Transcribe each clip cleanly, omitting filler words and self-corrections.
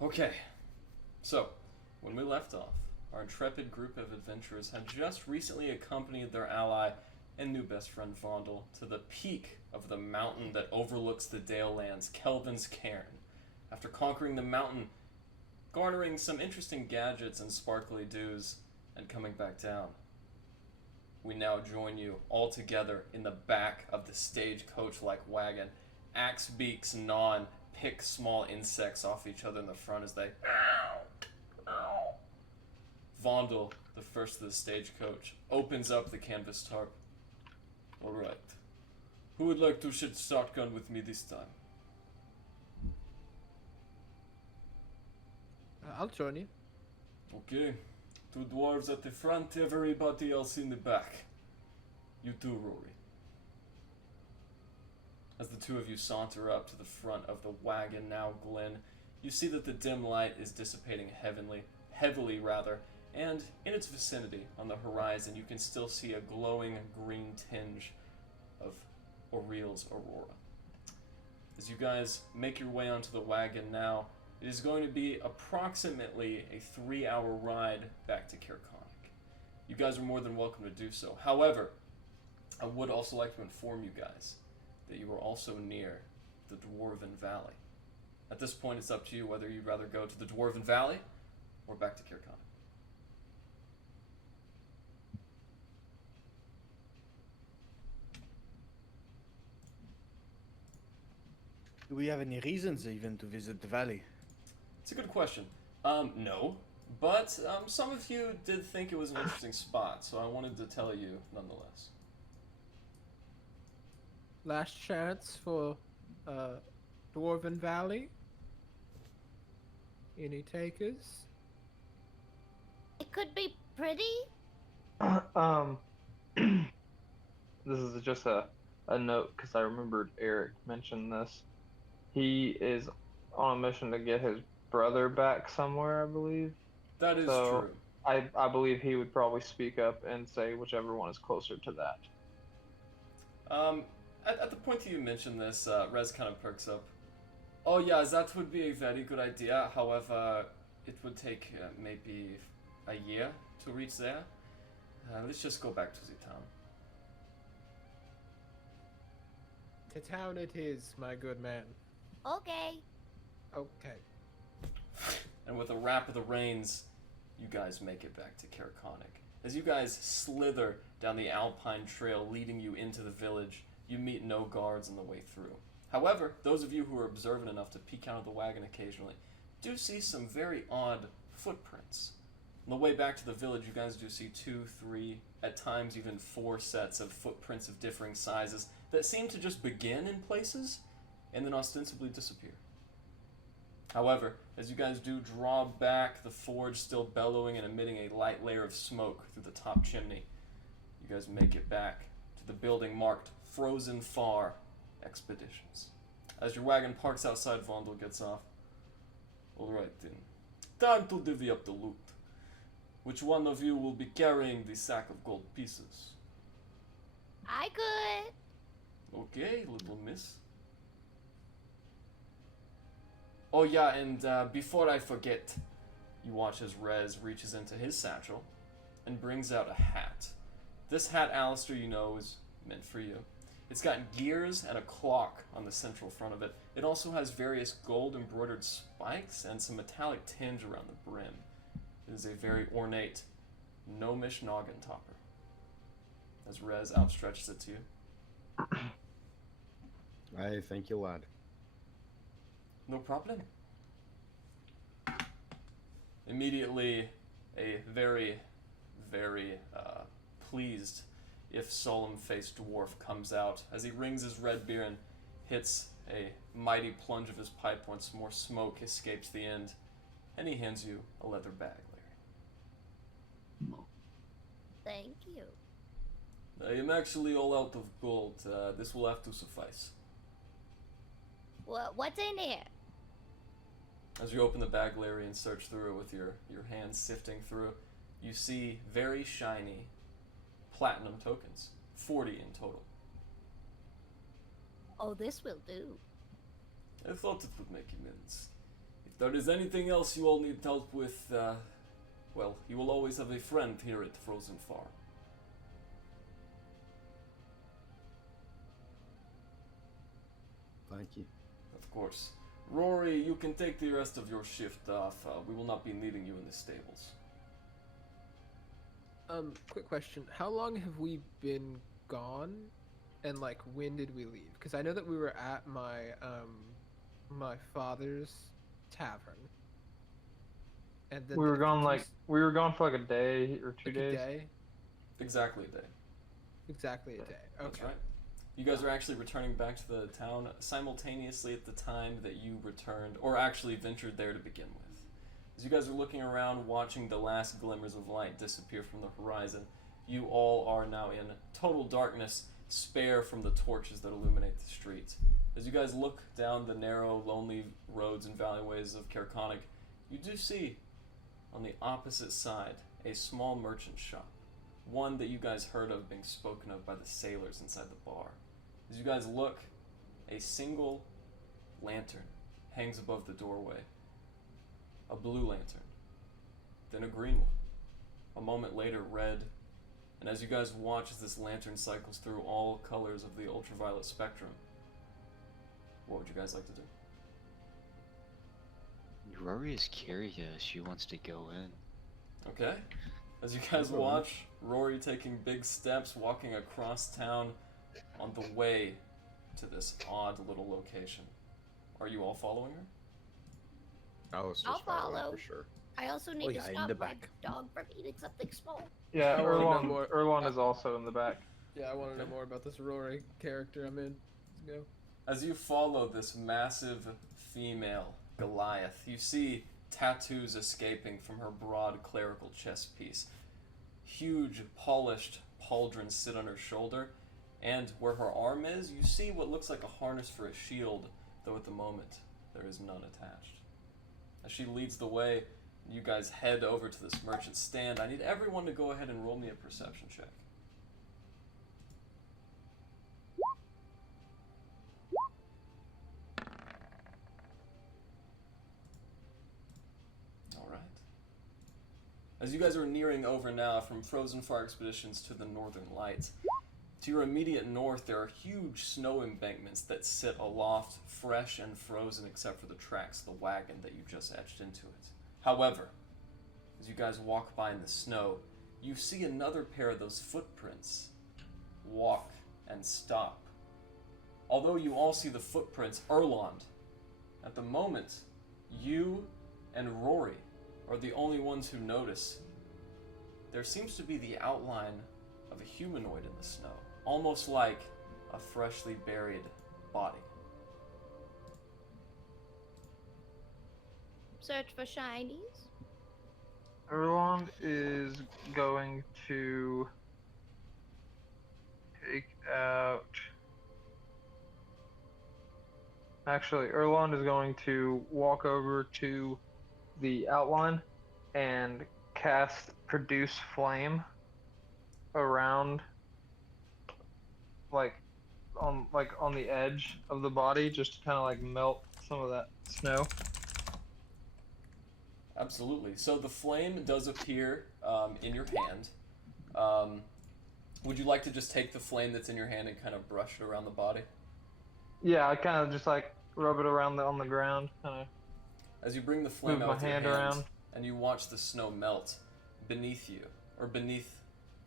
Okay, so when we left off, our intrepid group of adventurers had just recently accompanied their ally and new best friend Vondel to the peak of the mountain that overlooks the Dale lands, Kelvin's Cairn. After conquering the mountain, garnering some interesting gadgets and sparkly dues, and coming back down, we now join you all together in the back of the stagecoach-like wagon. Axe beaks gnaw and pick small insects off each other in the front as they Vondel, the first of the stagecoach, opens up the canvas tarp. Alright. Who would like to shoot shotgun with me this time? I'll join you. Okay. Two dwarves at the front, everybody else in the back. You too, Rory. As the two of you saunter up to the front of the wagon, now Glen, you see that the dim light is dissipating heavily, and in its vicinity, on the horizon, you can still see a glowing green tinge of Aurel's aurora. As you guys make your way onto the wagon now, it is going to be approximately a 3-hour ride back to Kirkonic. You guys are more than welcome to do so. However, I would also like to inform you guys that you are also near the Dwarven Valley. At this point, it's up to you whether you'd rather go to the Dwarven Valley or back to Kirkonic. Do we have any reasons even to visit the valley? It's a good question. No. But some of you did think it was an interesting spot, so I wanted to tell you nonetheless. Last chance for Dwarven Valley. Any takers? It could be pretty. Um, this is just a note because I remembered Eric mentioned this. He is on a mission to get his brother back somewhere, I believe. That is So true. I believe he would probably speak up and say whichever one is closer to that. At the point that you mentioned this, Rez kind of perks up. Oh yeah, that would be a very good idea. However, it would take maybe a year to reach there. Let's just go back to the town. To town it is, my good man. Okay. Okay. And with a rap of the reins, you guys make it back to Kirkonic. As you guys slither down the alpine trail leading you into the village, you meet no guards on the way through. However, those of you who are observant enough to peek out of the wagon occasionally do see some very odd footprints. On the way back to the village, you guys do see 2, 3, at times even 4 sets of footprints of differing sizes that seem to just begin in places and then ostensibly disappear. However, as you guys do draw back, the forge still bellowing and emitting a light layer of smoke through the top chimney, you guys make it back to the building marked Frozen Far Expeditions. As your wagon parks outside, Vondel gets off. Alright then, time to divvy up the loot. Which one of you will be carrying the sack of gold pieces? I could. Okay, little miss. Oh yeah, and before I forget, you watch as Rez reaches into his satchel and brings out a hat. This hat, Alistair, you know, is meant for you. It's got gears and a clock on the central front of it. It also has various gold embroidered spikes and some metallic tinge around the brim. It is a very ornate gnomish noggin topper. As Rez outstretches it to you. I thank you, lad. No problem. Immediately, a very, very pleased, if solemn-faced dwarf comes out as he rings his red beer and hits a mighty plunge of his pipe once more smoke escapes the end, and he hands you a leather bag, Larry. Thank you. I am actually all out of gold. This will have to suffice. What's in here? As you open the bag, Larry, and search through it with your hands sifting through, you see very shiny platinum tokens. 40 in total. Oh, this will do. I thought it would make amends. It If there is anything else you all need help with, well, you will always have a friend here at Frozen Farm. Thank you. Of course. Rory, you can take the rest of your shift off. We will not be needing you in the stables. Quick question. How long have we been gone? And, like, when did we leave? Because I know that we were at my father's tavern. And then We were gone for like a day or 2 like days. a day? Exactly a day. Exactly a day. Okay. That's right. You guys are actually returning back to the town simultaneously at the time that you returned, or actually ventured there to begin with. As you guys are looking around, watching the last glimmers of light disappear from the horizon, you all are now in total darkness, spare from the torches that illuminate the streets. As you guys look down the narrow, lonely roads and valleyways of Caerconic, you do see, on the opposite side, a small merchant shop. One that you guys heard of being spoken of by the sailors inside the bar. As you guys look, a single lantern hangs above the doorway. A blue lantern, then a green one. A moment later, red. And as you guys watch as this lantern cycles through all colors of the ultraviolet spectrum, what would you guys like to do? Rory is curious. She wants to go in. Okay. As you guys watch, Rory taking big steps, walking across town on the way to this odd little location. Are you all following her? I was I'll just following follow. for sure. I also need Oh, to yeah, in stop the my back. dog from eating something small. Yeah, I wanna know Erlon, more. Erlon is also in the back. Yeah, I want to know Okay. more about this Rory character I'm in. Let's go. As you follow this massive female Goliath, you see tattoos escaping from her broad clerical chest piece. Huge polished pauldrons sit on her shoulder, and where her arm is, you see what looks like a harness for a shield, though at the moment there is none attached. As she leads the way, you guys head over to this merchant stand. I need everyone to go ahead and roll me a perception check. Alright. As you guys are nearing over now from Frozen Far Expeditions to the Northern Lights, to your immediate north there are huge snow embankments that sit aloft, fresh and frozen except for the tracks of the wagon that you just etched into it. However, as you guys walk by in the snow, you see another pair of those footprints walk and stop. Although you all see the footprints, Erland, at the moment, you and Rory are the only ones who notice. There seems to be the outline of a humanoid in the snow, almost like a freshly buried body. Search for shinies. Erlon is going to take out. Actually, Erlon is going to walk over to the outline and cast Produce Flame around, like on the edge of the body, just to kind of like melt some of that snow. Absolutely. So the flame does appear in your hand. Would you like to just take the flame that's in your hand and kind of brush it around the body? Yeah, I kind of just like rub it around on the ground, kind of. As you bring the flame Move out my with your hand hand around. and you watch the snow melt beneath you, or beneath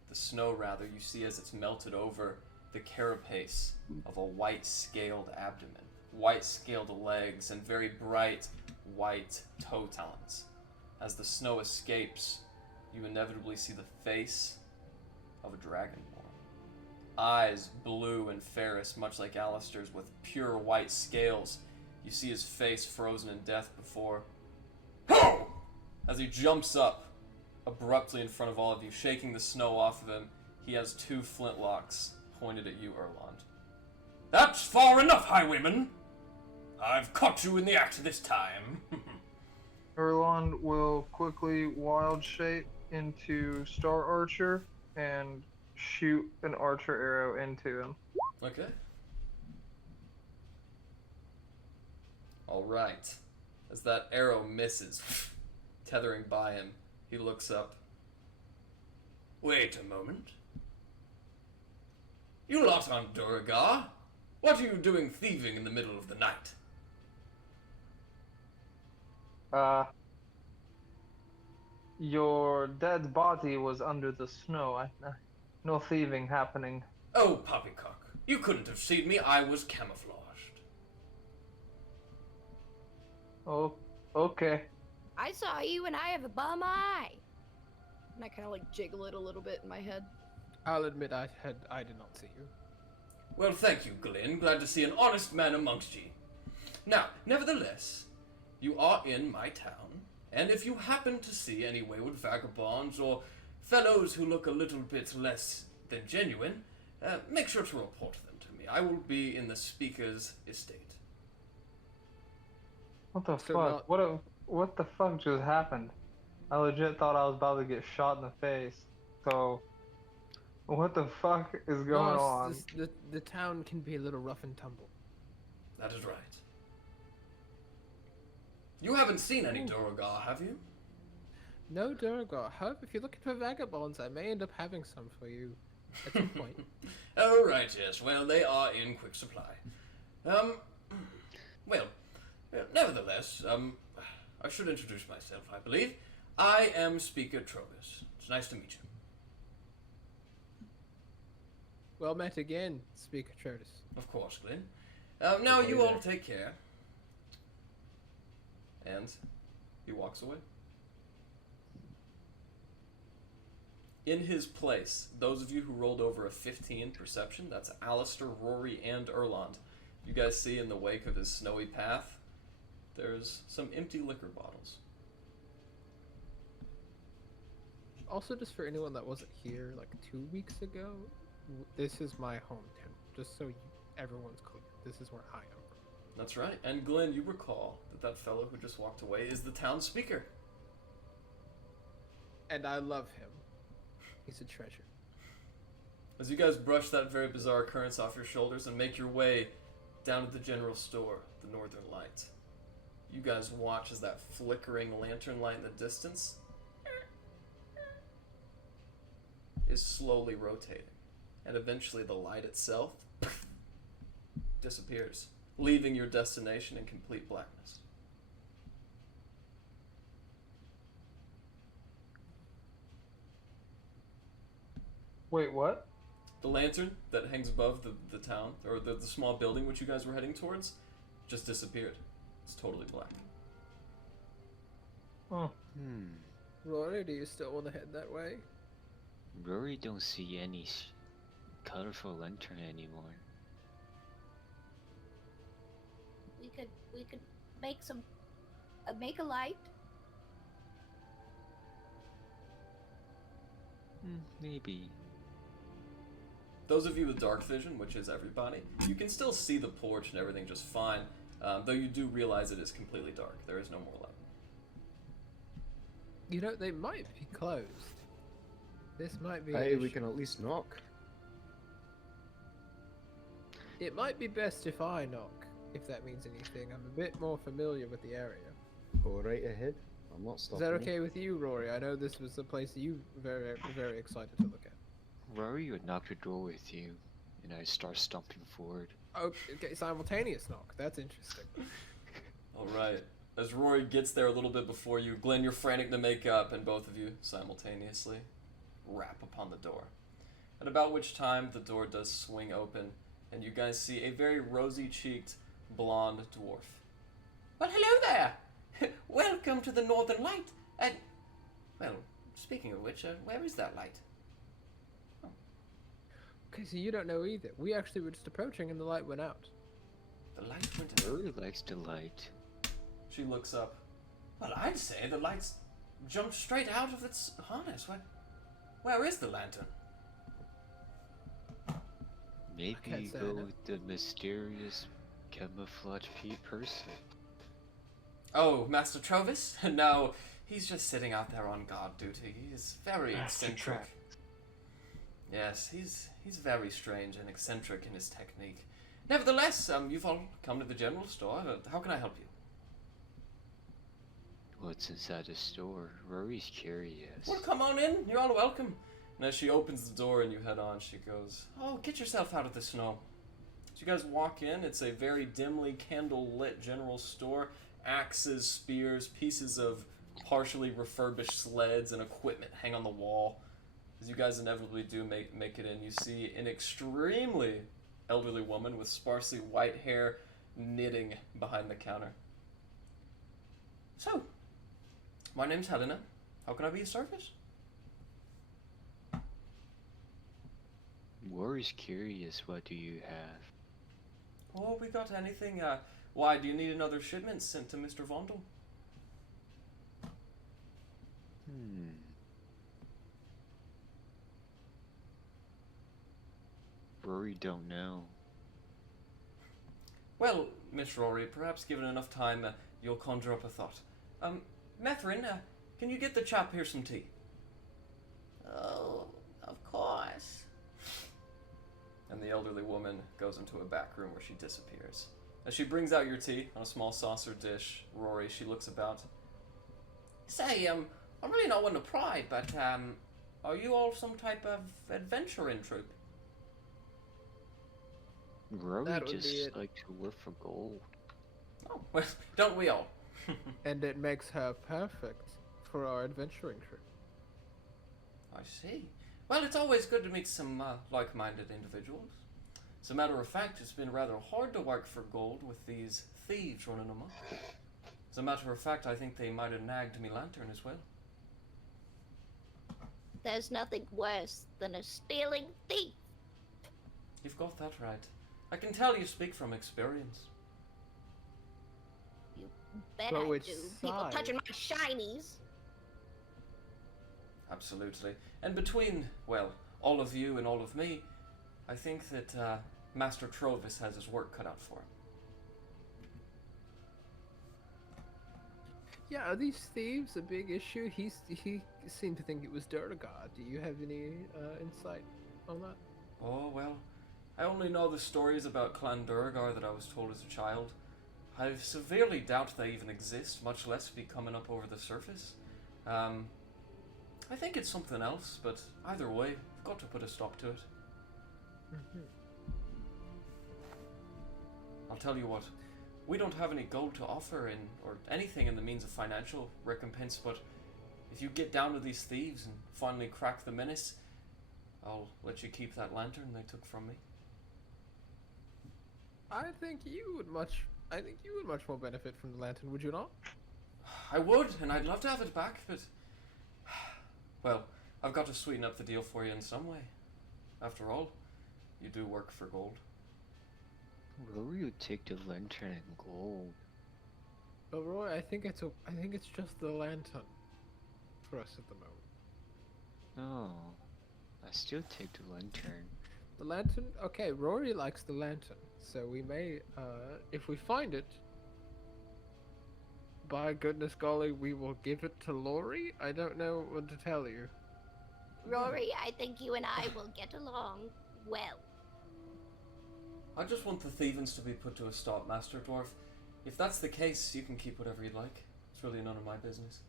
the snow rather, you see as it's melted over the carapace of a white scaled abdomen, white scaled legs, and very bright white toe talons. As the snow escapes, you inevitably see the face of a dragonborn. Eyes blue and ferrous, much like Alistair's, with pure white scales. You see his face frozen in death before... Ho! As he jumps up abruptly in front of all of you, shaking the snow off of him, he has two flintlocks pointed at you, Erland. That's far enough, highwayman! I've caught you in the act this time. Erlon will quickly wild shape into Star Archer and shoot an archer arrow into him. Okay. Alright. As that arrow misses, tethering by him, he looks up. Wait a moment. You lot aren't Duragar. What are you doing thieving in the middle of the night? Your dead body was under the snow. No thieving happening. Oh, poppycock. You couldn't have seen me. I was camouflaged. Oh, okay. I saw you and I have a bum eye. And I kind of like jiggle it a little bit in my head. I'll admit I did not see you. Well, thank you, Glen. Glad to see an honest man amongst ye. Now, nevertheless, you are in my town, and if you happen to see any wayward vagabonds or fellows who look a little bit less than genuine, make sure to report them to me. I will be in the speaker's estate. What the So fuck? What the fuck just happened? I legit thought I was about to get shot in the face. So, what the fuck is going on? The town can be a little rough and tumble. That is right. You haven't seen any Duragar, have you? No, Duragar. However, if you're looking for vagabonds, I may end up having some for you at some point. Oh, right, yes. Well, they are in quick supply. Well, nevertheless, I should introduce myself, I believe. I am Speaker Trogus. It's nice to meet you. Well met again, Speaker Trotus. Of course, Glen. Now you all take care. And he walks away. In his place, those of you who rolled over a 15 perception, that's Alistair, Rory, and Erland. You guys see in the wake of his snowy path, there's some empty liquor bottles. Also, just for anyone that wasn't here like 2 weeks ago, this is my hometown. Just so everyone's clear, this is where I am from. That's right. And Glen, you recall that fellow who just walked away is the town speaker. And I love him. He's a treasure. As you guys brush that very bizarre occurrence off your shoulders and make your way down to the general store, the Northern Light, you guys watch as that flickering lantern light in the distance is slowly rotating. And eventually the light itself disappears, leaving your destination in complete blackness. Wait, what? The lantern that hangs above the town, or the small building which you guys were heading towards, just disappeared. It's totally black. Oh. Rory, do you still want to head that way? Rory don't see any colorful lantern anymore. We could make some make a light. Maybe. Those of you with dark vision, which is everybody, you can still see the porch and everything just fine, though you do realize it is completely dark. There is no more light. You know, they might be closed. This might be. Hey, we can at least knock. It might be best if I knock, if that means anything. I'm a bit more familiar with the area. Go right ahead. I'm not Is stopping. that okay with you, Rory? I know this was the place you very, very excited to look at. Rory would knock the door with you, and I start stomping forward. Oh, okay, simultaneous knock. That's interesting. Alright. As Rory gets there a little bit before you, Glen, you're frantic to make up, and both of you simultaneously rap upon the door. At about which time the door does swing open, and you guys see a very rosy-cheeked, blonde dwarf. Well, hello there! Welcome to the Northern Light, and... Well, speaking of which, where is that light? Okay, so you don't know either. We actually were just approaching and the light went out. The light went out. Rory likes the light. She looks up. Well, I'd say the light's jumped straight out of its harness. Where is the lantern? Maybe can't you say I go know. with the mysterious camouflage person. Oh, Master Trovis? No, he's just sitting out there on guard duty. He is very eccentric. Yes, he's very strange and eccentric in his technique. Nevertheless, you've all come to the general store. How can I help you? What's inside the store? Rory's curious. Well, come on in. You're all welcome. And as she opens the door and you head on, she goes, "Oh, get yourself out of the snow." So you guys walk in. It's a very dimly candle-lit general store. Axes, spears, pieces of partially refurbished sleds and equipment hang on the wall. As you guys inevitably do make it in, you see an extremely elderly woman with sparsely white hair knitting behind the counter. "So, my name's Helena. How can I be of service?" Rory's curious. What do you have? "Oh, we got anything. Why, do you need another shipment sent to Mr. Vondel?" Rory don't know. "Well, Miss Rory, perhaps given enough time, you'll conjure up a thought. Methrin, can you get the chap here some tea?" Oh, of course. And the elderly woman goes into a back room where she disappears. As she brings out your tea on a small saucer dish, Rory, she looks about. Say, I'm really not one to pry, but, are you all some type of adventuring troupe? Rory That would be just it. like to work for gold. Oh, well, don't we all? And it makes her perfect for our adventuring trip. I see. Well, it's always good to meet some like-minded individuals. As a matter of fact, it's been rather hard to work for gold with these thieves running amok. As a matter of fact, I think they might have nagged me lantern as well. There's nothing worse than a stealing thief. You've got that right. I can tell you speak from experience. You bet But I which do. People side? touching my shinies. Absolutely. And between, well, all of you and all of me, I think that Master Trovis has his work cut out for him. Yeah, are these thieves a big issue? He seemed to think it was Durgar. Do you have any insight on that? Oh, well, I only know the stories about Clan Durgar that I was told as a child. I severely doubt they even exist, much less be coming up over the surface. I think it's something else, but either way, I've got to put a stop to it. I'll tell you what, we don't have any gold to offer or anything in the means of financial recompense, but if you get down with these thieves and finally crack the menace, I'll let you keep that lantern they took from me. I think you would much more benefit from the lantern, would you not? I would, and I'd love to have it back, but... Well, I've got to sweeten up the deal for you in some way. After all, you do work for gold. Rory would take the lantern and gold. But Roy, I think it's just the lantern for us at the moment. No, I still take the lantern. The lantern? Okay, Rory likes the lantern, so we may, if we find it, by goodness golly, we will give it to Lori? I don't know what to tell you. Rory, I think you and I will get along well. I just want the thievings to be put to a stop, Master Dwarf. If that's the case, you can keep whatever you'd like. It's really none of my business.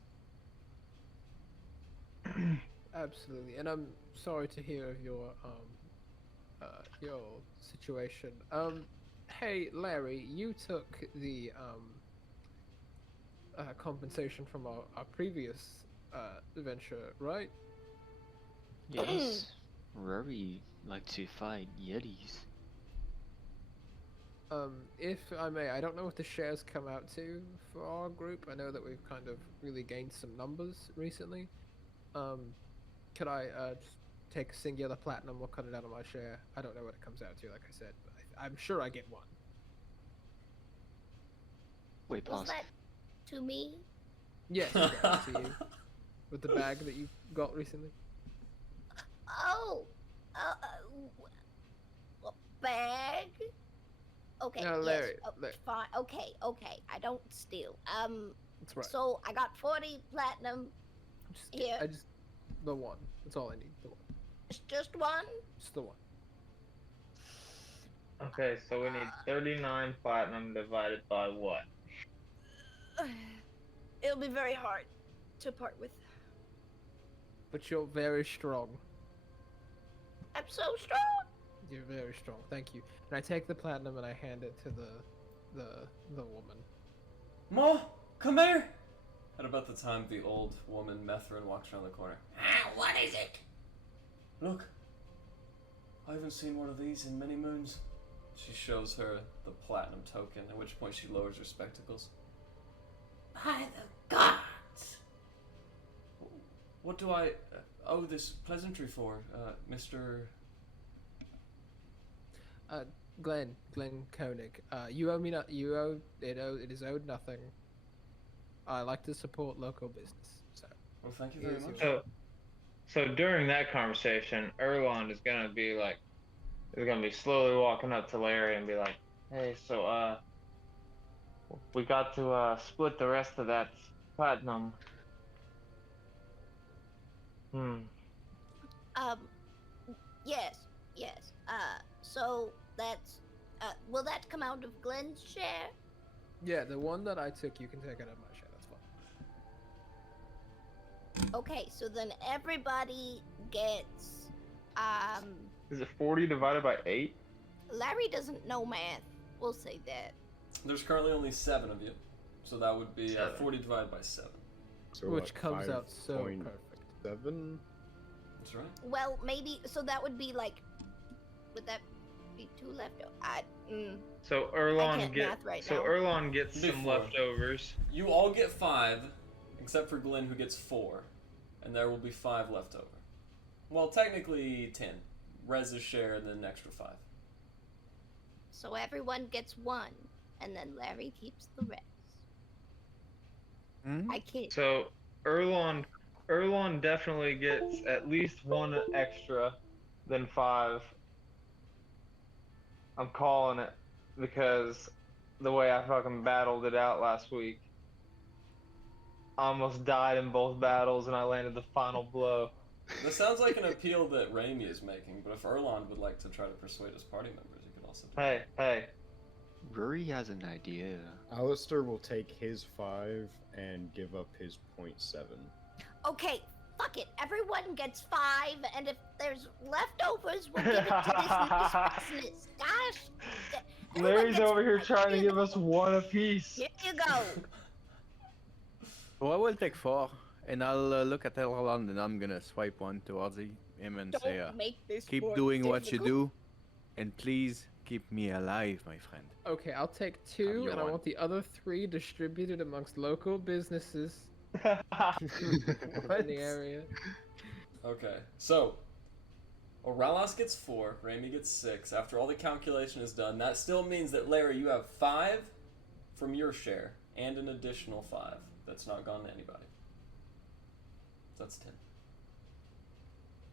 Absolutely, and I'm sorry to hear of your situation. Hey Larry, you took the compensation from our previous adventure, right? Yes, Rory likes to fight yetis. If I may, I don't know what the shares come out to for our group. I know that we've kind of really gained some numbers recently. Could I just take a singular platinum? We'll cut it out of my share. I don't know what it comes out to, like I said, but I'm sure I get one. Wait, Was pause. that to me? Yes, yeah, to you. With the bag that you got recently. Oh, a bag? Okay, No, yes, Larry, oh, Larry. fine. Okay, I don't steal. That's right. So I got 40 platinum. Here. The one. That's all I need. The one. It's just one. Just the one. Okay, so we need 39 platinum divided by what? It'll be very hard to part with. But you're very strong. I'm so strong. You're very strong. Thank you. And I take the platinum and I hand it to the woman. Ma, come here! At about the time the old woman, Methrin, walks around the corner. Ah, what is it? Look, I haven't seen one of these in many moons. She shows her the platinum token, at which point she lowers her spectacles. By the gods! What do I owe this pleasantry for, Mr. Glen Koenig. You owe me not. It is owed nothing. I like to support local business. So. Well, thank you very Here's much. your- So during that conversation, Erlond is gonna be slowly walking up to Larry and be like, "Hey, so we got to split the rest of that platinum." Yes. So that's will that come out of Glen's share? Yeah, the one that I took, you can take out of my share. That's fine. Okay, so then everybody gets Is it 40 divided by 8? Larry doesn't know math. We'll say that. There's currently only 7 of you, so that would be 7. 40 divided by 7. So Which what, comes out so 5.7? perfect. That's right. Well, maybe so that would be like would that be 2 left? So I Erlon can't math right now. Erlon gets some Before. leftovers. You all get 5, except for Glenn, who gets 4, and there will be 5 left over. Well, technically 10. Rez's share and then an extra 5. So everyone gets 1, and then Larry keeps the rest. I kid. So Erlon definitely gets at least 1 extra than 5. I'm calling it because the way I fucking battled it out last week. I almost died in both battles and I landed the final blow. This sounds like an appeal that Raimi is making, but if Erlon would like to try to persuade his party members, he could also do Hey. Rory has an idea. Alistair will take his 5 and give up his 0.7. Okay, fuck it. Everyone gets 5, and if there's leftovers, we'll give it to this business. Gosh. Everyone Larry's gets over here 5. trying to give us 1 apiece. Here you go. Well, I will take 4, and I'll look at Elrond, and I'm gonna swipe 1 towards him and say, Don't make this keep more doing what you difficult. do, and please keep me alive, my friend. Okay, I'll take 2, your and I one. want the other 3 distributed amongst local businesses in the area. Okay, so Oralas gets 4, Raimi gets 6. After all the calculation is done, that still means that Larry, you have 5 from your share and an additional 5 that's not gone to anybody. So that's 10.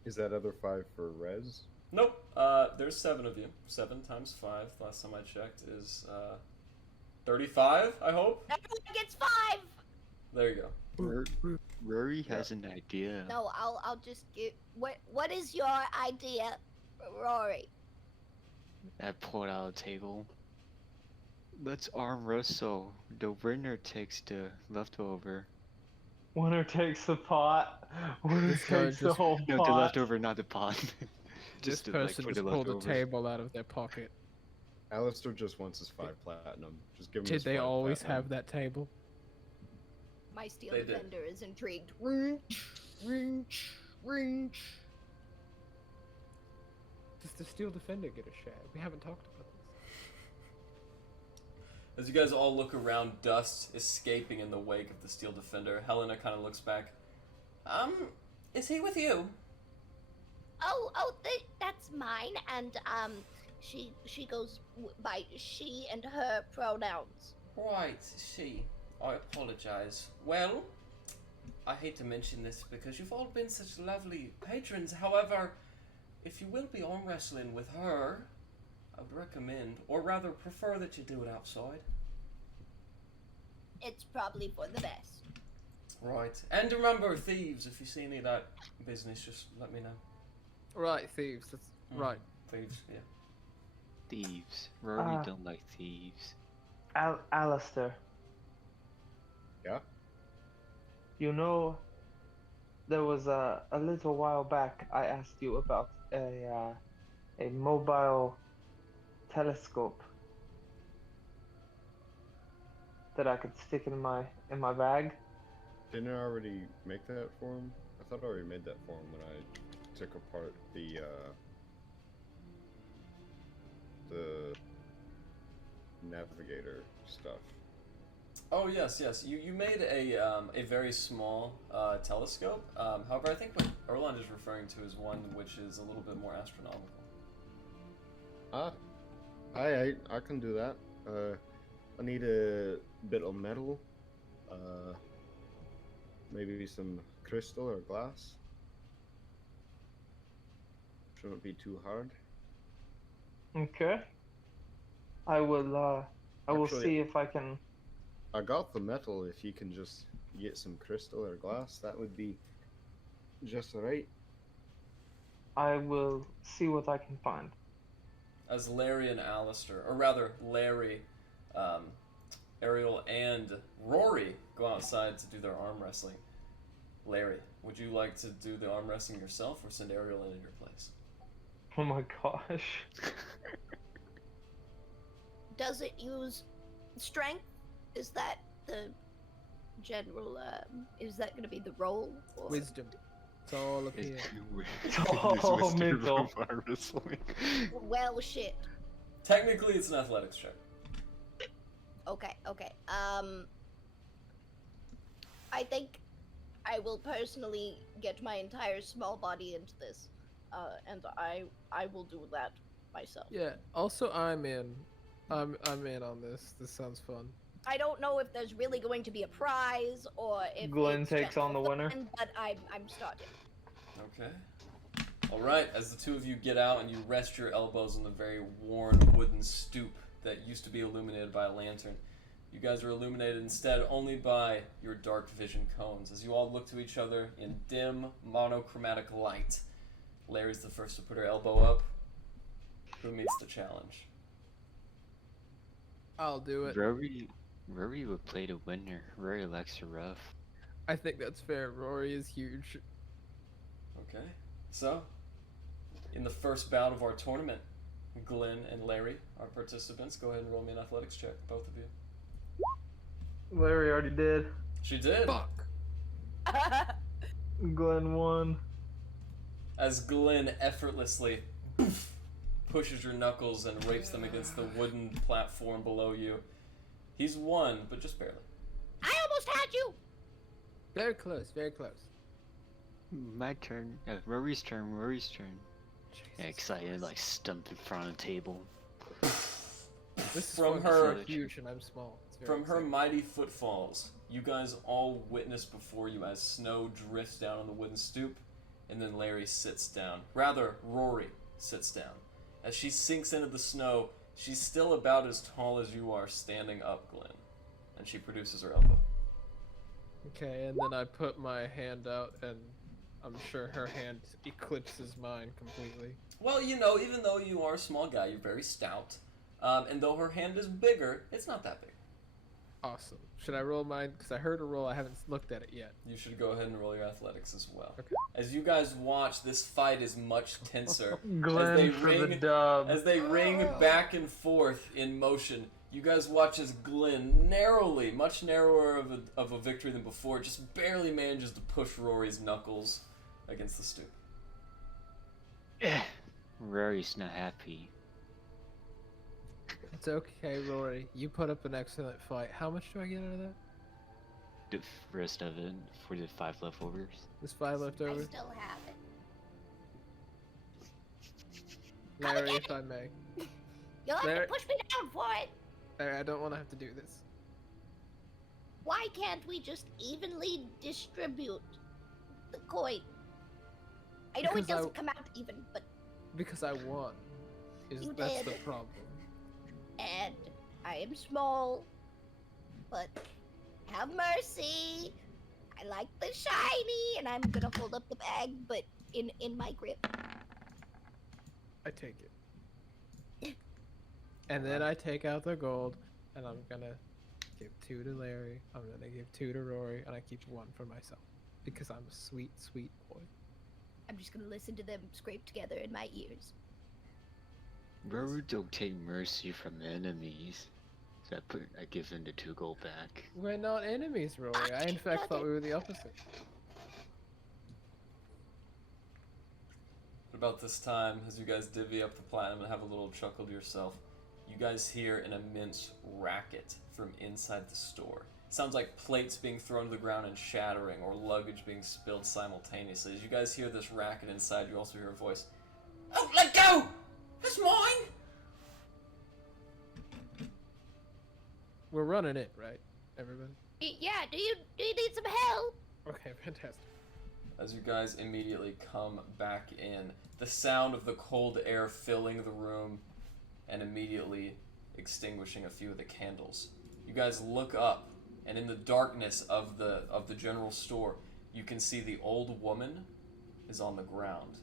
Is that other 5 for Rez? Nope. There's 7 of you. 7 times 5. Last time I checked is 35. I hope. Everyone gets 5. There you go. Rory has an idea. No, I'll just give. What is your idea, Rory? I pulled out a table. Let's arm wrestle. The winner takes the leftover. Winner takes the pot. Winner This guy takes the just- whole No, pot. the leftover, not the pot. This to, person for just the pulled a leftovers. table out of their pocket. Alistair just wants his 5 platinum. Just give him Did his they 5 always platinum. have that table? My steel They did. defender is intrigued. Rinch. Does the Steel Defender get a share? We haven't talked about this. As you guys all look around, dust escaping in the wake of the Steel Defender, Helena kind of looks back. Is he with you? That's mine, and she goes by she and her pronouns. Right, she. I apologize. Well, I hate to mention this because you've all been such lovely patrons. However, if you will be arm wrestling with her, I would recommend, or rather prefer that you do it outside. It's probably for the best. Right. And remember, thieves, if you see any of that business, just let me know. Right, thieves. That's right. Thieves, yeah. Thieves. Rory don't like thieves. Alistair. Yeah? You know, there was a little while back I asked you about a mobile telescope that I could stick in my bag. Didn't I already make that for him? I thought I already made that for him when I took apart the navigator stuff. Oh yes, yes. You made a very small telescope. However, I think what Erland is referring to is one which is a little bit more astronomical. I can do that. I need a bit of metal, maybe some crystal or glass. Shouldn't be too hard. Okay. I will Actually, see if I can. I got the metal. If you can just get some crystal or glass, that would be just right. I will see what I can find. As Larry and Alistair, or rather Larry, Ariel, and Rory go outside to do their arm wrestling. Larry, would you like to do the arm wrestling yourself or send Ariel in your place? Oh my gosh. Does it use strength? Is that the general? Is that going to be the role? Or... Wisdom. It's all up here. Oh, mental. Well, shit. Technically, it's an athletics check. Okay. I think I will personally get my entire small body into this, and I will do that myself. Yeah. Also, I'm in. I'm in on this. This sounds fun. I don't know if there's really going to be a prize or if Glen it's takes just on the winner. fun, but I'm starting. Okay. All right. As the two of you get out and you rest your elbows on the very worn wooden stoop that used to be illuminated by a lantern, you guys are illuminated instead only by your dark vision cones. As you all look to each other in dim, monochromatic light, Larry's the first to put her elbow up. Who meets the challenge? I'll do it. Rory would play the winner. Rory likes to rough. I think that's fair. Rory is huge. Okay. So, in the first bout of our tournament, Glen and Larry are participants. Go ahead and roll me an athletics check, both of you. Larry already did. She did. Fuck. Glen won. As Glen effortlessly pushes your knuckles and rapes them against the wooden platform below you. He's won, but just barely. I almost had you. Very close. Very close. My turn. Rory's turn. Yeah, excited, like stumped in front of the table. This is From fucking her- huge and I'm small. It's very From her exciting. mighty footfalls, you guys all witness before you as snow drifts down on the wooden stoop, and then Larry sits down. Rather, Rory sits down. As she sinks into the snow, she's still about as tall as you are standing up, Glen. And she produces her elbow. Okay, and then I put my hand out, and I'm sure her hand eclipses mine completely. Well, you know, even though you are a small guy, you're very stout. And though her hand is bigger, it's not that big. Awesome. Should I roll mine? Because I heard a roll. I haven't looked at it yet. You should go ahead and roll your athletics as well. Okay. As you guys watch, this fight is much tenser. Glen for the dub. As they ring back and forth in motion, you guys watch as Glen narrowly, much narrower of a victory than before, just barely manages to push Rory's knuckles against the stoop. Rory's not happy. It's okay, Rory. You put up an excellent fight. How much do I get out of that? The rest of it for the 5 leftovers. There's 5 left I over. still have it. Larry, if I may. You'll have There- to push me down for it. Larry, I don't want to have to do this. Why can't we just evenly distribute the coin? I know Because it doesn't come out even, but Because I won. You That's the did. problem. and I am small, but have mercy. I like the shiny, and I'm gonna hold up the bag, but in my grip. I take it. And then I take out the gold, and I'm gonna give 2 to Larry. I'm gonna give 2 to Rory, and I keep 1 for myself because I'm a sweet, sweet boy. I'm just gonna listen to them scrape together in my ears. Rory don't take mercy from enemies. So I give him the 2 gold back. We're not enemies, Rory. I in fact thought we were the opposite. About this time, as you guys divvy up the platinum and have a little chuckle to yourself, you guys hear an immense racket from inside the store. It sounds like plates being thrown to the ground and shattering, or luggage being spilled simultaneously. As you guys hear this racket inside, you also hear a voice. Oh, let go! That's mine! We're running it, right, everybody? Yeah, do you need some help? Okay, fantastic. As you guys immediately come back in, the sound of the cold air filling the room and immediately extinguishing a few of the candles. You guys look up, and in the darkness of the general store, you can see the old woman is on the ground,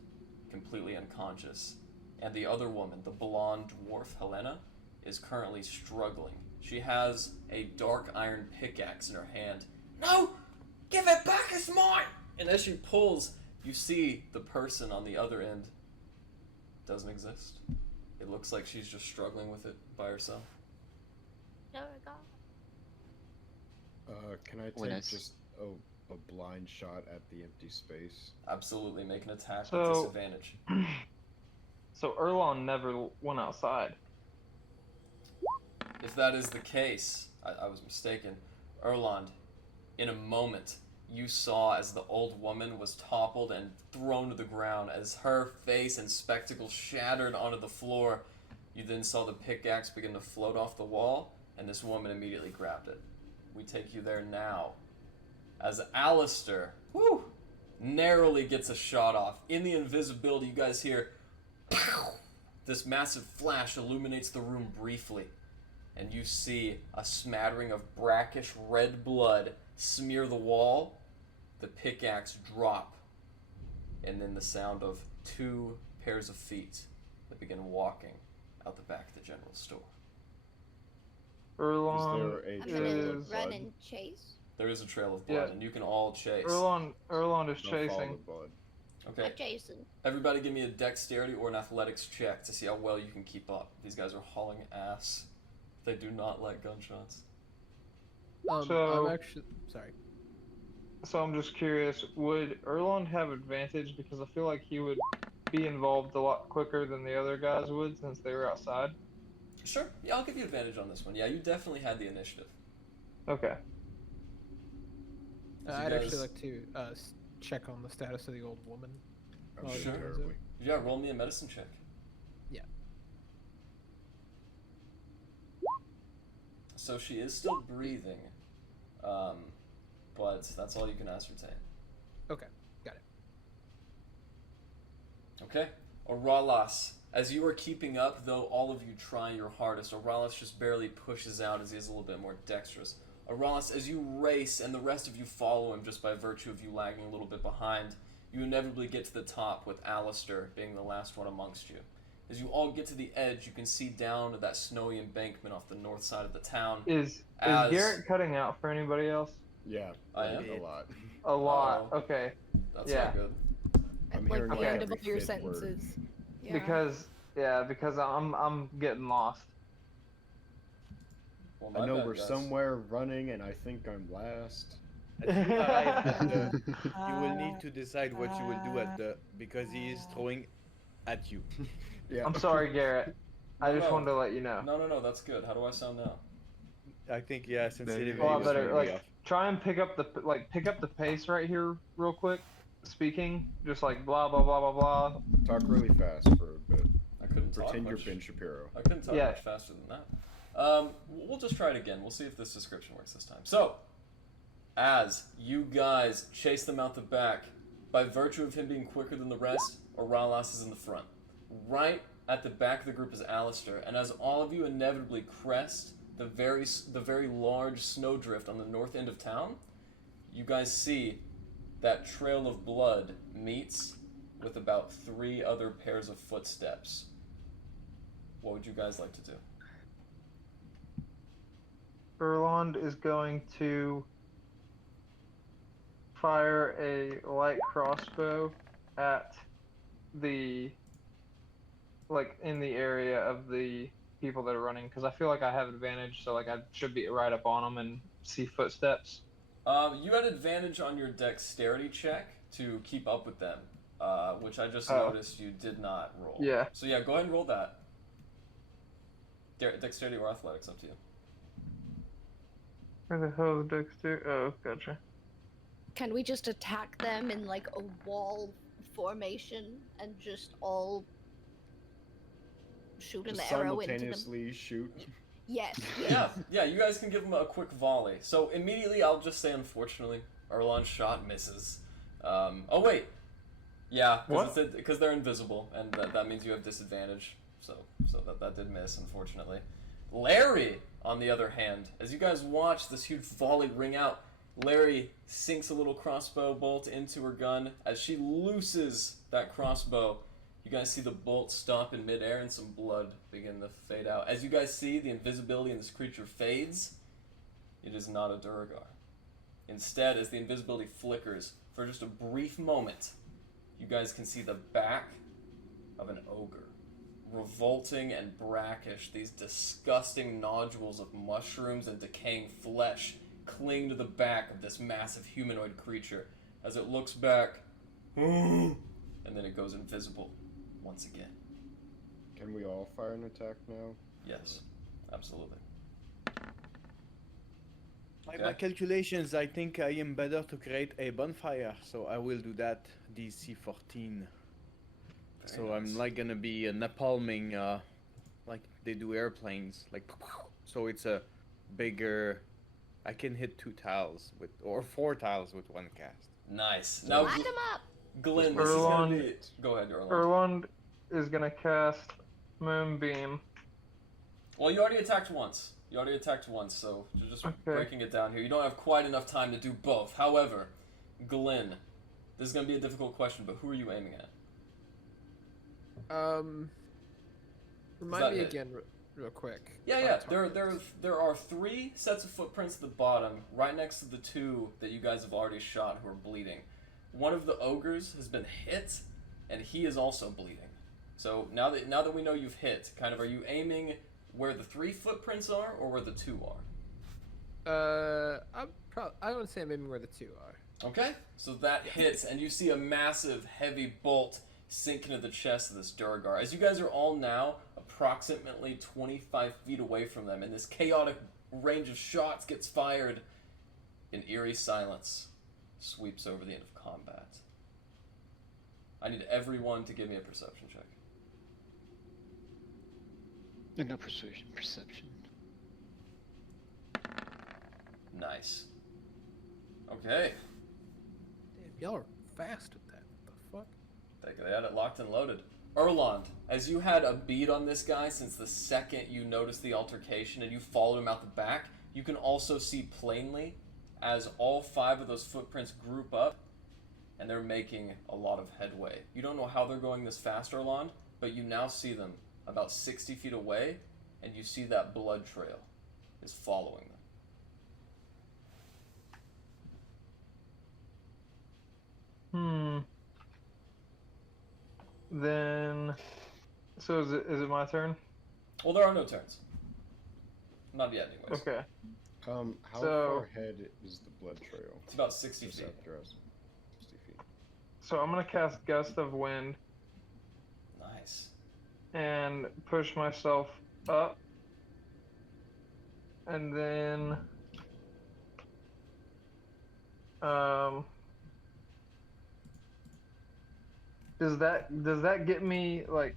completely unconscious. And the other woman, the blonde dwarf, Helena, is currently struggling. She has a dark iron pickaxe in her hand. No! Give it back, it's mine! And as she pulls, you see the person on the other end doesn't exist. It looks like she's just struggling with it by herself. Oh my god. Can I When take it's- just a blind shot at the empty space? Absolutely, make an attack with So- disadvantage. So Erlon never went outside. If that is the case, I was mistaken. Erland, in a moment, you saw as the old woman was toppled and thrown to the ground, as her face and spectacles shattered onto the floor. You then saw the pickaxe begin to float off the wall, and this woman immediately grabbed it. We take you there now. As Alistair, narrowly gets a shot off. In the invisibility, you guys hear, pow! This massive flash illuminates the room briefly, and you see a smattering of brackish red blood smear the wall, the pickaxe drop, and then the sound of 2 pairs of feet that begin walking out the back of the general store. Erlon Is I'm there a gonna trail of run blood? and chase. There is a trail of blood, Yeah. and you can all chase. Erlon is Don't follow chasing. the blood. Okay, I'm chasing. everybody give me a dexterity or an athletics check to see how well you can keep up. These guys are hauling ass. They do not like gunshots. So- I'm actually sorry. So I'm just curious, would Erlon have advantage because I feel like he would be involved a lot quicker than the other guys would since they were outside? Sure, yeah, I'll give you advantage on this one. Yeah, you definitely had the initiative. Okay. So you I'd guys- actually like to check on the status of the old woman. I'm Oh, sure sure. terribly. Yeah, roll me a medicine check. Yeah. So she is still breathing, but that's all you can ascertain. Okay, got it. Okay, Oralas, as you are keeping up, though all of you try your hardest, Oralas just barely pushes out as he is a little bit more dexterous. Oralas, as you race and the rest of you follow him just by virtue of you lagging a little bit behind, you inevitably get to the top with Alistair being the last one amongst you. As you all get to the edge, you can see down to that snowy embankment off the north side of the town. Is As- Garrett cutting out for anybody else? Yeah, I like, am. a lot. A lot. Uh-oh. Okay. That's Yeah. not good. I'm Like hearing the like end of every all your fifth word. sentences. Yeah. Because I'm getting lost. Well, I my know bad, we're guys. somewhere running, and I think I'm last. You will need to decide what you will do at the because he is throwing at you. Yeah. I'm sorry, Garrett. I just No. wanted to let you know. No, that's good. How do I sound now? I think yeah, sensitivity. A lot was better. maybe Like, off. try and pick up the pace right here, real quick. Speaking, just like blah blah blah blah blah. Talk really fast for a bit. I couldn't talk Pretend you're much. Ben Shapiro. I couldn't talk Yeah. much faster than that. We'll just try it again. We'll see if this description works this time. So, as you guys chase them out the back, by virtue of him being quicker than the rest, Oralas is in the front. Right at the back of the group is Alistair, and as all of you inevitably crest the very large snowdrift on the north end of town, you guys see that trail of blood meets with about 3 other pairs of footsteps. What would you guys like to do? Erlond is going to fire a light crossbow at the in the area of the people that are running because I feel like I have advantage, so like I should be right up on them and see footsteps. You had advantage on your dexterity check to keep up with them, which I just Oh. noticed you did not roll. Yeah. So yeah, go ahead and roll that. Dexterity or athletics, up to you. Where the hell is Dexter? Oh, gotcha. Can we just attack them in like a wall formation and just all shoot Just an arrow into them? simultaneously shoot. Yes. Yeah, you guys can give them a quick volley. So immediately, I'll just say, unfortunately, Erlon's shot misses. Oh wait, yeah, because they're invisible, and that means you have disadvantage. So that did miss, unfortunately. Larry, on the other hand, as you guys watch this huge volley ring out, Larry sinks a little crossbow bolt into her gun. As she looses that crossbow, you guys see the bolt stop in midair and some blood begin to fade out. As you guys see, the invisibility in this creature fades. It is not a Duragar. Instead, as the invisibility flickers for just a brief moment, you guys can see the back of an ogre. Revolting and brackish, these disgusting nodules of mushrooms and decaying flesh cling to the back of this massive humanoid creature as it looks back, and then it goes invisible once again. Can we all fire an attack now? Yes, absolutely. By my calculations, I think I am better to create a bonfire, so I will do that. DC 14. So nice. I'm like gonna be napalming, like they do airplanes, like. So it's a bigger. I can hit 2 tiles or 4 tiles with one cast. Nice. So Now, light them up. Glenn, this is gonna be. Go ahead, Erland. Erlond is gonna cast Moonbeam. Well, you already attacked once. So you're just breaking it down here. You don't have quite enough time to do both. However, Glenn, this is gonna be a difficult question, but who are you aiming at? Remind me again, real quick. Yeah. There are 3 sets of footprints at the bottom, right next to the 2 that you guys have already shot who are bleeding. One of the ogres has been hit, and he is also bleeding. So now that we know you've hit, kind of, are you aiming where the 3 footprints are, or where the 2 are? I would say I'm aiming where the 2 are. Okay, so that hits, and you see a massive, heavy bolt sink into the chest of this Duragar. As you guys are all now approximately 25 feet away from them, and this chaotic range of shots gets fired, an eerie silence sweeps over the end of combat. I need everyone to give me a perception check. No perception. Nice. Okay. Damn, y'all are fast with that. What the fuck? They had it locked and loaded. Erland, as you had a bead on this guy since the second you noticed the altercation and you followed him out the back, you can also see plainly as all 5 of those footprints group up and they're making a lot of headway. You don't know how they're going this fast, Erland, but you now see them about 60 feet away and you see that blood trail is following Hmm. them. Then, so is it my turn? Well, there are no turns. Not yet, anyways. Okay. How So- far ahead is the blood trail? It's about 60 Just feet. after us. 60 feet. So I'm gonna cast Gust of Wind Nice. and push myself up, and then does that get me like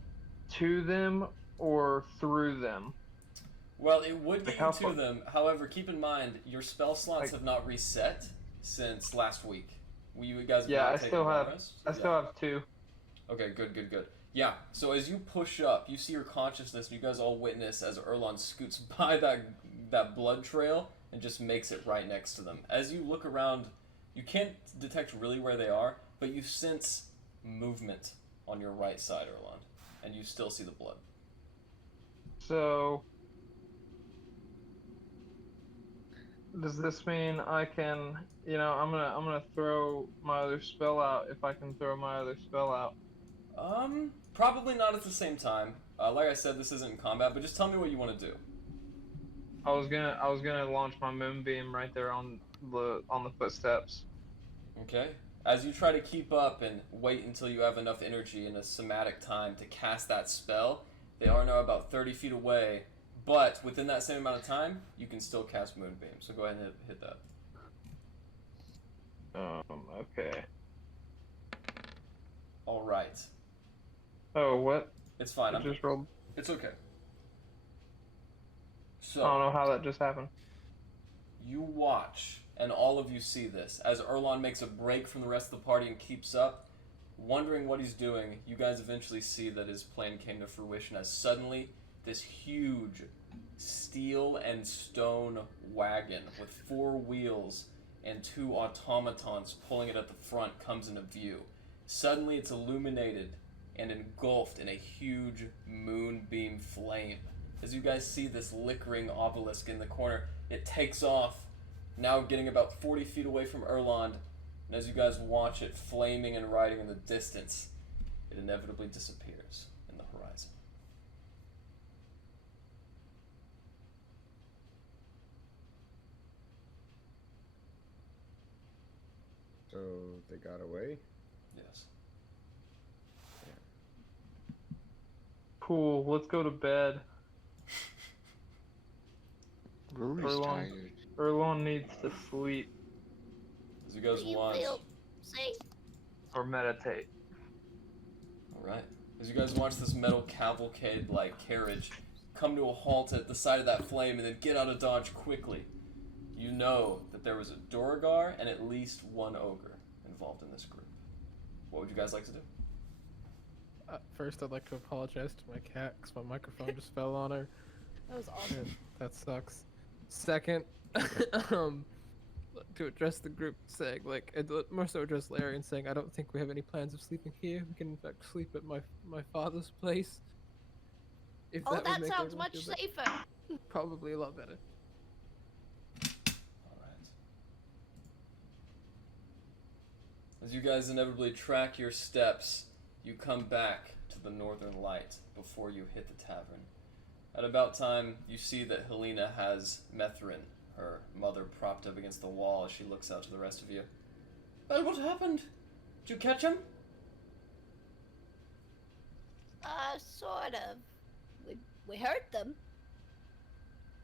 to them or through them? Well, it would Like get how you far- to them. However, keep in mind your spell slots Like- have not reset since last week. You guys have Yeah, not I taken still long have- rest? I still have 2. Okay, good. Yeah, so as you push up, you see your consciousness, and you guys all witness as Erlon scoots by that blood trail and just makes it right next to them. As you look around, you can't detect really where they are, but you sense movement on your right side, Erlon, and you still see the blood. So Does this mean I can, I'm gonna throw my other spell out if I can throw my other spell out. Probably not at the same time. Like I said, this isn't in combat, but just tell me what you want to do. I was gonna launch my moonbeam right there on the footsteps. Okay. As you try to keep up and wait until you have enough energy and a somatic time to cast that spell, they are now about 30 feet away, but within that same amount of time, you can still cast Moonbeam. So go ahead and hit that. Okay. Alright. Oh, what? It's fine. I just rolled. It's okay. I So, don't know how that just happened. you watch, and all of you see this, as Erlon makes a break from the rest of the party and keeps up. Wondering what he's doing, you guys eventually see that his plan came to fruition as suddenly this huge steel and stone wagon with 4 wheels and 2 automatons pulling it at the front comes into view. Suddenly it's illuminated and engulfed in a huge moonbeam flame. As you guys see this liquoring obelisk in the corner, it takes off, now getting about 40 feet away from Erland, and as you guys watch it flaming and riding in the distance, it inevitably disappears in the horizon. So they got away. Yes. Cool. Let's go to bed. Rory's Erlon. tired. Erlon needs to sleep As you guys Do you watch, feel safe? or meditate. alright. As you guys watch this metal cavalcade-like carriage come to a halt at the side of that flame and then get out of dodge quickly, you know that there was a Duragar and at least 1 ogre involved in this group. What would you guys like to do? First, I'd like to apologize to my cat because my microphone just fell on her. That was awesome. And that sucks. Second, to address the group, saying more so address Larry and saying I don't think we have any plans of sleeping here. We can in fact sleep at my father's place. If Oh, would that make sounds everyone much feel better. safer. Probably a lot better. Alright. As you guys inevitably track your steps, you come back to the northern light before you hit the tavern. At about time, you see that Helena has Methrin, her mother, propped up against the wall as she looks out to the rest of you. Well, what happened? Did you catch him? Sort of. We hurt them.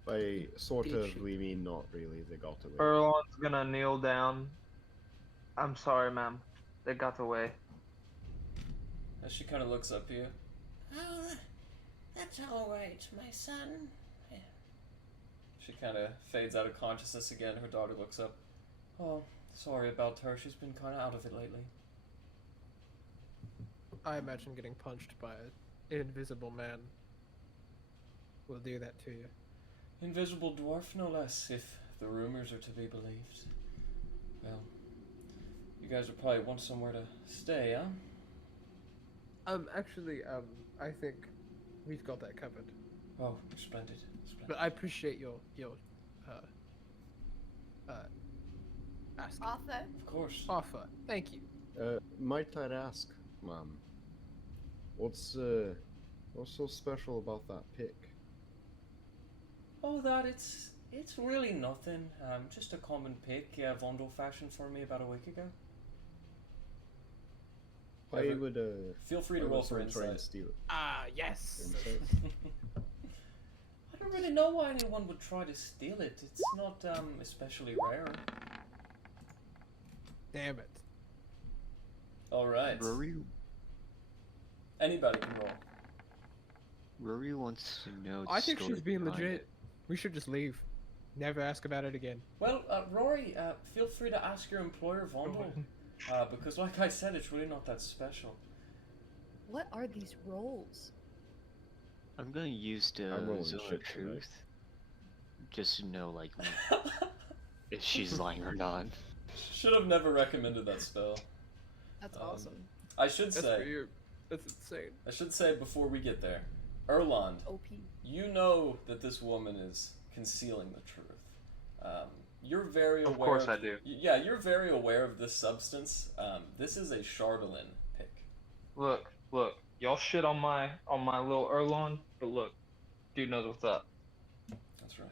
By sort Did of, she? we mean not really. They got away. Erlon's gonna kneel down. I'm sorry, ma'am. They got away. As she kind of looks up at you. Oh, that's all right, my son. She kind of fades out of consciousness again. Her daughter looks up. Oh, sorry about her. She's been kind of out of it lately. I imagine getting punched by an invisible man will do that to you. Invisible dwarf, no less, if the rumors are to be believed. Well, you guys will probably want somewhere to stay, huh? Actually, I think we've got that covered. Oh, splendid, splendid. But I appreciate your asking. Offer. Of course. Offer. Thank you. Might I ask, ma'am, what's so special about that pick? Oh, that it's really nothing. Just a common pick. Vondel fashioned for me about a week ago. I Ever- would Feel free to I roll would for try and insight. steal it. Ah, yes. Insight? I don't really know why anyone would try to steal it. It's not especially rare. Damn it. All right. Rory, Anybody can roll. Rory wants to know. The I think story she's being behind legit. it. We should just leave. Never ask about it again. Well, Rory, feel free to ask your employer, Vondel, because like I said, it's really not that special. What are these rolls? I'm gonna use the I'm rolling zone of shit tonight. truth, just to know like if she's lying or not. Should have never recommended that spell. That's Um, awesome. I should That's for say. you. That's insane. I should say before we get there, Erland, OP. you know that this woman is concealing the truth. You're very aware. Of course I do. Yeah, you're very aware of this substance. This is a Chardolin pick. Look, y'all shit on my little Erlon, but look, dude knows what's up. That's right.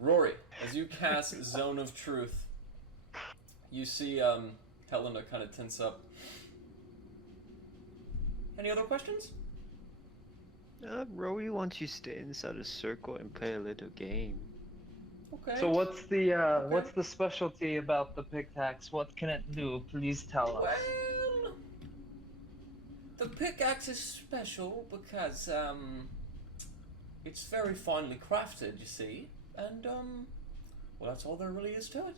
Rory, as you cast Zone of Truth, you see Helena kind of tense up. Any other questions? Rory wants you to stay inside a circle and play a little game. Okay. So what's the specialty about the pickaxe? What can it do? Please tell us. Well, the pickaxe is special because it's very finely crafted, you see, and well, that's all there really is to it.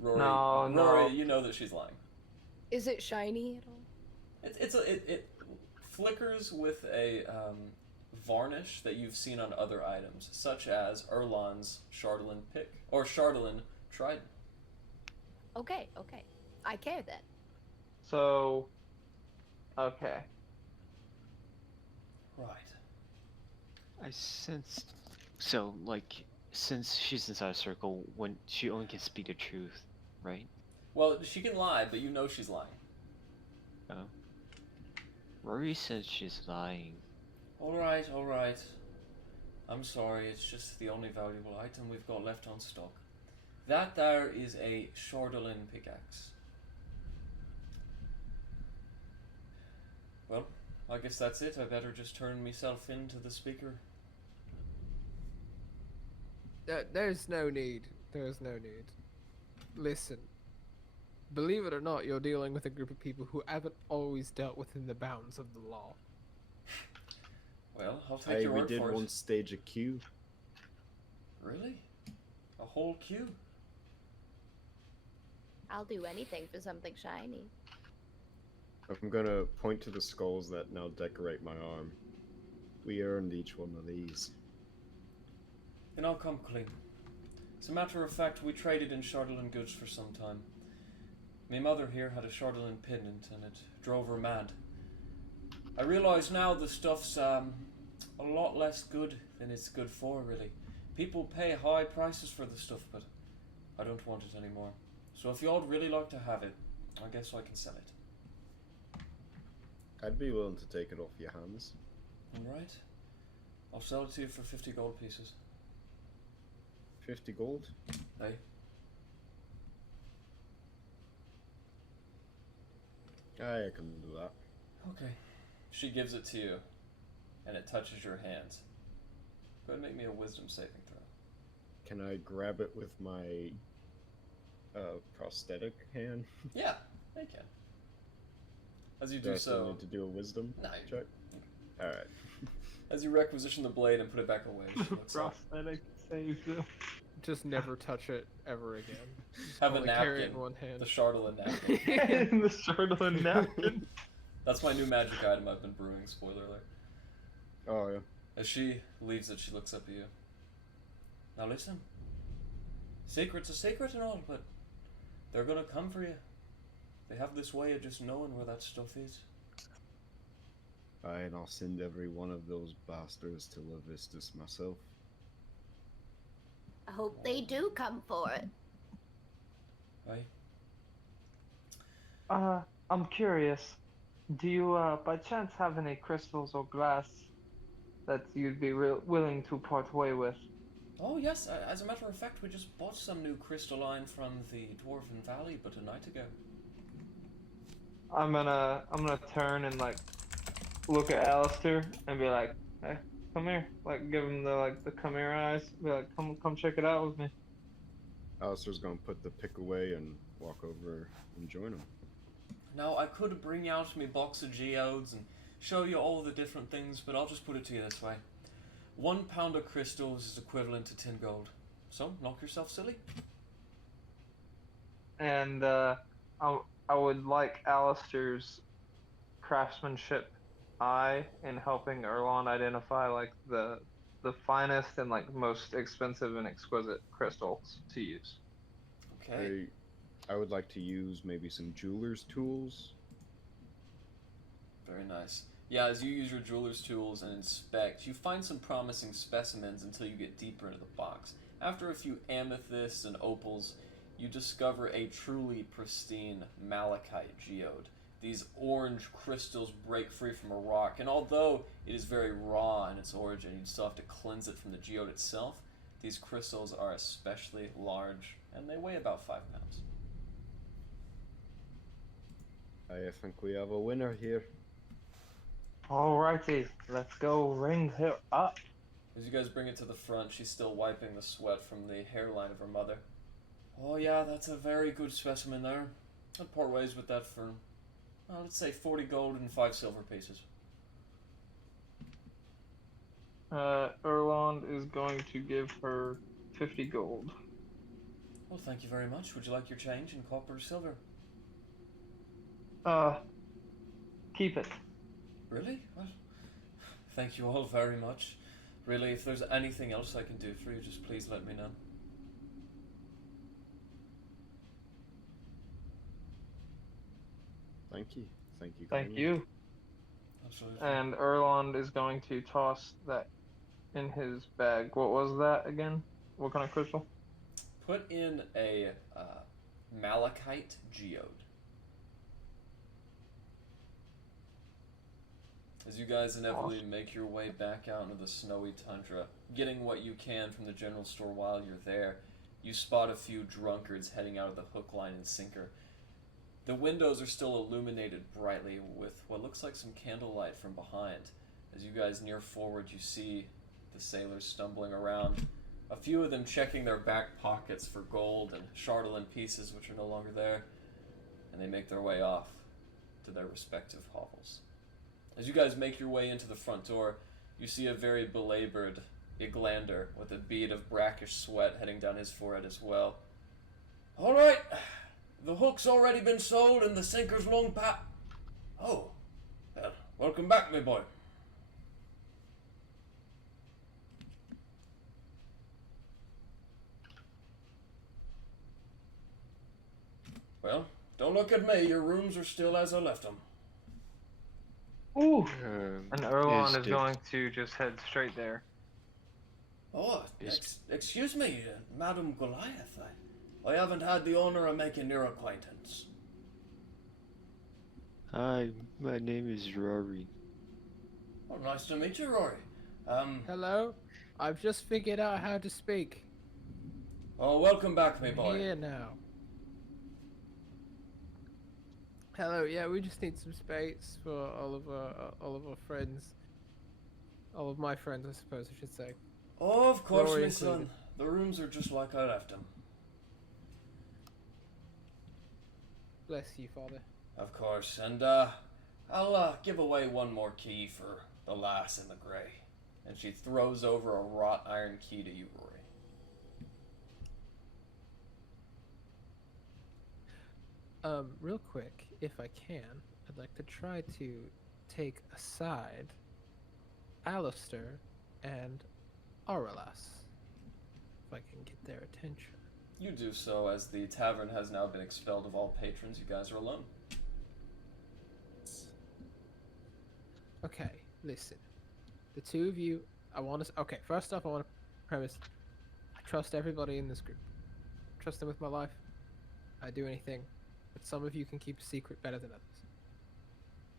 Rory, No. you know that she's lying. Is it shiny at all? It flickers with a varnish that you've seen on other items, such as Erlon's Chardolin pick or Chardolin trident. Okay. I care then. So, okay. Right. I sense. So, like, since she's inside a circle, when she only can speak the truth, right? Well, she can lie, but you know she's lying. Oh. Rory says she's lying. All right. I'm sorry, it's just the only valuable item we've got left on stock. That there is a Chardolin pickaxe. Well, I guess that's it. I better just turn myself into the speaker. There's no need. There's no need. Listen. Believe it or not, you're dealing with a group of people who haven't always dealt within the bounds of the law. Well, I'll take Hey, your we word did for it. once stage a queue. Really? A whole queue? I'll do anything for something shiny. I'm gonna point to the skulls that now decorate my arm. We earned each one of these. Then I'll come clean. As a matter of fact, we traded in Chardolin goods for some time. My mother here had a Chardolin pendant, and it drove her mad. I realise now the stuff's a lot less good than it's good for, really. People pay high prices for the stuff, but I don't want it anymore. So if y'all'd really like to have it, I guess I can sell it. I'd be willing to take it off your hands. Alright. I'll sell it to you for 50 gold pieces. 50 gold? Hey? I can do that. Okay. She gives it to you, and it touches your hands. Go ahead and make me a wisdom saving throw. Can I grab it with my prosthetic hand? Yeah, you can. As you Do do I still so, need to do a wisdom No, you- check? Alright. as you requisition the blade and put it back away, she looks up. Prosthetic save them. Just never touch it ever again. Have a Only carry it napkin. in one hand. The Chardolin napkin. The Chardolin napkin. That's my new magic item I've been brewing, spoiler alert. Oh, yeah. As she leaves it, she looks up at you. Now listen. Secret's a secret and all, but they're gonna come for you. They have this way of just knowing where that stuff is. Aye, and I'll send every one of those bastards to La Vistas myself. I hope they do come for it. Right? I'm curious. Do you, by chance, have any crystals or glass that you'd be willing to part way with? Oh yes, as a matter of fact, we just bought some new crystalline from the Dwarven Valley but a night ago. I'm gonna turn and like look at Alistair and be like, hey, come here. Like give him the come here eyes. Be like, come check it out with me. Alistair's gonna put the pick away and walk over and join him. Now, I could bring out my box of geodes and show you all the different things, but I'll just put it to you this way. 1 pound of crystals is equivalent to 10 gold. So, knock yourself silly. And I would like Alistair's craftsmanship eye in helping Erlon identify like the finest and like most expensive and exquisite crystals to use. Okay. I would like to use maybe some jeweler's tools. Very nice. Yeah, as you use your jeweler's tools and inspect, you find some promising specimens until you get deeper into the box. After a few amethysts and opals, you discover a truly pristine malachite geode. These orange crystals break free from a rock, and although it is very raw in its origin, you still have to cleanse it from the geode itself. These crystals are especially large, and they weigh about 5 pounds. I think we have a winner here. Alrighty, let's go ring her up. As you guys bring it to the front, she's still wiping the sweat from the hairline of her mother. Oh yeah, that's a very good specimen there. I'd part ways with that for, well, let's say 40 gold and 5 silver pieces. Erlond is going to give her 50 gold. Well, thank you very much. Would you like your change in copper or silver? Keep it. Really? Well, thank you all very much. Really, if there's anything else I can do for you, just please let me know. Thank you. Thank you. Thank kindly. you. Absolutely. And Erlond is going to toss that in his bag. What was that again? What kind of crystal? Put in a malachite geode. As you guys inevitably make your way back out into the snowy tundra, getting what you can from the general store while you're there, you spot a few drunkards heading out of the hook, line, and sinker. The windows are still illuminated brightly with what looks like some candlelight from behind. As you guys near forward, you see the sailors stumbling around, a few of them checking their back pockets for gold and chatelaine pieces which are no longer there, and they make their way off to their respective hovels. As you guys make your way into the front door, you see a very belabored Iglander with a bead of brackish sweat heading down his forehead as well. Alright, the hook's already been sold and the sinker's long Oh, well, welcome back, my boy. Well, don't look at me, your rooms are still as I left them. Ooh! Um, And Erlond is the- going to just head straight there. Oh, Is- excuse me, Madam Goliath. I haven't had the honor of making your acquaintance. Hi, my name is Rory. Oh, nice to meet you, Rory. Hello? I've just figured out how to speak. Oh, welcome back, my I'm boy. here now. Hello, yeah, we just need some space for all of our friends. All of my friends, I suppose I should say. Oh, of course, Rory my son. included. The rooms are just like I left them. Bless you, Father. Of course, and I'll give away one more key for the lass in the grey. And she throws over a wrought iron key to you, Rory. Real quick, if I can, I'd like to try to take aside Alistair and Auralas. If I can get their attention. You do so as the tavern has now been expelled of all patrons. You guys are alone. Okay, listen. The two of you, I want to. Okay, first off, I want to premise. I trust everybody in this group. Trust them with my life. I'd do anything, but some of you can keep a secret better than others.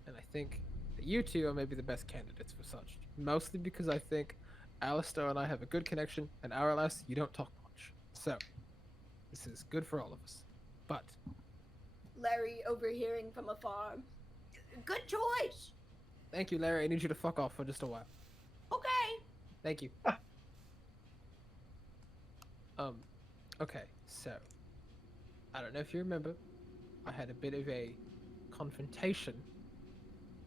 And I think that you two are maybe the best candidates for such. Mostly because I think Alistair and I have a good connection, and Auralas, you don't talk much. So, this is good for all of us. But Larry overhearing from afar. Good choice. thank you, Larry. I need you to fuck off for just a while. Okay. Thank you. Okay, so I don't know if you remember, I had a bit of a confrontation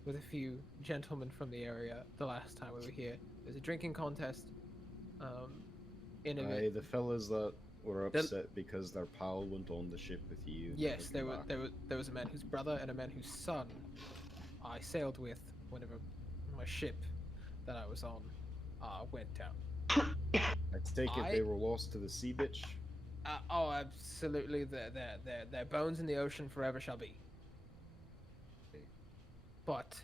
with a few gentlemen from the area the last time we were here. There's a drinking contest. In a Aye, the fellas that were The- upset because their pal went on the ship with you. and yes, never came back. there was a man whose brother and a man whose son I sailed with whenever my ship that I was on went down. I take it I- they were lost to the sea bitch. Oh, absolutely. Their bones in the ocean forever shall be. But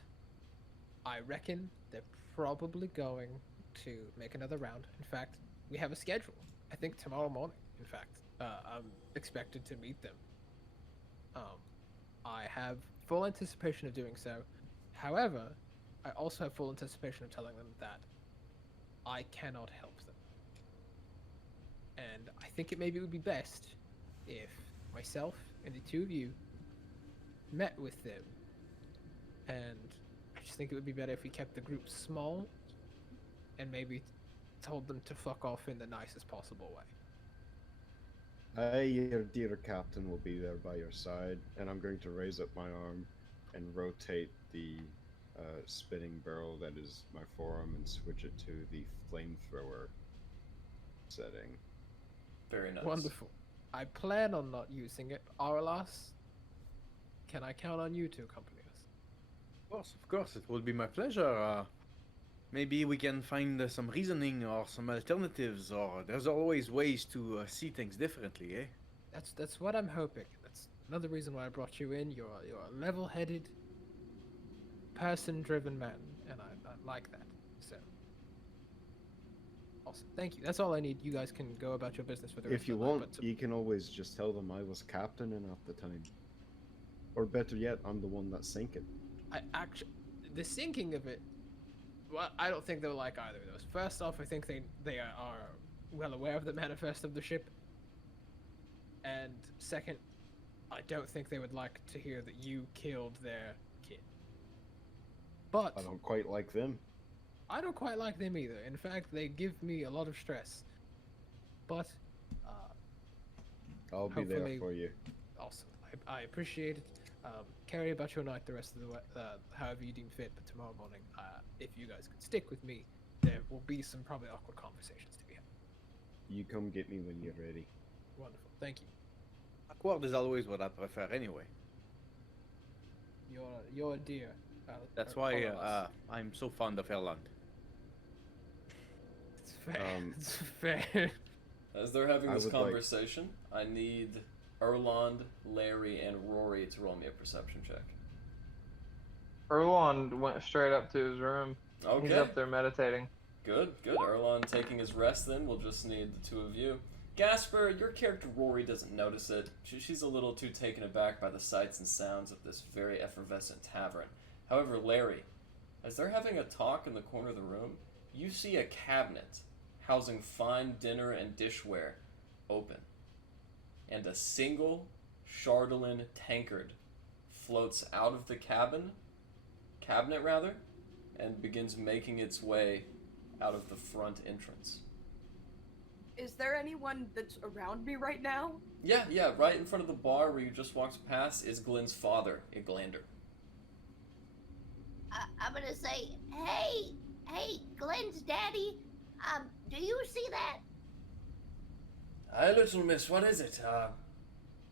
I reckon they're probably going to make another round. In fact, we have a schedule, I think tomorrow morning, in fact, I'm expected to meet them. I have full anticipation of doing so. However, I also have full anticipation of telling them that I cannot help them. And I think maybe it would be best if myself and the two of you met with them. And I just think it would be better if we kept the group small and maybe told them to fuck off in the nicest possible way. Your dear captain will be there by your side, and I'm going to raise up my arm and rotate the spinning barrel that is my forearm and switch it to the flamethrower setting. Very nice. Wonderful. I plan on not using it. Arlas, can I count on you to accompany us? Of course, it will be my pleasure. Maybe we can find some reasoning or some alternatives, or there's always ways to see things differently, eh? That's what I'm hoping. That's another reason why I brought you in. You're a level-headed, person-driven man, and I like that. So, awesome. Thank you. That's all I need. You guys can go about your business for the rest If you of the night, want, but to- you can always just tell them I was captain and at the time. Or better yet, I'm the one that sank it. I actually, the sinking of it. Well, I don't think they'll like either of those. First off, I think they are well aware of the manifest of the ship. And second, I don't think they would like to hear that you killed their kid. But I don't quite like them. I don't quite like them either. In fact, they give me a lot of stress. But I'll be there hopefully- for you. awesome. I appreciate it. Carry about your night the rest of the however you deem fit. But tomorrow morning, if you guys could stick with me, there will be some probably awkward conversations to be had. You come get me when you're ready. Wonderful. Thank you. Awkward is always what I prefer anyway. You're a dear. That's why I'm so fond of Erland. It's fair. Um, It's fair. As they're having I this would like- conversation, I need Erland, Larry, and Rory to roll me a perception check. Erlon went straight up to his room. He's Okay. up there meditating. Good. Erland taking his rest then. We'll just need the two of you. Gasper, your character Rory doesn't notice it. She's a little too taken aback by the sights and sounds of this very effervescent tavern. However, Larry, as they're having a talk in the corner of the room, you see a cabinet housing fine dinner and dishware open. And a single Chardolin tankard floats out of the cabinet, and begins making its way out of the front entrance. Is there anyone that's around me right now? Yeah, right in front of the bar where you just walked past is Glen's father, Iglander. I'm gonna say, hey, Glen's daddy, do you see that? Hi, little miss, what is it?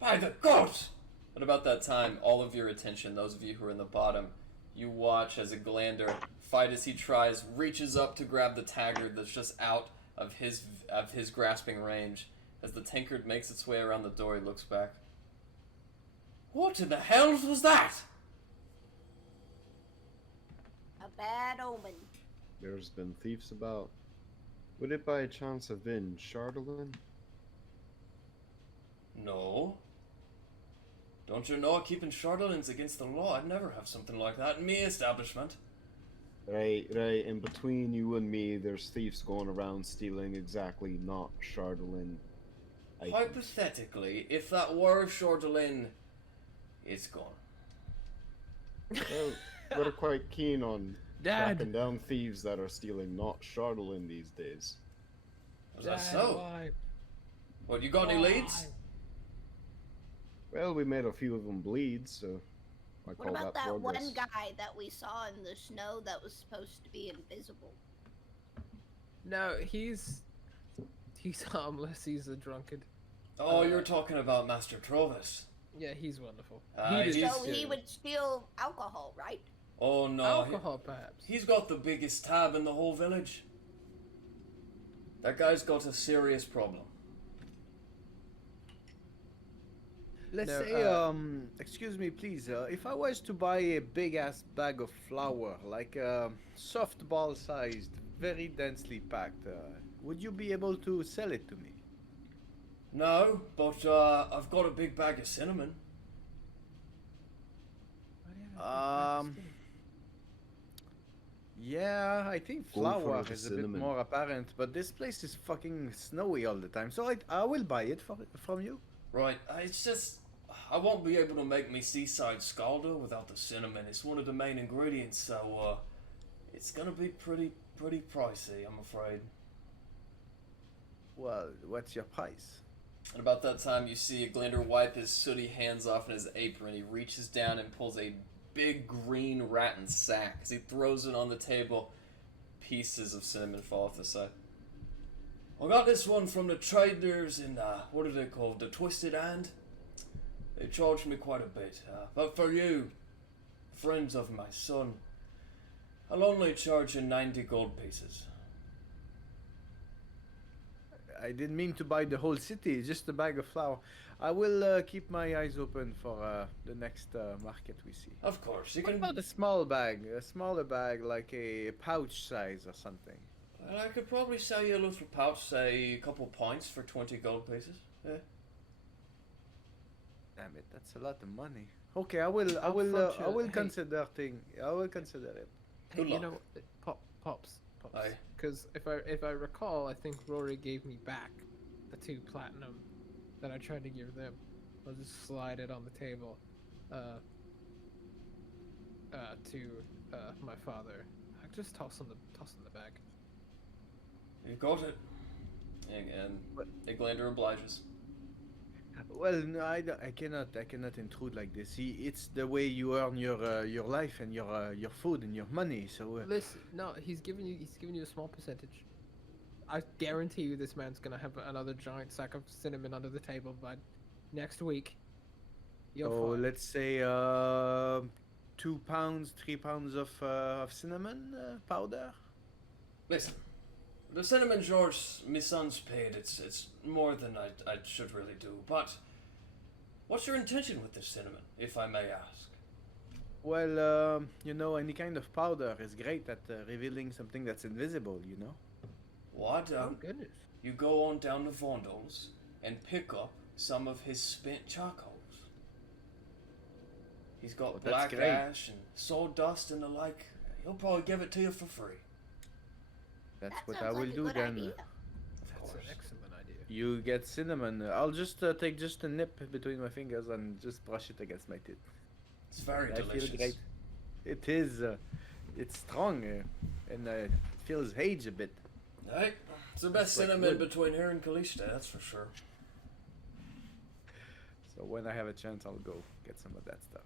By the goat! At about that time, all of your attention, those of you who are in the bottom, you watch as Iglander, fight as he tries, reaches up to grab the tankard that's just out of his grasping range. As the tankard makes its way around the door, he looks back. What in the hell was that? A bad omen. There's been thieves about. Would it by chance have been Chardolin? No. Don't you know keeping Chardolins against the law? I'd never have something like that in me establishment. Right. In between you and me, there's thieves going around stealing exactly not Chardolin items. Hypothetically, if that were Chardolin, it's gone. Well, we're quite keen on Dad. tracking down thieves that are stealing not Chardolin these days. Was that Dad, so? why? What, you got any leads? Well, we made a few of them bleed, so I What call about that progress. one guy that we saw in the snow that was supposed to be invisible? No, he's harmless. He's a drunkard. Oh, you're talking about Master Trovis. Yeah, he's wonderful. He's- So he would steal alcohol, right? Oh no, alcohol, perhaps. he's got the biggest tab in the whole village. That guy's got a serious problem. Let's No, say, excuse me, please. If I was to buy a big ass bag of flour, like softball sized, very densely packed, would you be able to sell it to me? No, but I've got a big bag of cinnamon. Um, yeah, I think Go for flour the is a bit cinnamon. more apparent, but this place is fucking snowy all the time, so I will buy it from you. Right, it's just I won't be able to make me seaside scalder without the cinnamon. It's one of the main ingredients, so it's gonna be pretty pricey, I'm afraid. Well, what's your price? And about that time, you see Glander wipe his sooty hands off in his apron. He reaches down and pulls a big green rattan sack. As he throws it on the table, pieces of cinnamon fall off the side. I got this one from the traders in, what are they called? The Twisted Hand? They charged me quite a bit. But for you, friends of my son, I'll only charge you 90 gold pieces. I didn't mean to buy the whole city, just a bag of flour. I will keep my eyes open for the next market we see. Of course, you What can. about a small bag? A smaller bag, like a pouch size or something. I could probably sell you a little pouch, say a couple pints for 20 gold pieces. Yeah. Damn it, that's a lot of money. Okay, I will Unfortunate- hey. consider I will consider it. Hey, Good you luck. know, pops. Aye. Because if I recall, I think Rory gave me back the 2 platinum that I tried to give them. I'll just slide it on the table, to my father. I just toss in the bag. You got it. And Eglander obliges. Well, no, I cannot intrude like this. See, it's the way you earn your life and your food and your money. So Listen, no, he's giving you a small percentage. I guarantee you, this man's gonna have another giant sack of cinnamon under the table by next week. You're so fine. let's say 2 pounds, 3 pounds of cinnamon powder. Listen, the cinnamon yours, my son's paid. It's more than I should really do. But what's your intention with this cinnamon, if I may ask? Well, any kind of powder is great at revealing something that's invisible. Why Oh don't goodness. you go on down to Vondel's and pick up some of his spent charcoals? He's got Oh, that's black great. ash and sawdust and the like. He'll probably give it to you for free. That's That what sounds I will like a do good then. idea. Of That's course. an excellent idea. You get cinnamon. I'll just take just a nip between my fingers and just brush it against my teeth. It's very I delicious. feel great. It is. It's strong and it feels age a bit. Hey, it's the best It's like cinnamon wood. between here and Kalista, that's for sure. So when I have a chance, I'll go get some of that stuff.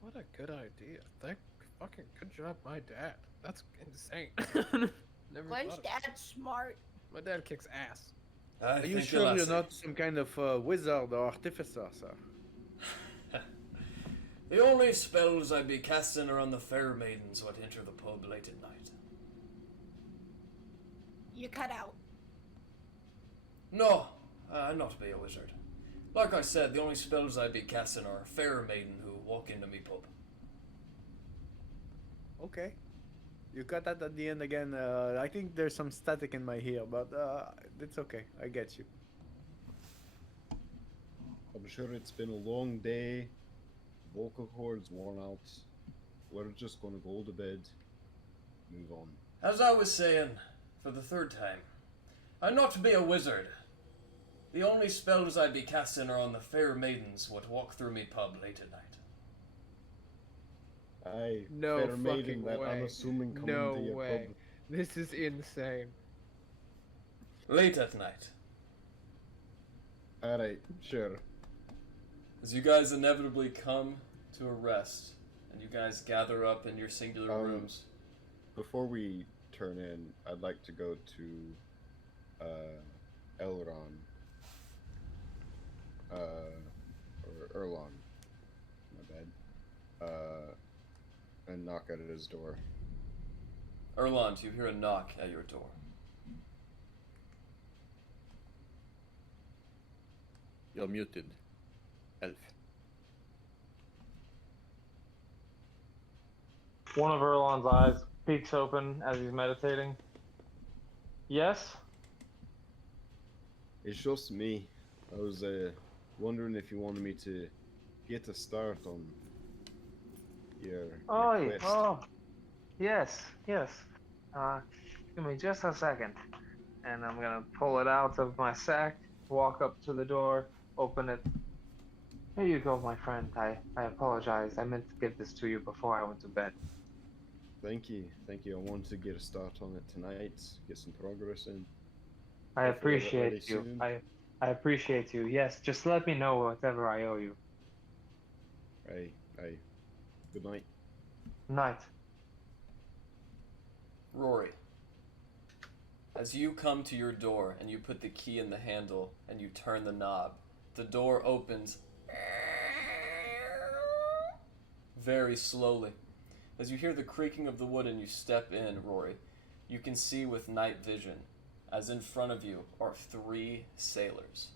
What a good idea. Fucking good job, my dad. That's insane. Never Glen's thought of it. dad's smart. My dad kicks ass. Are you sure you're not some kind of wizard or artificer, sir? The only spells I'd be casting are on the fair maidens who enter the pub late at night. You cut out. No, not to be a wizard. Like I said, the only spells I'd be casting are a fair maiden who walk into me pub. Okay. You got that at the end again. I think there's some static in my ear, but it's okay. I get you. I'm sure it's been a long day. Vocal cords worn out. We're just gonna go to bed. Move on. As I was saying, for the third time, I'm not to be a wizard. The only spells I'd be casting are on the fair maidens what walk through me pub late at night. Aye, No fair maiden, fucking that way. unassuming come No into your way. pub. This is insane. Late at night. Alright, sure. As you guys inevitably come to a rest, and you guys gather up in your singular rooms. Before we turn in, I'd like to go to Elron. Or Erlon. My bad. And knock at his door. Erland, you hear a knock at your door. You're muted, elf. One of Erlon's eyes peeks open as he's meditating. Yes? It's just me. I was wondering if you wanted me to get a start on your quest. Oh, yes, yes. Give me just a second. And I'm gonna pull it out of my sack, walk up to the door, open it. Here you go, my friend. I apologize. I meant to give this to you before I went to bed. Thank you, thank you. I wanted to get a start on it tonight, get some progress in. I Hopefully have it ready appreciate you. soon. I appreciate you. Yes, just let me know whatever I owe you. Aye. Good night. Night. Rory, as you come to your door and you put the key in the handle and you turn the knob, the door opens very slowly. As you hear the creaking of the wood and you step in, Rory, you can see with night vision, as in front of you are 3 sailors.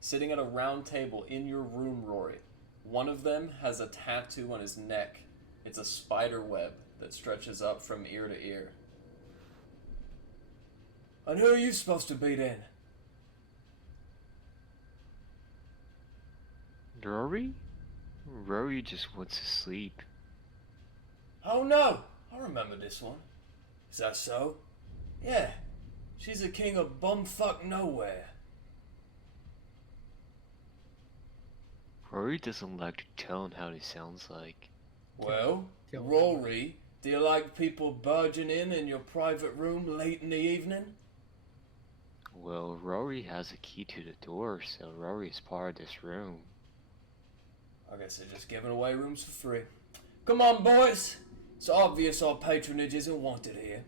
Sitting at a round table in your room, Rory. One of them has a tattoo on his neck. It's a spider web that stretches up from ear to ear. And who are you supposed to be then? Rory? Rory just wants to sleep. Oh no, I remember this one. Is that so? Yeah, she's the king of bumfuck nowhere. Rory doesn't like to tell him how he sounds like. Well, Kill him. Rory, do you like people barging in your private room late in the evening? Well, Rory has a key to the door, so Rory is part of this room. I guess they're just giving away rooms for free. Come on, boys! It's obvious our patronage isn't wanted here.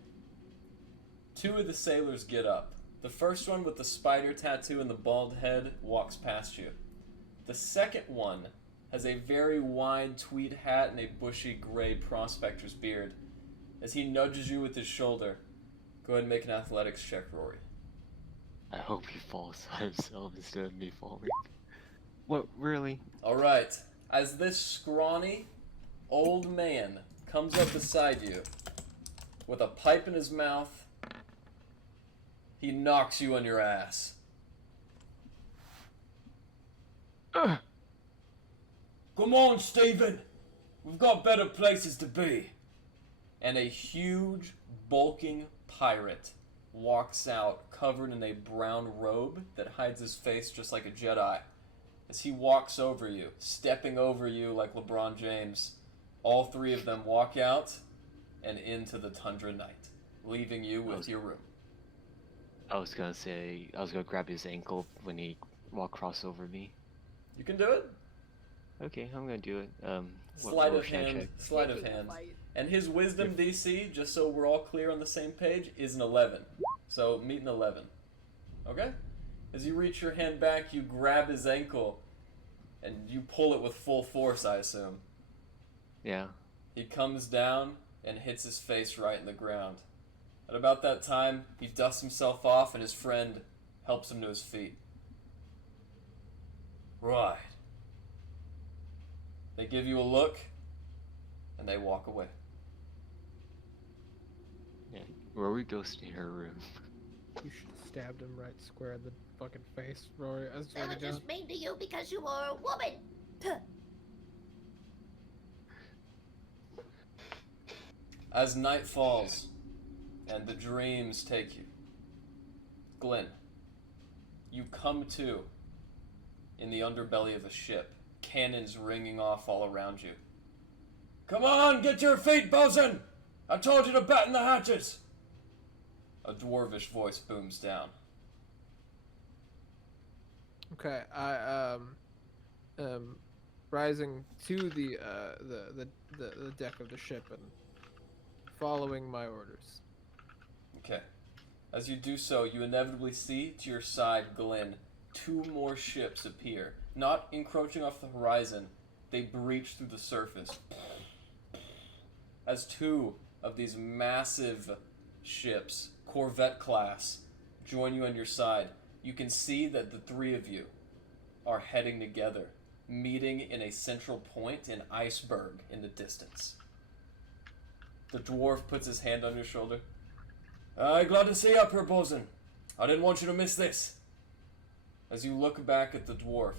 2 of the sailors get up. The first one with the spider tattoo and the bald head walks past you. The second one has a very wide tweed hat and a bushy gray prospector's beard. As he nudges you with his shoulder, go ahead and make an athletics check, Rory. I hope he falls on himself instead of me falling. What, really? Alright, as this scrawny, old man comes up beside you with a pipe in his mouth, he knocks you on your ass. Come on, Stephen! We've got better places to be. And a huge, bulking pirate walks out covered in a brown robe that hides his face just like a Jedi. As he walks over you, stepping over you like LeBron James, all 3 of them walk out and into the tundra night, leaving you with your room. I was gonna grab his ankle when he walked across over me. You can do it. Okay, I'm gonna do it. What Sleight roll of should I hand. check? Sleight of Taking a hand. fight. And his wisdom DC, just so we're all clear on the same page, is an 11. So meet an 11. Okay? As you reach your hand back, you grab his ankle, and you pull it with full force, I assume. Yeah. He comes down and hits his face right in the ground. At about that time, he dusts himself off, and his friend helps him to his feet. Right. They give you a look, and they walk away. Yeah. Rory goes to her room. You should have stabbed him right square in the fucking face, Rory. I swear That to was God. just mean to you because you are a woman. Tuh. As night falls, and the dreams take you, Glen, you come to in the underbelly of a ship, cannons ringing off all around you. Come on, get your feet, bosun! I told you to batten the hatches! A dwarvish voice booms down. Okay, I rising to the deck of the ship and following my orders. Okay. As you do so, you inevitably see to your side, Glen, 2 more ships appear. Not encroaching off the horizon, they breach through the surface. As 2 of these massive ships, Corvette class, join you on your side, you can see that the 3 of you are heading together, meeting in a central point, an iceberg in the distance. The dwarf puts his hand on your shoulder. Glad to see you up here, bosun. I didn't want you to miss this. As you look back at the dwarf,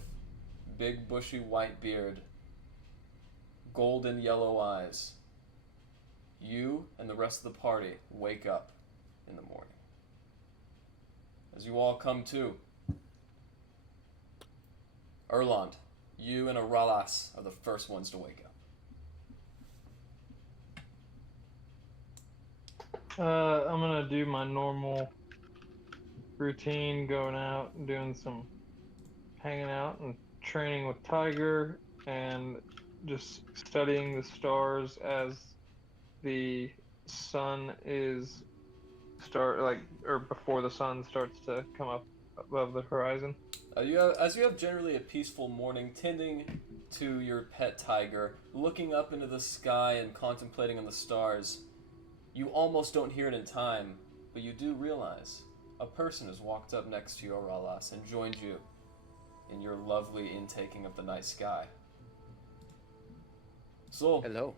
big bushy white beard, golden yellow eyes, you and the rest of the party wake up in the morning. As you all come to, Erland, you and Aralas are the first ones to wake up. I'm gonna do my normal routine, going out and doing some hanging out and training with Tiger and just studying the stars as the sun is or before the sun starts to come up above the horizon. As you have generally a peaceful morning, tending to your pet tiger, looking up into the sky and contemplating on the stars, you almost don't hear it in time, but you do realize a person has walked up next to you, Aralas, and joined you in your lovely intaking of the night sky. So, Hello.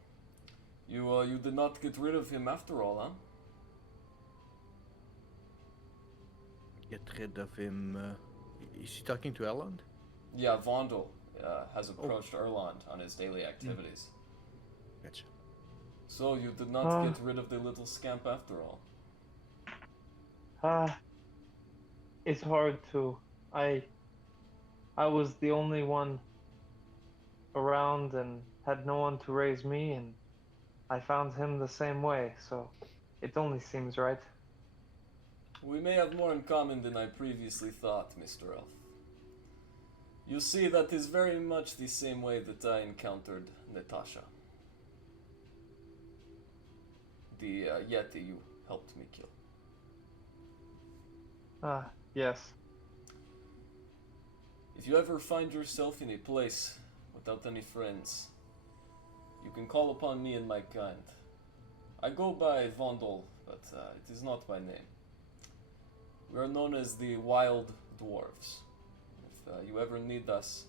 you did not get rid of him after all, huh? Get rid of him. Is he talking to Erland? Yeah, Vondel has approached Erland on his daily activities. Gotcha. So, you did not get rid of the little scamp after all. It's hard to. I was the only one around and had no one to raise me, and I found him the same way, so it only seems right. We may have more in common than I previously thought, Mr. Elf. You see, that is very much the same way that I encountered Natasha. The Yeti you helped me kill. Yes. If you ever find yourself in a place without any friends, you can call upon me and my kind. I go by Vondel, but it is not my name. We are known as the Wild Dwarves. If you ever need us,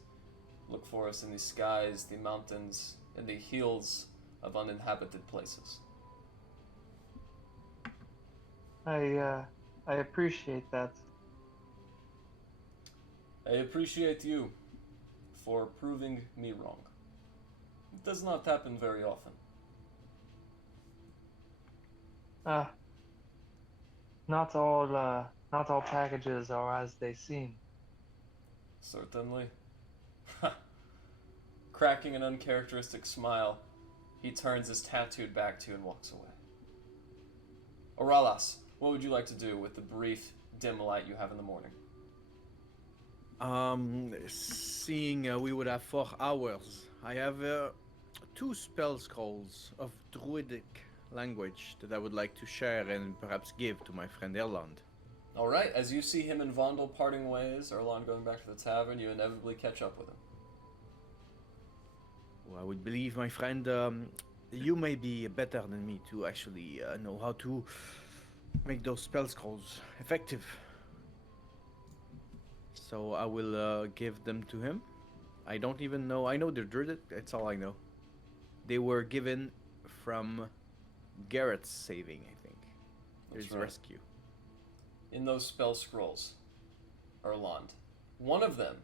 look for us in the skies, the mountains, and the hills of uninhabited places. I appreciate that. I appreciate you for proving me wrong. It does not happen very often. Not all packages are as they seem. Certainly. Cracking an uncharacteristic smile, he turns his tattooed back to you and walks away. Aralas, what would you like to do with the brief, dim light you have in the morning? Seeing we would have 4 hours, I have 2 spell scrolls of druidic language that I would like to share and perhaps give to my friend Erland. Alright, as you see him and Vondel parting ways, Erland going back to the tavern, you inevitably catch up with him. Well, I would believe, my friend, you may be better than me to actually know how to make those spell scrolls effective. So I will give them to him. I don't even know. I know they're druidic. That's all I know. They were given from Garrett's saving, I think. That's His right. rescue. In those spell scrolls, Erland, one of them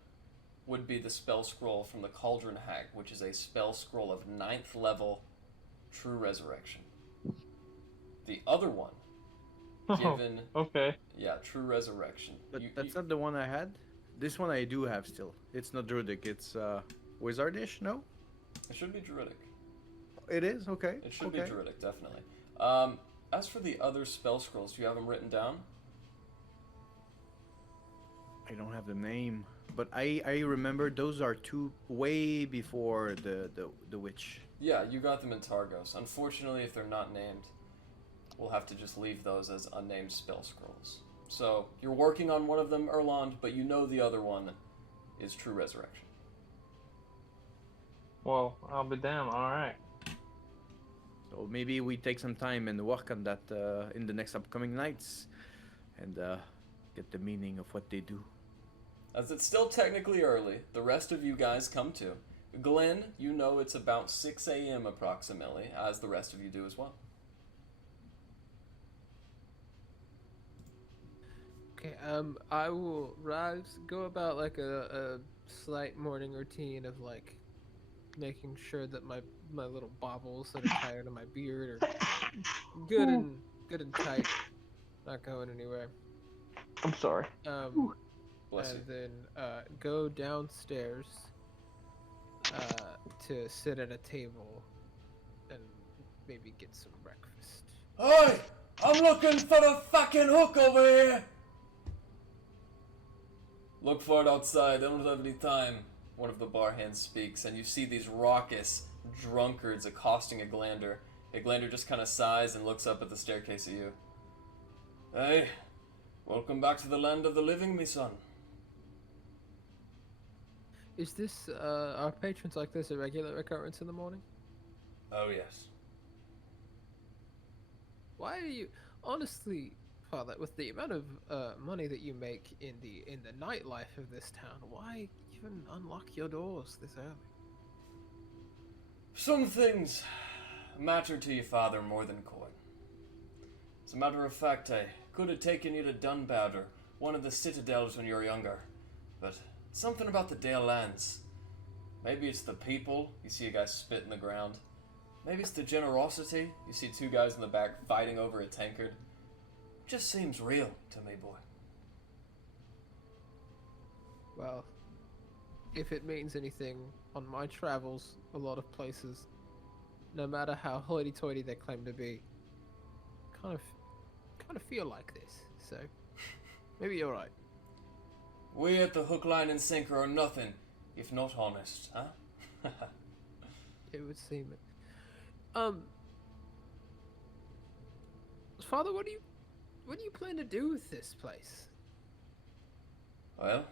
would be the spell scroll from the Cauldron Hag, which is a spell scroll of 9th level True Resurrection. The other one, given... Okay. Yeah, True Resurrection. But that's not the one I had. This one I do have still. It's not druidic. It's wizardish. No, It should be druidic. it is. Okay. It should okay. be druidic, definitely. As for the other spell scrolls, do you have them written down? I don't have the name, but I remember those are 2 way before the witch. Yeah, you got them in Targos. Unfortunately, if they're not named, we'll have to just leave those as unnamed spell scrolls. So, you're working on one of them, Erland, but you know the other one is True Resurrection. Well, I'll be damned. All right. So maybe we take some time and work on that in the next upcoming nights, and get the meaning of what they do. As it's still technically early, the rest of you guys come to. Glen, you know it's about 6 a.m. approximately, as the rest of you do as well. Okay, I will rise, go about like a slight morning routine of like making sure that my little bobbles that are tied to my beard are good and tight, not going anywhere. I'm sorry. Bless you. And then go downstairs to sit at a table and maybe get some breakfast. Hey! I'm looking for the fucking hook over here! Look for it outside, I don't have any time. One of the bar hands speaks, and you see these raucous drunkards accosting a Glander. A Glander just kind of sighs and looks up at the staircase at you. Hey, welcome back to the land of the living, me son. Is this are patrons like this a regular occurrence in the morning? Oh, yes. Why are you honestly, Father, with the amount of money that you make in the nightlife of this town, why even unlock your doors this early? Some things matter to you, Father, more than coin. As a matter of fact, I could have taken you to Dunbad or one of the citadels when you were younger, but something about the Dale lands. Maybe it's the people. You see a guy spit in the ground. Maybe it's the generosity. You see two guys in the back fighting over a tankard. It just seems real to me, boy. Well, if it means anything, on my travels, a lot of places, no matter how hoity-toity they claim to be, kind of feel like this. So maybe you're right. We at the hook, line, and sinker are nothing if not honest, huh? It would seem it. Father, what do you plan to do with this place? Well,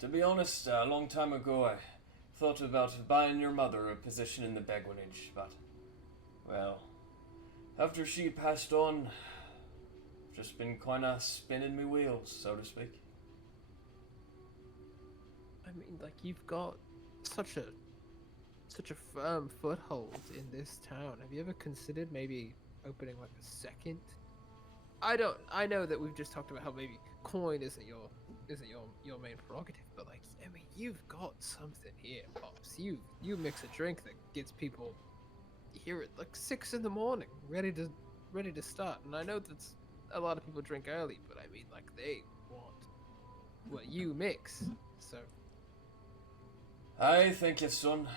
to be honest, a long time ago I thought about buying your mother a position in the Beguinage, but, well, after she passed on, I've just been kinda spinning me wheels, so to speak. I mean, like, you've got such a firm foothold in this town. Have you ever considered maybe opening like a second? I know that we've just talked about how maybe coin isn't your main prerogative, but like, I mean, you've got something here, Pops. You mix a drink that gets people here at like 6 in the morning, ready to start. And I know that's a lot of people drink early, but I mean, like, they want what you mix. So I thank you, son.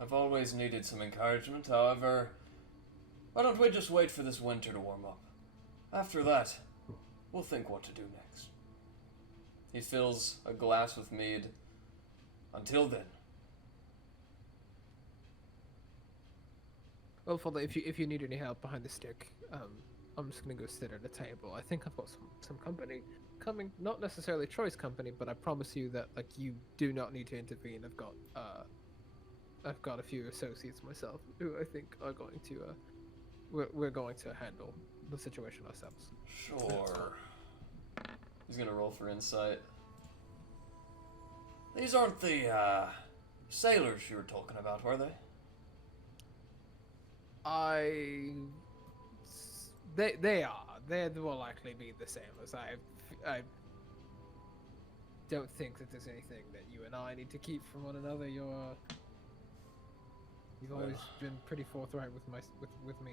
I've always needed some encouragement, however, why don't we just wait for this winter to warm up? After that, we'll think what to do next. He fills a glass with mead. Until then. well, Father, if you need any help behind the stick, I'm just gonna go sit at a table. I think I've got some company coming, not necessarily choice company, but I promise you that like you do not need to intervene. I've got a few associates myself who I think are going to we're going to handle the situation ourselves. Sure. He's gonna roll for insight. These aren't the sailors you were talking about, were they? They are. They will likely be the sailors. I don't think that there's anything that you and I need to keep from one another. You've always been pretty forthright with me,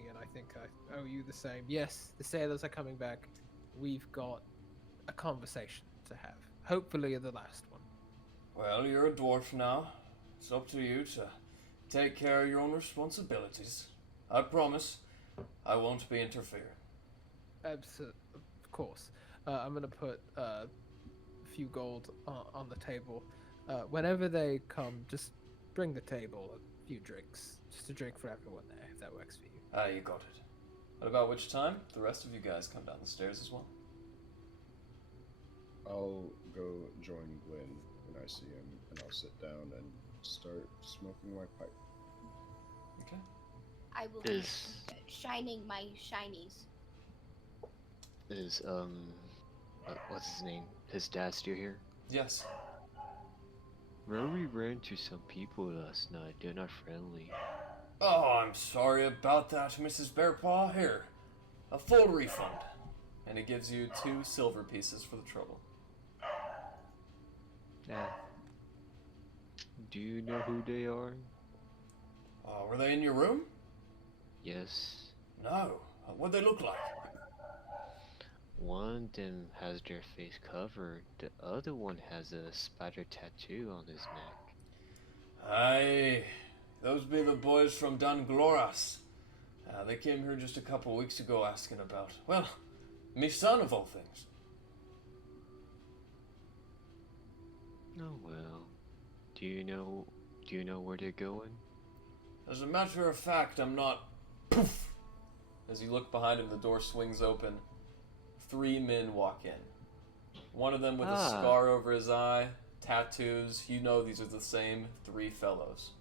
and I think I owe you the same. Yes, the sailors are coming back. We've got a conversation to have. Hopefully the last one. Well, you're a dwarf now. It's up to you to take care of your own responsibilities. I promise I won't be interfering. Absolutely, of course. I'm gonna put a few gold on the table. Whenever they come, just bring the table a few drinks. Just a drink for everyone there, if that works for you. You got it. At about which time the rest of you guys come down the stairs as well. I'll go join Glen when I see him, and I'll sit down and start smoking my pipe. Okay. I will be shining my shinies. Is what's his name? His dad still here? Yes. Remember we ran into some people last night. They're not friendly. Oh, I'm sorry about that, Mrs. Bearpaw. Here, a full refund. and he gives you 2 silver pieces for the trouble. Yeah. Do you know who they are? Were they in your room? Yes. No. What'd they look like? One of them has their face covered. The other one has a spider tattoo on his neck. Aye, those be the boys from Dungloras. They came here just a couple weeks ago asking about, well, me son of all things. Oh well. Do you know where they're going? As a matter of fact, I'm not... Poof! As you look behind him, the door swings open. 3 men walk in. One of them with a scar over his eye, tattoos. You know these are the same 3 fellows.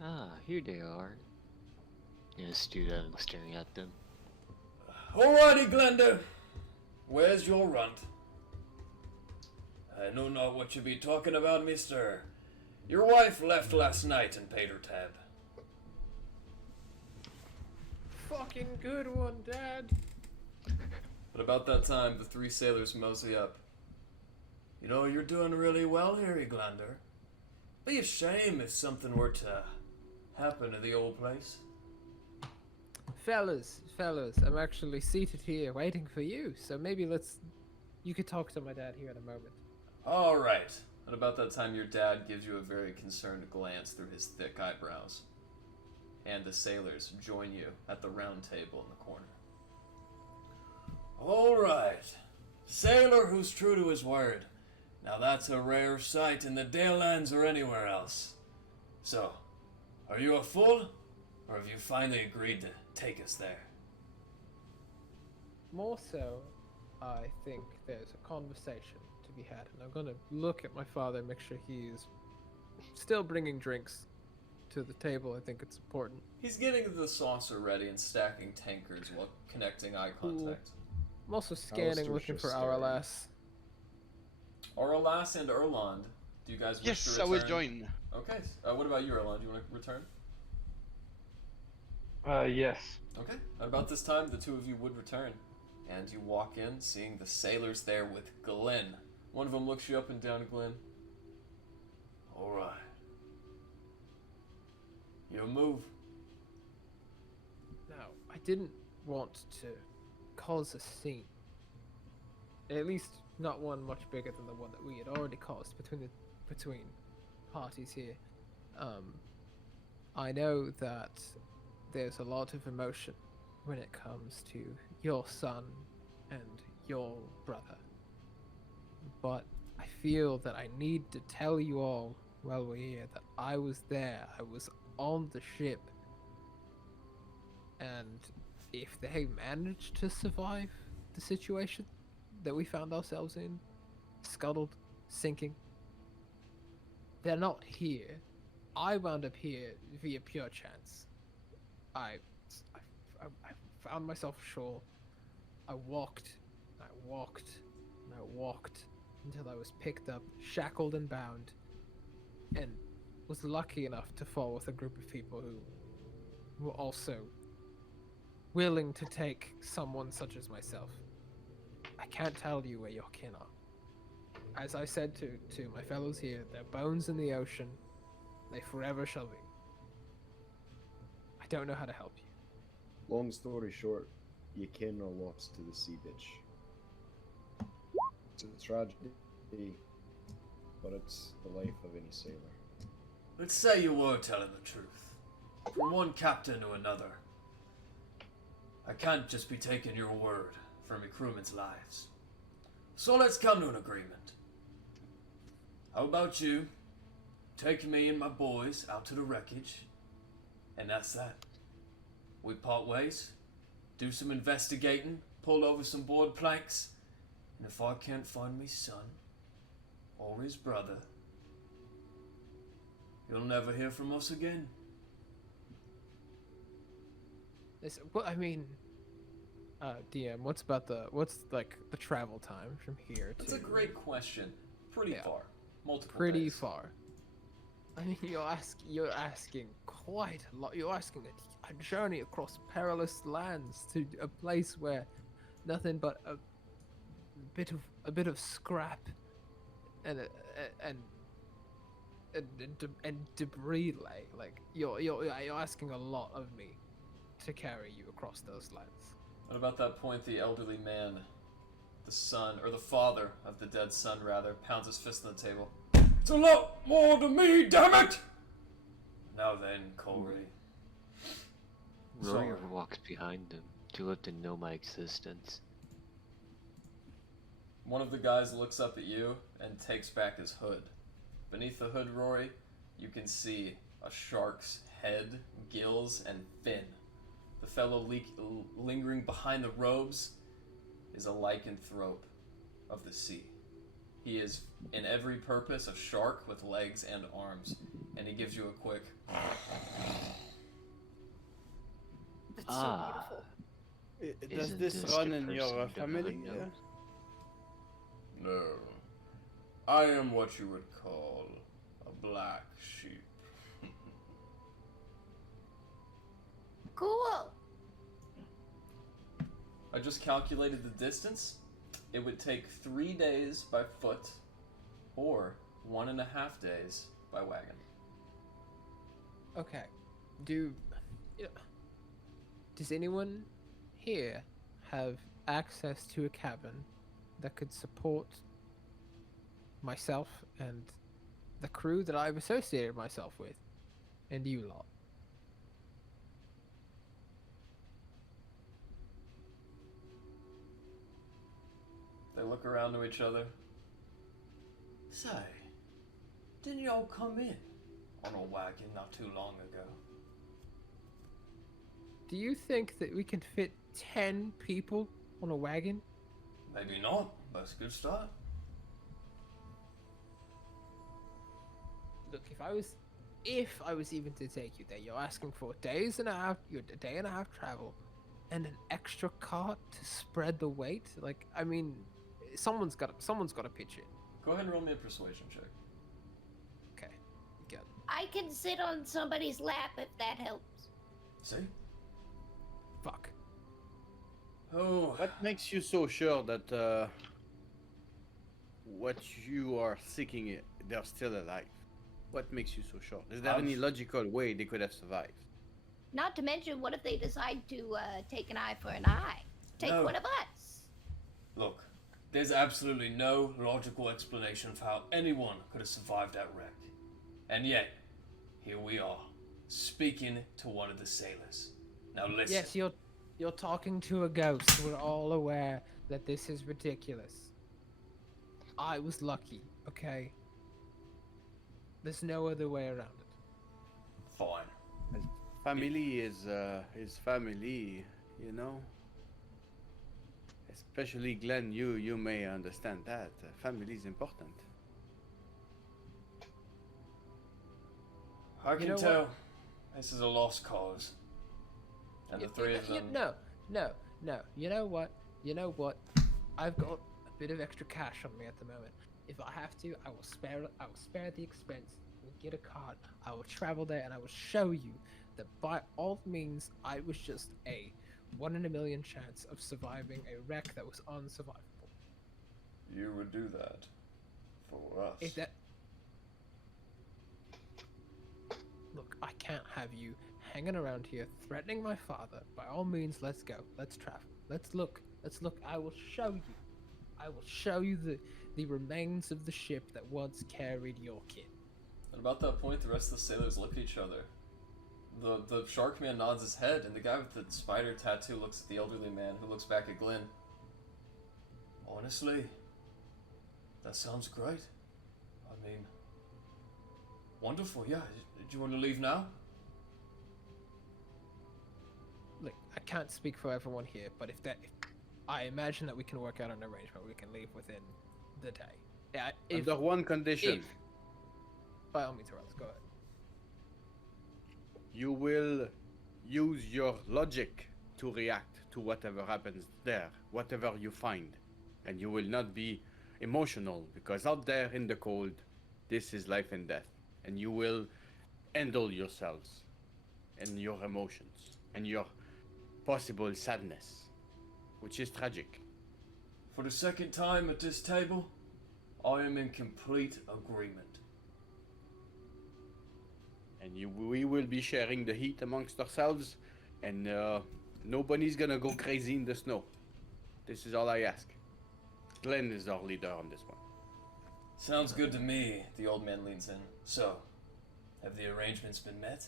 Ah, here they are. And stood up staring at them. Alrighty, Glenda. Where's your runt? I know not what you be talking about, mister. Your wife left last night and paid her tab. Fucking good one, Dad. But about that time, the 3 sailors mosey up. You know, you're doing really well here, Eglander. Be a shame if something were to happen to the old place. Fellas, I'm actually seated here waiting for you, so maybe you could talk to my dad here in a moment. Alright. At about that time, your dad gives you a very concerned glance through his thick eyebrows. And the sailors join you at the round table in the corner. Alright. Sailor who's true to his word. Now that's a rare sight in the Dale Lands or anywhere else. So, are you a fool? Or have you finally agreed to take us there? More so, I think there's a conversation to be had, and I'm gonna look at my father and make sure he's still bringing drinks to the table. I think it's important. He's getting the saucer ready and stacking tankards while connecting eye contact. I'm also scanning, looking for Aurelass. Aurelass and Erland, do you guys wish to Yes, return? I will join. Okay, what about you, Erland? Do you want to return? Yes. Okay. At about this time, the 2 of you would return. And you walk in, seeing the sailors there with Glen. One of them looks you up and down, Glen. Alright. Your move. Now, I didn't want to cause a scene. At least not one much bigger than the one that we had already caused between parties here. I know that there's a lot of emotion when it comes to your son and your brother. But I feel that I need to tell you all while we're here that I was there. I was on the ship. And if they managed to survive the situation that we found ourselves in, scuttled, sinking, they're not here. I wound up here via pure chance. I found myself ashore. I walked until I was picked up, shackled and bound, and was lucky enough to fall with a group of people who were also willing to take someone such as myself. I can't tell you where your kin are. As I said to my fellows here, their bones in the ocean, they forever shall be. I don't know how to help you. Long story short, you kin are lost to the sea bitch. It's a tragedy, but it's the life of any sailor. Let's say you were telling the truth. From one captain to another. I can't just be taking your word from your crewmen's lives. So let's come to an agreement. How about you take me and my boys out to the wreckage, and that's that. We part ways, do some investigating, pull over some board planks, and if I can't find me son, or his brother, you'll never hear from us again. Well, I mean, DM, what's the travel time from here to? That's a great question. Pretty far. Multiple Pretty days. far. I mean, you're asking quite a lot. You're asking a journey across perilous lands to a place where nothing but a bit of scrap and and and debris lay. Like you're asking a lot of me to carry you across those lands. At about that point, the elderly man, the son, or the father of the dead son, rather, pounds his fist on the table. It's a lot more to me, damn it! Now then, Corey. Rory Sorry. walks behind them to let them know my existence. One of the guys looks up at you and takes back his hood. Beneath the hood, Rory, you can see a shark's head, gills, and fin. The fellow lingering behind the robes is a lycanthrope of the sea. He is, in every purpose, a shark with legs and arms, and he gives you a quick... That's Ah. so beautiful. Does Isn't this this run the in person your with the family? hood nose? No. I am what you would call a black sheep. Cool. I just calculated the distance. It would take 3 days by foot, or 1.5 days by wagon. Okay. Does anyone here have access to a cabin that could support myself and the crew that I've associated myself with, and you lot? They look around to each other. Say, didn't y'all come in on a wagon not too long ago? Do you think that we can fit 10 people on a wagon? Maybe not. That's a good start. Look, if I was even to take you there, you're asking for a day and a half travel, and an extra cart to spread the weight. Like, I mean, someone's got to pitch in. Go ahead and roll me a persuasion check. Okay, good. I can sit on somebody's lap if that helps. See? Fuck. Oh, What makes you so sure that what you are seeking, they're still alive? What makes you so sure? Is there any logical way they could have survived? Not to mention, what if they decide to take an eye for an eye? Take No. one of us. look. There's absolutely no logical explanation for how anyone could have survived that wreck. And yet, here we are, speaking to one of the sailors. Now listen. Yes, you're talking to a ghost. We're all aware that this is ridiculous. I was lucky, okay? There's no other way around it. Fine. Family is family, you know. Especially Glen, you may understand that family is important. I can know tell what? this is a lost cause. And the three of them... No. You know what? I've got a bit of extra cash on me at the moment. If I have to, I will spare the expense. We'll get a card. I will travel there, and I will show you that by all means, I was just a 1 in a million chance of surviving a wreck that was unsurvivable. You would do that for us. If that Look, I can't have you hanging around here threatening my father. By all means, let's go. Let's travel. Let's look. I will show you. I will show you the remains of the ship that once carried your kid. At about that point, the rest of the sailors look at each other. The shark man nods his head, and the guy with the spider tattoo looks at the elderly man, who looks back at Glen. Honestly, that sounds great. I mean, wonderful, yeah. Do you want to leave now? Look, I can't speak for everyone here, but if I imagine that we can work out an arrangement. We can leave within the day. Yeah, if, Under one condition. by all means, let's go ahead. You will use your logic to react to whatever happens there, whatever you find. And you will not be emotional, because out there in the cold, this is life and death. and you will handle yourselves and your emotions and your possible sadness, which is tragic. For the second time at this table, I am in complete agreement. And we will be sharing the heat amongst ourselves, and nobody's gonna go crazy in the snow. This is all I ask. Glen is our leader on this one. Sounds good to me, the old man leans in. So, have the arrangements been met?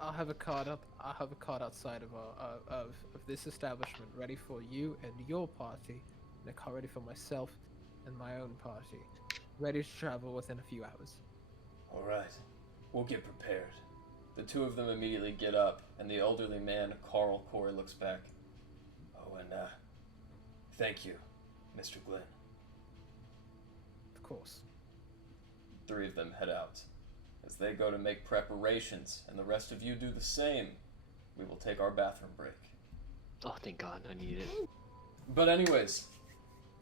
I'll have a cart outside of this establishment ready for you and your party, and a car ready for myself and my own party, ready to travel within a few hours. Alright, we'll get prepared. The two of them immediately get up, and the elderly man, Carl Corey, looks back. Oh, and thank you, Mr. Glen. Of course. Three of them head out. As they go to make preparations, and the rest of you do the same, we will take our bathroom break. Oh, thank God, I need it. But anyways,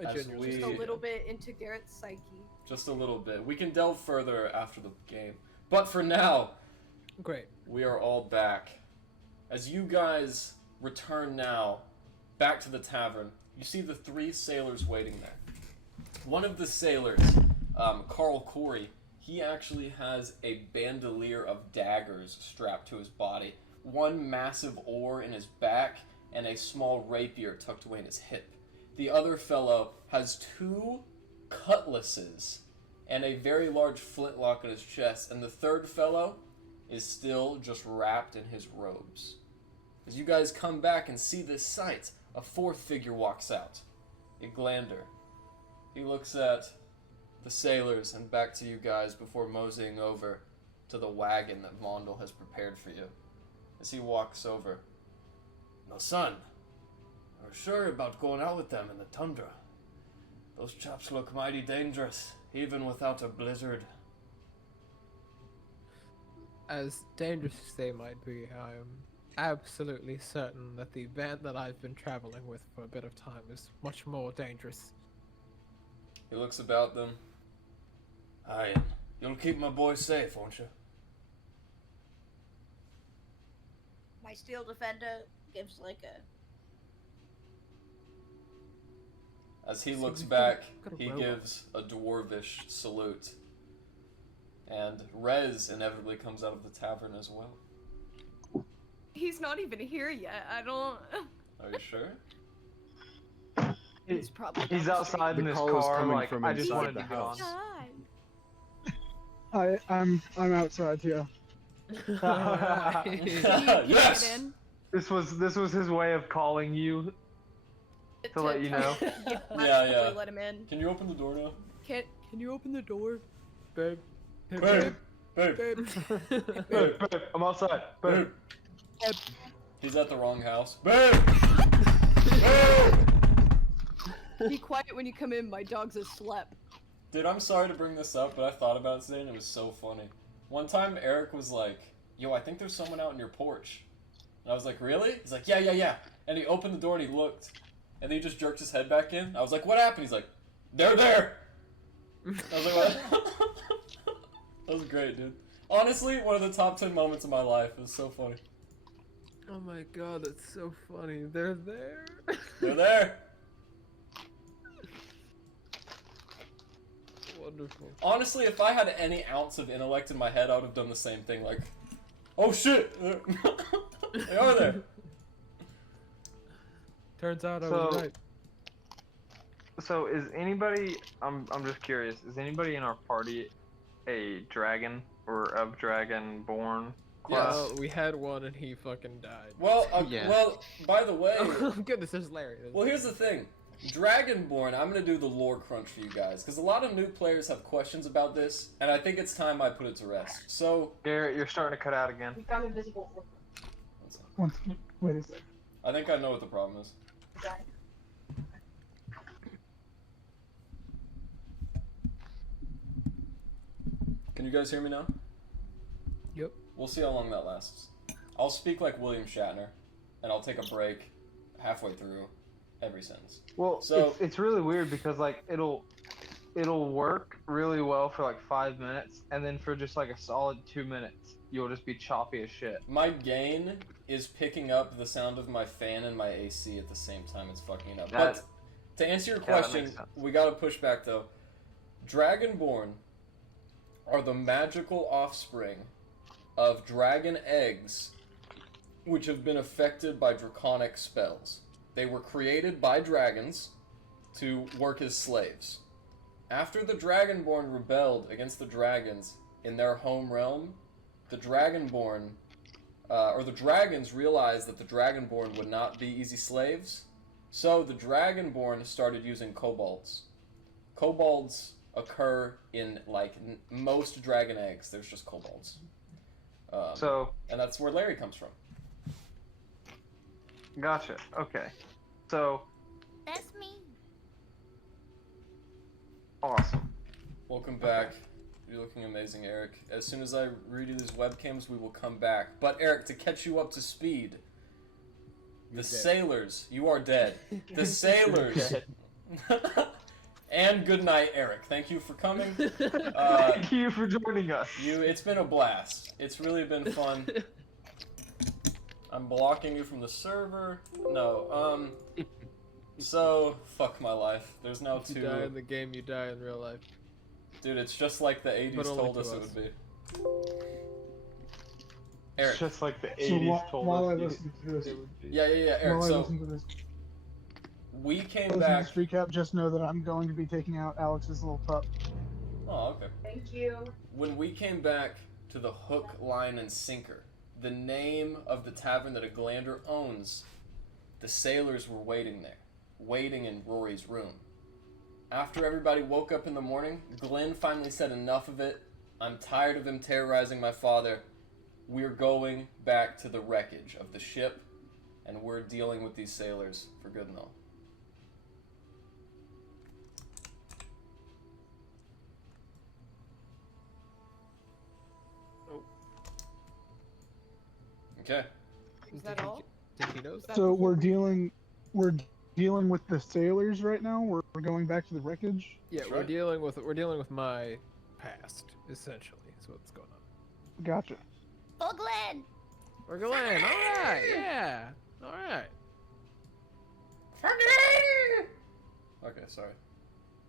I as genuinely- Just a we- little bit into Garrett's psyche. just a little bit. We can delve further after the game. But for now, Great. we are all back. As you guys return now back to the tavern, you see the three sailors waiting there. One of the sailors, Carl Corey, he actually has a bandolier of daggers strapped to his body, one massive oar in his back, and a small rapier tucked away in his hip. The other fellow has two cutlasses and a very large flintlock in his chest, and the third fellow is still just wrapped in his robes. As you guys come back and see this sight, a fourth figure walks out, a Glander. He looks at the sailors and back to you guys before moseying over to the wagon that Mondel has prepared for you. As he walks over, "No, son, are you sure about going out with them in the tundra? Those chaps look mighty dangerous, even without a blizzard." As dangerous as they might be, I am absolutely certain that the band that I've been traveling with for a bit of time is much more dangerous. He looks about them. "Aye, you'll keep my boy safe, won't you?" My steel defender gives like a. As he So looks we've back, got a he robot. gives a dwarvish salute. And Rez inevitably comes out of the tavern as well. He's not even here yet. I don't. Are you sure? He's probably. He's down the street. outside in The his call is car, coming like, from I just inside wanted the to go on. house. Time. I'm outside here. Alright. You can Yes! get in. This was his way of calling you to let you know. Yeah, Probably yeah. Let him in. Can you open the door now? Can you open the door? Babe. Hey, Babe! Babe! Babe. Babe! Babe, I'm outside. Babe. Babe! He's at the wrong house. Babe! Babe! Be quiet when you come in. My dog's asleep. Dude, I'm sorry to bring this up, but I thought about it today and it was so funny. One time Eric was like, "Yo, I think there's someone out in your porch." And I was like, "Really?" He's like, yeah. And he opened the door and he looked. And then he just jerked his head back in. I was like, "What happened?" He's like, "They're there!" I was like, "What?" That was great, dude. Honestly, one of the top 10 moments of my life. It was so funny. Oh my god, that's so funny. They're there. They're there! Wonderful. Honestly, if I had any ounce of intellect in my head, I would have done the same thing. Like, oh shit! They are there! Turns out I So- was right. So is anybody? I'm just curious. Is anybody in our party a dragon or of dragon-born class? Well, we had one and he fucking died. Well, Yeah. well, by the way, Oh goodness, there's Larry. well, here's the thing. Dragonborn, I'm gonna do the lore crunch for you guys, because a lot of new players have questions about this, and I think it's time I put it to rest. So, Garrett, you're starting to cut out again. Wait a sec. I think I know what the problem is. Can you guys hear me now? Yep. We'll see how long that lasts. I'll speak like William Shatner, and I'll take a break halfway through every sentence. Well, So- it's really weird because like it'll work really well for like 5 minutes, and then for just like a solid 2 minutes, you'll just be choppy as shit. My gain is picking up the sound of my fan and my AC at the same time. It's fucking it up. That- But to answer your that question, makes sense. we gotta push back though. Dragonborn are the magical offspring of dragon eggs, which have been affected by draconic spells. They were created by dragons to work as slaves. After the Dragonborn rebelled against the dragons in their home realm, the Dragonborn, or the dragons realized that the Dragonborn would not be easy slaves, so the Dragonborn started using kobolds. Kobolds occur in, like, most dragon eggs. There's just kobolds. And that's where Larry comes from. Gotcha. Okay. So, That's me. awesome. Welcome back. You're looking amazing, Eric. As soon as I redo these webcams, we will come back. But Eric, to catch you up to speed, the dead. sailors, you are dead. The sailors. And good night, Eric. Thank you for coming. Thank you for joining us. It's been a blast. It's really been fun. I'm blocking you from the server. No, so, fuck my life. There's now If you two. die in the game, you die in real life. Dude, it's just like the 80s But only told to us it us. would be. It's Eric. just like the So 80s told while I us. listen to this, Yeah, Eric, while I so listen to this, we came listen to back. this recap, just know that I'm going to be taking out Alex's little pup. Oh, okay. Thank you. When we came back to the Hook, Line, and Sinker, the name of the tavern that a Glander owns, the sailors were waiting there, waiting in Rory's room. After everybody woke up in the morning, Glen finally said enough of it. I'm tired of him terrorizing my father. We're going back to the wreckage of the ship, and we're dealing with these sailors for good and all. Okay. Is that all? Did he know? So we're dealing with the sailors right now. We're going back to the wreckage. Yeah, That's we're right. dealing with my past, essentially. Is what's going on. Gotcha. Full Glen. We're Glen. All right. Yeah. All right. Okay, sorry.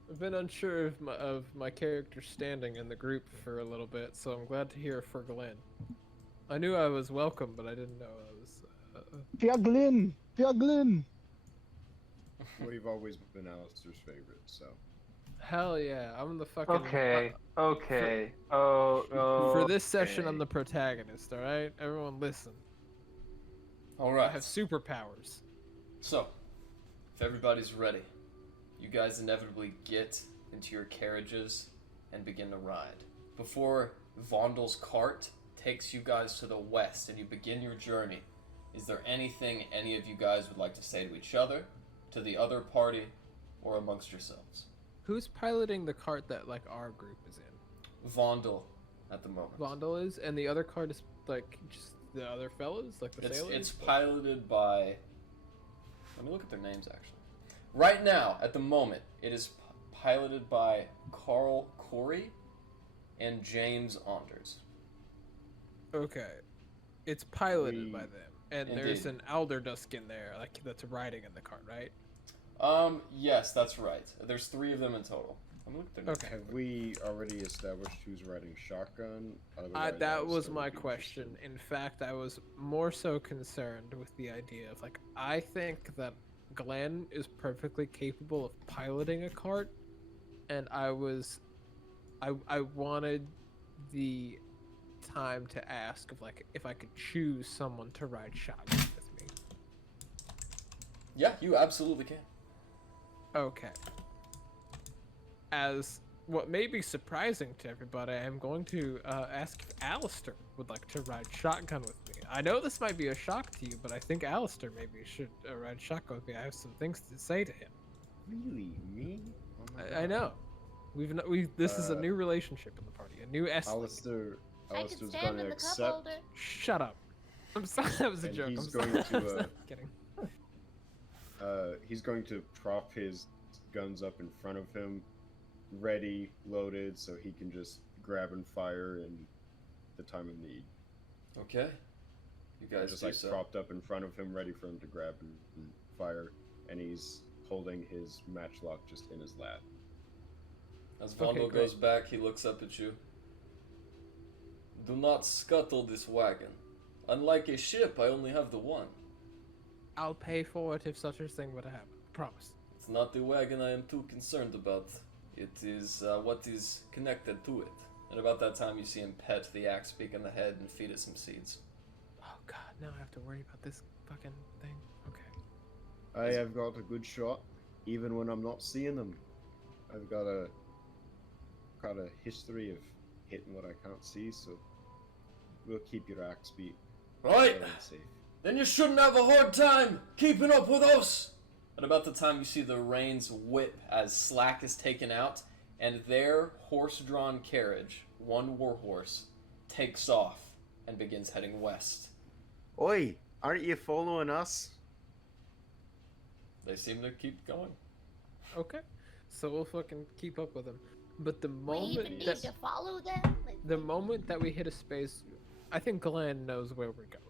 I've been unsure of my character's standing in the group for a little bit, so I'm glad to hear for Glen. I knew I was welcome, but I didn't know I was. Glen. Glen. We've always been Alistair's favorite, so. Hell yeah! I'm the fucking. Okay. Okay. Oh. For this session, I'm okay. the protagonist. All right, everyone, listen. I Alright. have superpowers. So, if everybody's ready, you guys inevitably get into your carriages and begin to ride. Before Vondel's cart takes you guys to the west and you begin your journey, is there anything any of you guys would like to say to each other, to the other party, or amongst yourselves? Who's piloting the cart that like our group is in? Vondel, at the moment. Vondel is, and the other cart is like just the other fellas, like the sailors. It's piloted by... Let me look at their names, actually. Right now, at the moment, it is piloted by Carl Corey and James Anders. Okay, it's piloted by We- them, and there's an Alderdusk in there, like that's riding in the cart, right? Yes, that's right. There's 3 of them in total. Let me look at their names. Okay. Have we already established who's riding shotgun? Otherwise, That was Alistair my would be question. interested. In fact, I was more so concerned with the idea of like I think that Glen is perfectly capable of piloting a cart, and I wanted the time to ask of like if I could choose someone to ride shotgun with me. Yeah, you absolutely can. Okay. As what may be surprising to everybody, I'm going to ask if Alistair would like to ride shotgun with me. I know this might be a shock to you, but I think Alistair maybe should ride shotgun with me. I have some things to say to him. Really? Me? Oh my I God. know. This is a new relationship in the party, a new S. Alistair, I can Alistair's stand going in to the cup accept. holder. Shut up. I'm sorry, that was a And joke. he's I'm sorry. going to, I was kidding. He's going to prop his guns up in front of him ready, loaded, so he can just grab and fire in the time of need. Okay. You guys Just do like so. propped up in front of him, ready for him to grab and fire, and he's holding his matchlock just in his lap. As Okay, Vondo great. goes back, he looks up at you. Do not scuttle this wagon. Unlike a ship, I only have the one. I'll pay for it if such a thing were to happen. Promise. It's not the wagon I am too concerned about. It is what is connected to it. And about that time, you see him pet the axe beak in the head and feed it some seeds. Oh god, now I have to worry about this fucking thing. Okay. I have got a good shot, even when I'm not seeing them. I've got a history of hitting what I can't see, so we'll keep your axe beat Right! well and safe. Then you shouldn't have a hard time keeping up with us! And about the time you see the reins whip as slack is taken out, and their horse-drawn carriage, one warhorse, takes off and begins heading west. Oi, aren't you following us? They seem to keep going. Okay. So we'll fucking keep up with them. But the We even moment need that to follow them. the moment that we hit a space, I think Glenn knows where we're going.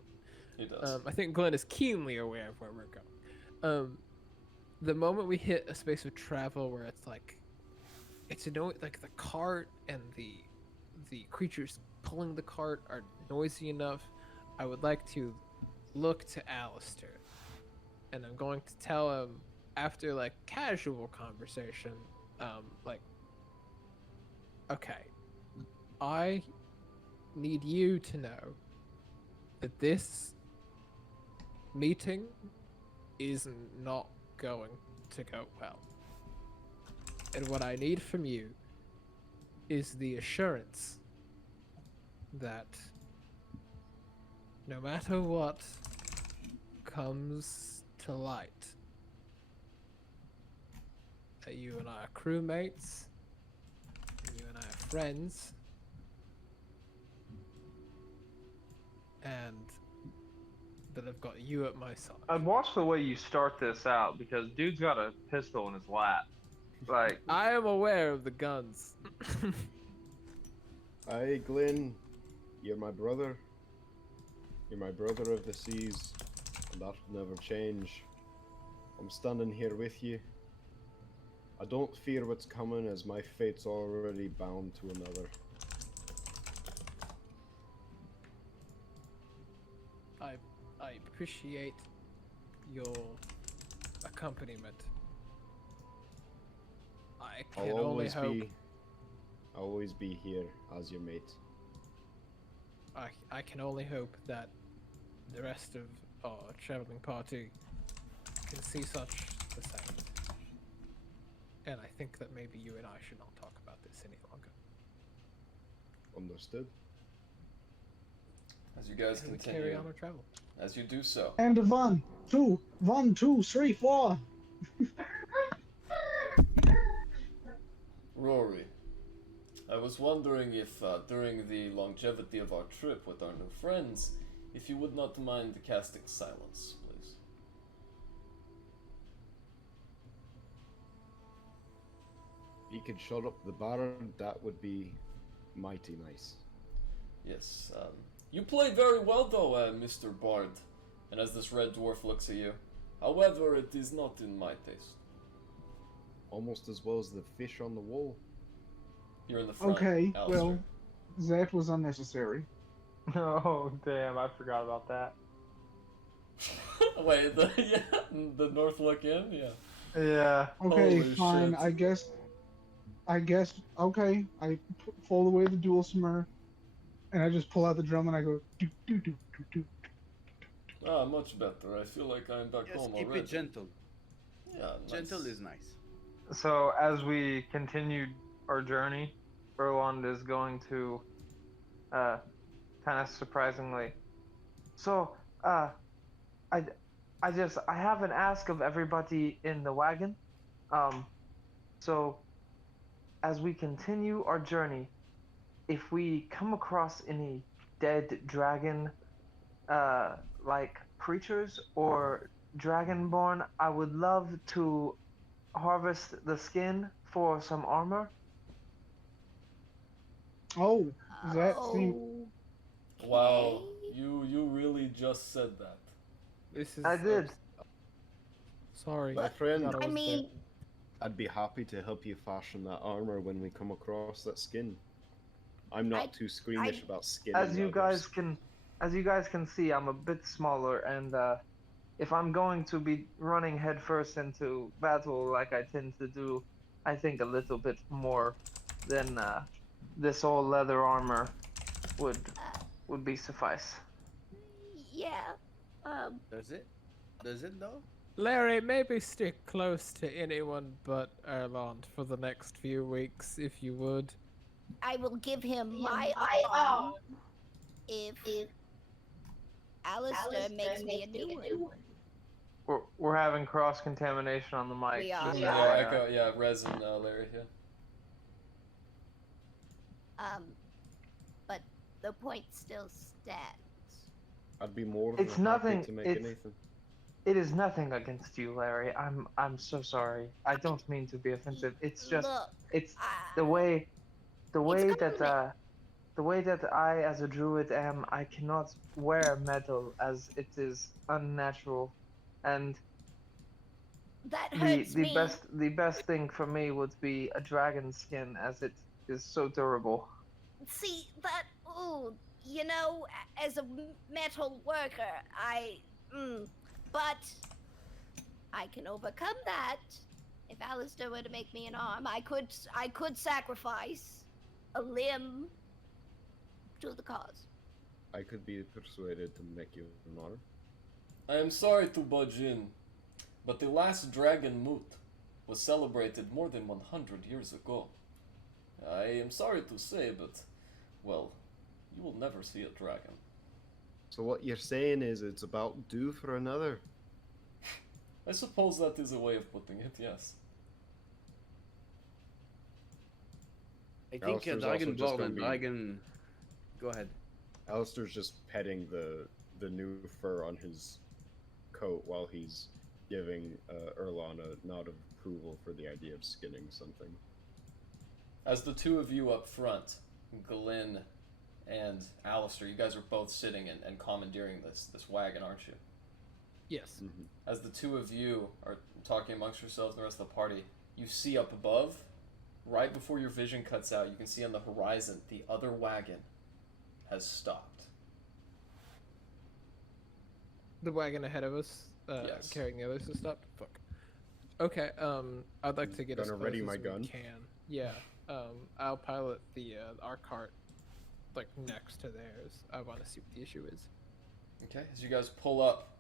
He does. I think Glenn is keenly aware of where we're going. The moment we hit a space of travel where it's like, it's like the cart and the creatures pulling the cart are noisy enough, I would like to look to Alistair, and I'm going to tell him after like casual conversation, like, okay, I need you to know that this meeting is not going to go well. And what I need from you is the assurance that no matter what comes to light, that you and I are crewmates, and you and I are friends, and that I've got you at my side. I'd watch the way you start this out because dude's got a pistol in his lap. Like, I am aware of the guns. Aye, Glen, you're my brother. You're my brother of the seas, and that'll never change. I'm standing here with you. I don't fear what's coming, as my fate's already bound to another. I appreciate your accompaniment. I can I'll only hope. always be here as your mate. I can only hope that the rest of our traveling party can see such the same. And I think that maybe you and I should not talk about this any longer. Understood? As you guys And we continue, carry on our travel. as you do so, And 1, 2, 3, 4. Rory, I was wondering if during the longevity of our trip with our new friends, if you would not mind casting silence, please. You could shut up the Baron, that would be mighty nice. Yes, you played very well though, Mr. Bard. And as this red dwarf looks at you, however, it is not in my taste. Almost as well as the fish on the wall. You're in the front. Okay, Alistair. well, that was unnecessary. oh damn, I forgot about that. Wait, the North Look Inn, yeah. Yeah. Okay, Holy fine. shit. I guess. Okay, I fold away the dual smur, and I just pull out the drum and I go do do do do do. Ah, much better. I feel like I'm back Just home keep already. it gentle. Yeah, Gentle nice. is nice. So as we continue our journey, Roland is going to, kind of surprisingly. So, I have an ask of everybody in the wagon. So, as we continue our journey, if we come across any dead dragon, like creatures or dragonborn, I would love to harvest the skin for some armor Oh, does that seem? Oh. Wow, you really just said that. This is. I did. Sorry. My friend, Forgot I was there. mean, I'd be happy to help you fashion that armor when we come across that skin. I'm not too squeamish about skin As and you guys leathers. can, as you guys can see, I'm a bit smaller, and if I'm going to be running headfirst into battle like I tend to do, I think a little bit more than this all leather armor would uh, would be suffice. yeah. Um, Does it? Does it though? Larry, maybe stick close to anyone but Erland for the next few weeks, if you would. I will give him my arm if Alistair makes me a new one. We're having cross contamination on the mic. We are. just Yeah, FYI. Echo, yeah, Rez and Larry here. But the point still stands. I'd be more than It's happy nothing. to make It's anything. it is nothing against you, Larry. I'm so sorry. I don't mean to be offensive. It's just Look, it's I- the way the It's a way that compliment. the way that I as a druid am. I cannot wear metal as it is unnatural, and that hurts me. the best thing for me would be a dragon skin as it is so durable. See that? Ooh, as a metal worker, but I can overcome that. If Alistair were to make me an arm, I could sacrifice a limb to the cause. I could be persuaded to make you an honor. I am sorry to budge in, but the last dragon moot was celebrated more than 100 years ago. I am sorry to say, but, well, you will never see a dragon. So what you're saying is it's about due for another. I suppose that is a way of putting it, yes. I think a Alistair's also dragon just born gonna and be- dragon. Go ahead. Alistair's just petting the new fur on his coat while he's giving Erlon a nod of approval for the idea of skinning something. As the two of you up front, Glen and Alistair, you guys are both sitting and commandeering this wagon, aren't you? Yes. Mm-hmm. As the two of you are talking amongst yourselves and the rest of the party, you see up above, right before your vision cuts out, you can see on the horizon the other wagon has stopped. The wagon ahead of us, Yes. carrying the others to stop. Fuck. Okay. I'd like to get as Gonna close ready as my we gun? can. Yeah. I'll pilot our cart, like next to theirs. I want to see what the issue is. Okay, as you guys pull up,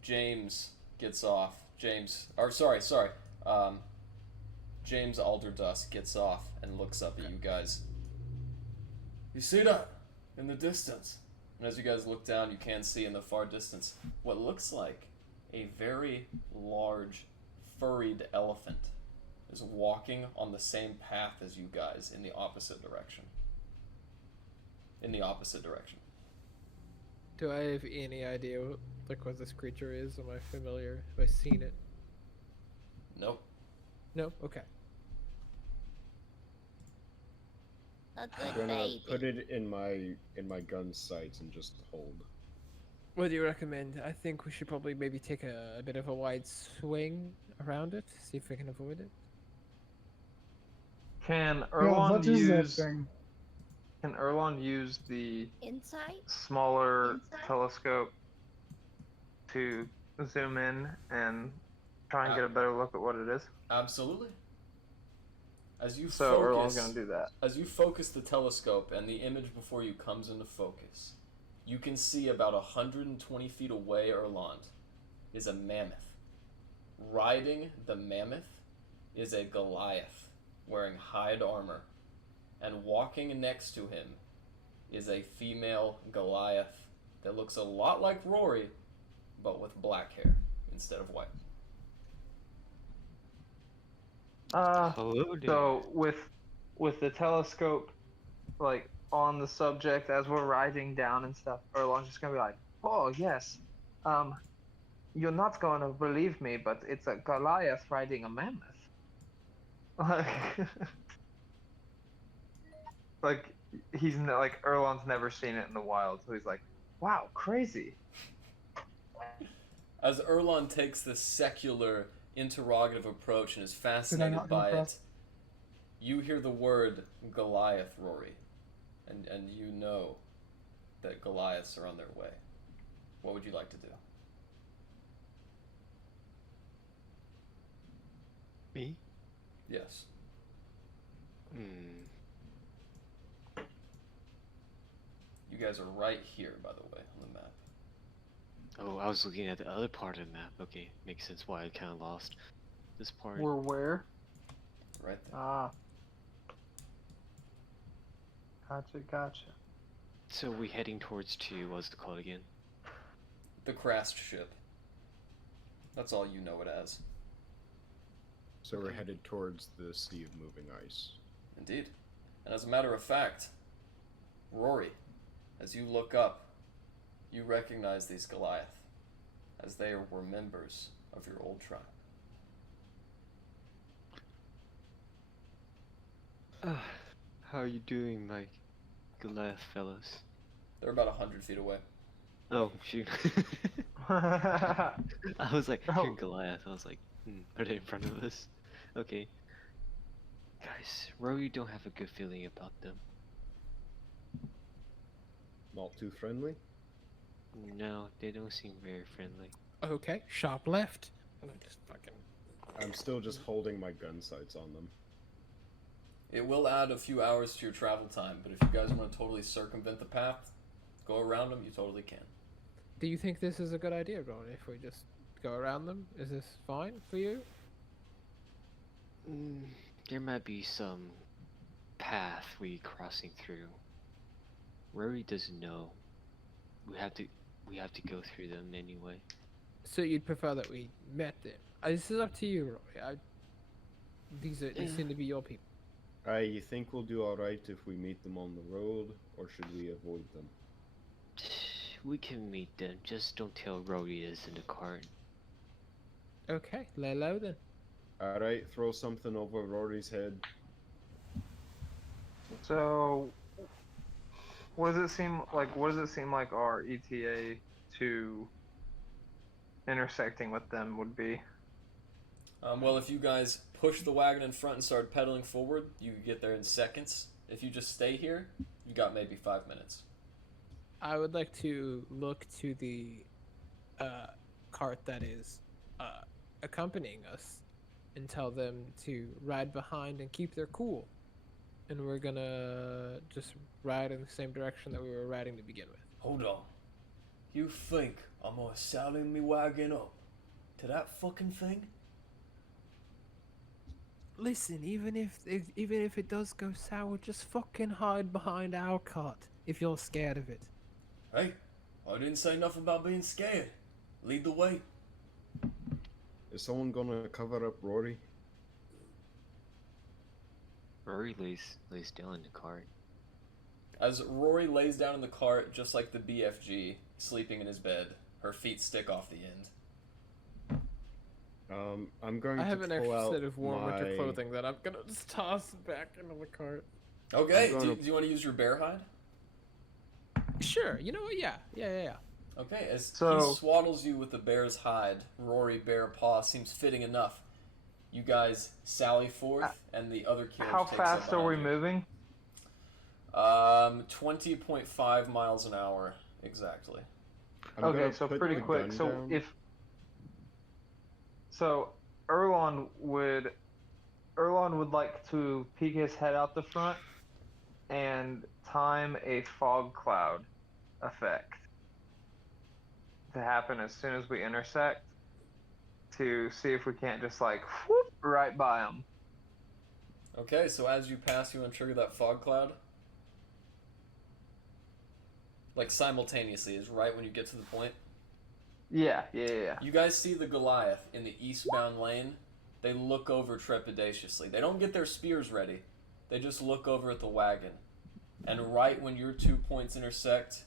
James gets off. James Alderdusk gets off and looks up at you guys. You see that in the distance? And as you guys look down, you can see in the far distance what looks like a very large, furried elephant is walking on the same path as you guys in the opposite direction. Do I have any idea what this creature is? Am I familiar? Have I seen it? Nope. No. Okay. A I'm good gonna baby. put it in my gun sights and just hold. What do you recommend? I think we should probably maybe take a bit of a wide swing around it, see if we can avoid it. Can Yeah, Erlon what is that use thing? Can Erlon use the Insight? smaller telescope to zoom in and try and get a better look at what it is? Absolutely. As you So Erlon's focus, gonna do that. as you focus the telescope and the image before you comes into focus, you can see about 120 feet away, Erland, is a mammoth. Riding the mammoth is a Goliath wearing hide armor, and walking next to him is a female Goliath that looks a lot like Rory, but with black hair instead of white. Hello there. So with the telescope like on the subject as we're riding down and stuff, Erlon's just gonna be like, "Oh yes, you're not gonna believe me, but it's a Goliath riding a mammoth." Like, like like Erlon's never seen it in the wild, so he's like, wow, crazy. As Erlon takes this secular, interrogative approach and is Did I fascinated not come by it, across? you hear the word Goliath, Rory, and you know that Goliaths are on their way. What would you like to do? Me? Yes. Hmm. You guys are right here, by the way, on the map. Oh, I was looking at the other part of the map. Okay, makes sense why I kind of lost this part. We're where? Right there. Ah. Gotcha. So we heading towards what's it called again? The crashed ship. That's all you know it as. So we're headed towards the Sea of Moving Ice. Indeed. And as a matter of fact, Rory, as you look up, you recognize these Goliath, as they were members of your old tribe. How are you doing, my Goliath fellows? They're about 100 feet away. Oh, shoot. Ah. I was like, Oh. you're Goliath. I was like, are they in front of us? Okay. Guys, Rory don't have a good feeling about them. Not too friendly? No, they don't seem very friendly. Okay, sharp left. And I just fucking. I'm still just holding my gun sights on them. It will add a few hours to your travel time, but if you guys want to totally circumvent the path, go around them, you totally can. Do you think this is a good idea, Ron? If we just go around them, is this fine for you? There might be some path we crossing through. Rory doesn't know. We have to go through them anyway. So you'd prefer that we met them? This is up to you, Rory. These seem to be your people. I think we'll do alright if we meet them on the road, or should we avoid them? We can meet them. Just don't tell Rory is in the cart. Okay, lay low then. Alright, throw something over Rory's head. So, what does it seem like our ETA to intersecting with them would be? Well, if you guys push the wagon in front and start pedaling forward, you could get there in seconds. If you just stay here, you got maybe 5 minutes. I would like to look to the cart that is accompanying us and tell them to ride behind and keep their cool. And we're gonna just ride in the same direction that we were riding to begin with. Hold on. You think I'm gonna saddle me wagon up to that fucking thing? Listen, even if it does go sour, just fucking hide behind our cart if you're scared of it. Hey, I didn't say nothing about being scared. Lead the way. Is someone gonna cover up Rory? Rory lays down in the cart. As Rory lays down in the cart, just like the BFG, sleeping in his bed, her feet stick off the end. I'm going I to have an pull extra out set of warm winter my- clothing that I'm gonna just toss back into the cart. Okay, I'm do gonna- you want to use your bear hide? Sure, you know what? Yeah. Okay, as So- he swaddles you with the bear's hide, Rory Bear Paw seems fitting enough. You guys sally forth, and the other killer How takes fast up are we behind you. moving? 20.5 miles an hour, exactly. I'm Okay, gonna so put pretty the quick. gun So down. Erlon would like to peek his head out the front and time a fog cloud effect to happen as soon as we intersect to see if we can't just like whoop right by him. Okay, so as you pass, you want to trigger that fog cloud? Like simultaneously, is right when you get to the point. Yeah. You guys see the Goliath in the eastbound lane. They look over trepidatiously. They don't get their spears ready. They just look over at the wagon. And right when your 2 points intersect,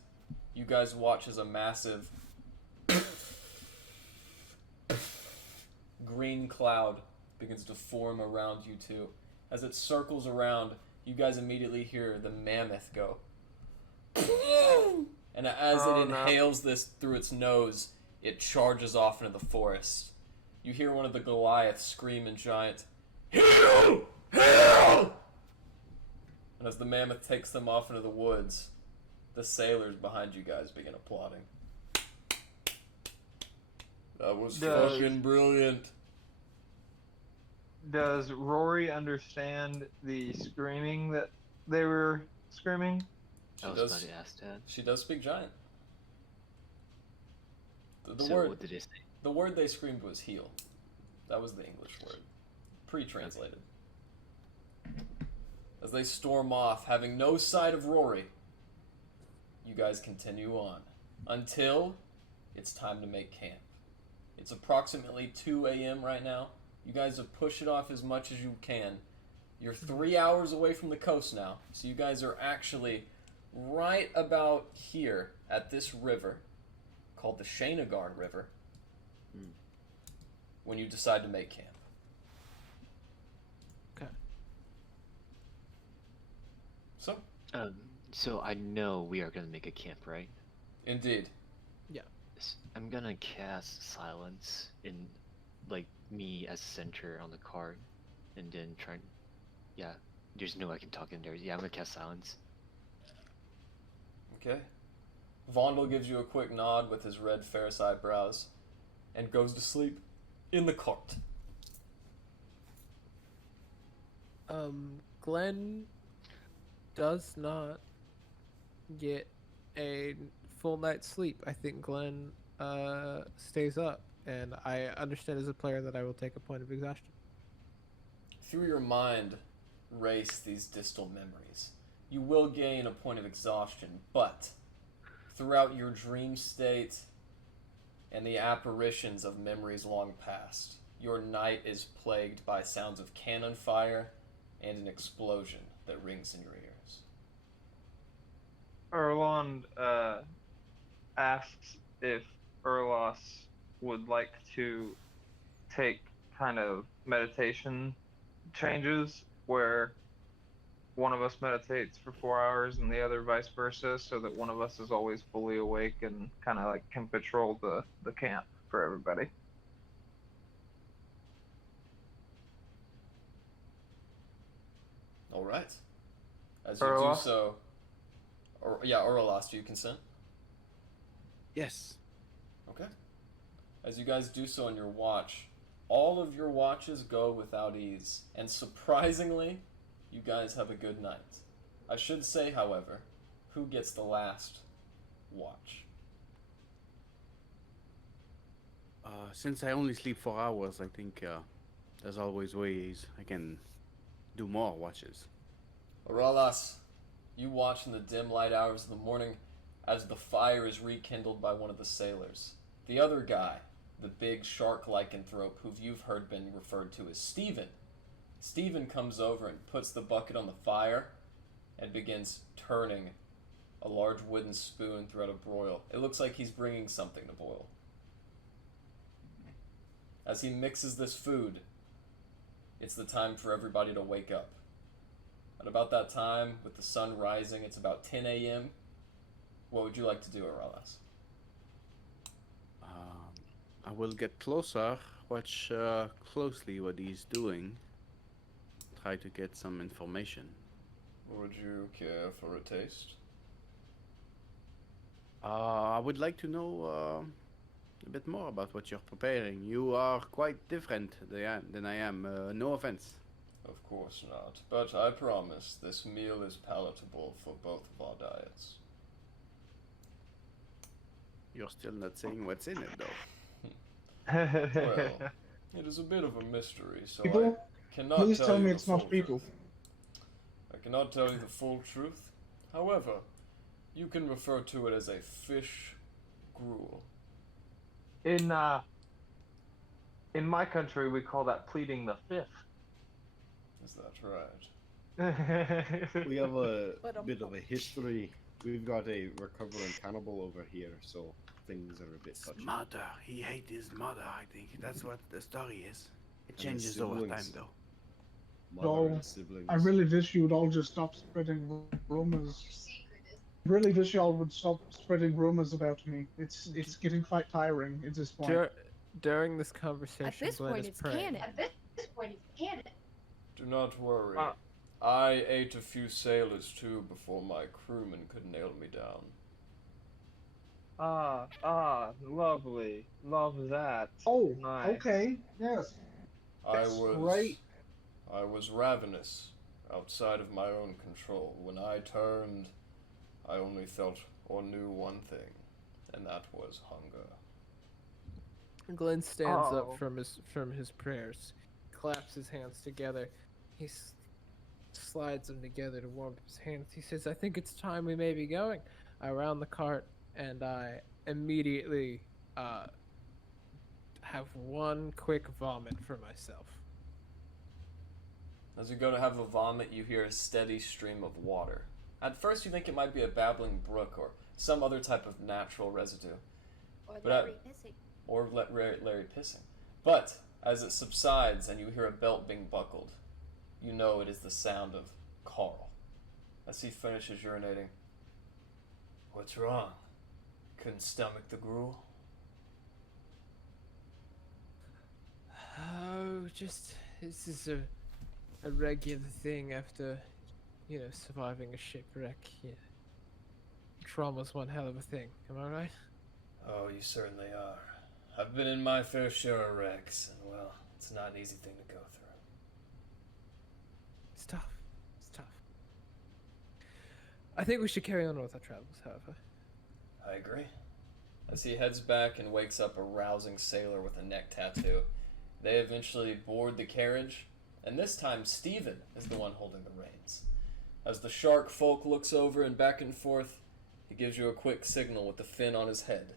you guys watch as a massive green cloud begins to form around you two. As it circles around, you guys immediately hear the mammoth go. And as Oh, it no. inhales this through its nose, it charges off into the forest. You hear one of the Goliaths scream in giant, "Heal! Heal!" And as the mammoth takes them off into the woods, the sailors behind you guys begin applauding. That was Does- fucking brilliant. Does Rory understand the screaming that they were screaming? I was about to ask that. She does speak giant. The So word what did it say? the word they screamed was heal. That was the English word. Pre-translated. As they storm off, having no sight of Rory, you guys continue on until it's time to make camp. It's approximately 2 a.m. right now. You guys have pushed it off as much as you can. You're 3 hours away from the coast now, so you guys are actually right about here at this river called the Shanagarn River when you decide to make camp. Okay. So, So I know we are gonna make a camp, right? indeed. I'm gonna cast silence in, like, me as center on the card, and then try. Yeah, there's no I can talk in there. Yeah, I'm gonna cast silence. Okay. Vondel gives you a quick nod with his red ferris eyebrows and goes to sleep in the cart. Glen does not get a full night's sleep. I think Glen stays up, and I understand as a player that I will take a point of exhaustion. Through your mind race these distal memories. You will gain a point of exhaustion, but throughout your dream state and the apparitions of memories long past, your night is plagued by sounds of cannon fire and an explosion that rings in your ears. Erlond asks if Erlos would like to take kind of meditation changes where one of us meditates for 4 hours and the other vice versa, so that one of us is always fully awake and kind of like can patrol the camp for everybody. All right. As you Orlos? do so, Orlos, do you consent? Yes. Okay. As you guys do so on your watch, all of your watches go without ease, and surprisingly, you guys have a good night. I should say, however, who gets the last watch? Since I only sleep 4 hours, I think there's always ways I can do more watches. Oralas, you watch in the dim light hours of the morning as the fire is rekindled by one of the sailors. The other guy, the big shark lycanthrope who you've heard been referred to as Steven. Steven comes over and puts the bucket on the fire and begins turning a large wooden spoon throughout a broil. It looks like he's bringing something to boil. As he mixes this food, it's the time for everybody to wake up. At about that time, with the sun rising, it's about 10 a.m. What would you like to do, Aralas? I will get closer, watch closely what he's doing, try to get some information. Would you care for a taste? I would like to know a bit more about what you're preparing. You are quite different than I am. No offense. Of course not, but I promise this meal is palatable for both of our diets. You're still not saying what's in it, though. Well, it is a bit of a mystery, so People, I cannot please tell tell you me the it's not full people. truth. I cannot tell you the full truth. However, you can refer to it as a fish gruel. In my country, we call that pleading the fifth. Is that right? We have a But, bit of a history. We've got a recovering cannibal over here, so things are a bit His touchy. mother. He hated his mother, I think. That's what the story is. It And his changes over time, siblings. though. mother all. and siblings. I really wish you would all just stop spreading rumors. Really wish y'all would stop spreading rumors about me. It's getting quite tiring at this point. During this conversation, At this Glen point, is it's praying. canon. Do not worry. Uh. I ate a few sailors too before my crewmen could nail me down. Lovely. Love that. Oh, Nice. okay, yes. That's great. I was ravenous, outside of my own control. When I turned, I only felt or knew one thing, and that was hunger. Glen stands Oh. up from his prayers, claps his hands together. He slides them together to warm up his hands. He says, "I think it's time we may be going." I round the cart and I immediately have one quick vomit for myself. As you go to have a vomit, you hear a steady stream of water. At first, you think it might be a babbling brook or some other type of natural residue, Or But Larry pissing. or Larry pissing. But as it subsides and you hear a belt being buckled, you know it is the sound of Carl. As he finishes urinating, "What's wrong? Couldn't stomach the gruel?" Oh, just this is a regular thing after, surviving a shipwreck. Yeah. Trauma's one hell of a thing. Am I right? Oh, you certainly are. I've been in my fair share of wrecks, and well, it's not an easy thing to go through. It's tough. It's tough. I think we should carry on with our travels, however. I agree. As he heads back and wakes up a rousing sailor with a neck tattoo, they eventually board the carriage, and this time Stephen is the one holding the reins. As the shark folk looks over and back and forth, he gives you a quick signal with the fin on his head,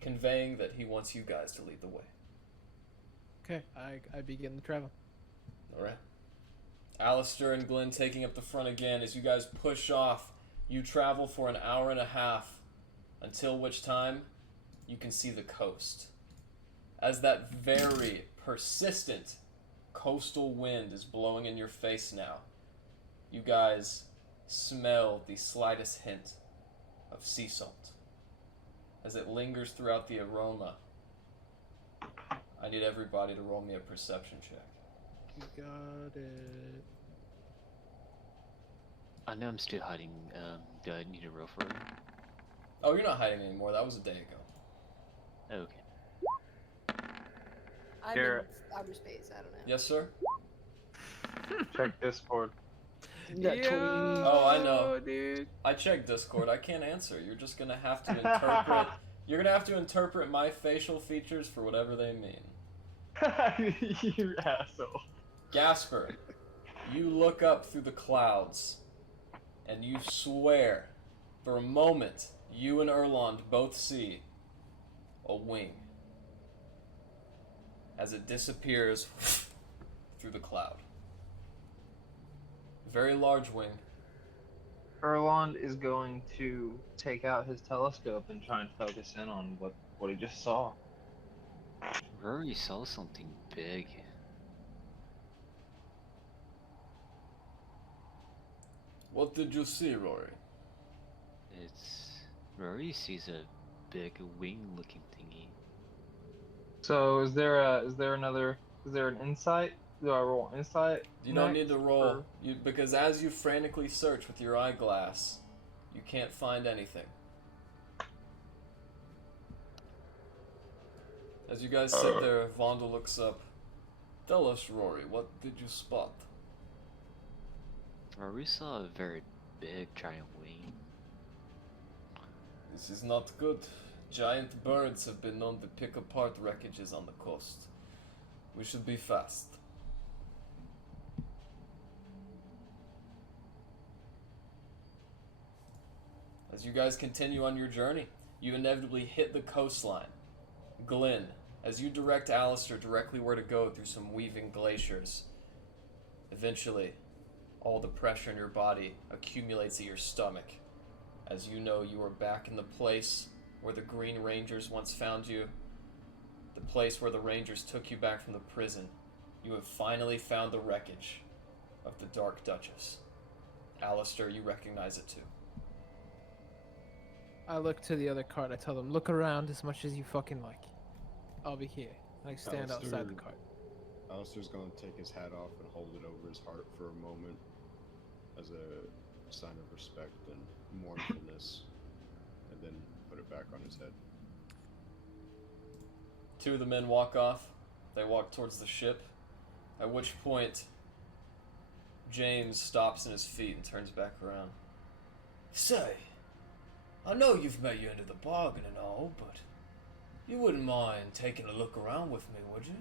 conveying that he wants you guys to lead the way. Okay, I begin the travel. Alright. Alistair and Glen taking up the front again. As you guys push off, you travel for an hour and a half, until which time you can see the coast. As that very persistent coastal wind is blowing in your face now, you guys smell the slightest hint of sea salt. As it lingers throughout the aroma, I need everybody to roll me a perception check. You got it. I know I'm still hiding. Do I need to roll for it? Oh, you're not hiding anymore. That was a day ago. Okay. I'm Garrett. in outer space. I don't know. Yes, sir? Check Discord. Oh, I know. Dude. I checked Discord. I can't answer. You're just gonna have to interpret. You're gonna have to interpret my facial features for whatever they mean. You asshole. Gasper, you look up through the clouds, and you swear, for a moment, you and Erland both see a wing as it disappears through the cloud. Very large wing. Erland is going to take out his telescope and try and focus in on what he just saw. Rory saw something big. What did you see, Rory? Rory sees a big wing-looking thingy. So is there an insight? Do I roll insight? You don't next, need to roll, or- because as you frantically search with your eyeglass, you can't find anything. As you guys sit there, Vonda looks up. Tell us, Rory, what did you spot? Rory saw a very big giant wing. This is not good. Giant birds have been known to pick apart wreckages on the coast. We should be fast. As you guys continue on your journey, you inevitably hit the coastline. Glen, as you direct Alistair directly where to go through some weaving glaciers, eventually, all the pressure in your body accumulates at your stomach, as you know you are back in the place where the Green Rangers once found you, the place where the Rangers took you back from the prison, You have finally found the wreckage of the Dark Duchess. Alistair, you recognize it too. I look to the other cart. I tell them, look around as much as you fucking like. I'll be here. I stand outside the cart. Alistair's gonna take his hat off and hold it over his heart for a moment as a sign of respect and mournfulness, and then put it back on his head. Two of the men walk off. They walk towards the ship, at which point James stops in his feet and turns back around. Say, I know you've made your end of the bargain and all, but you wouldn't mind taking a look around with me, would you?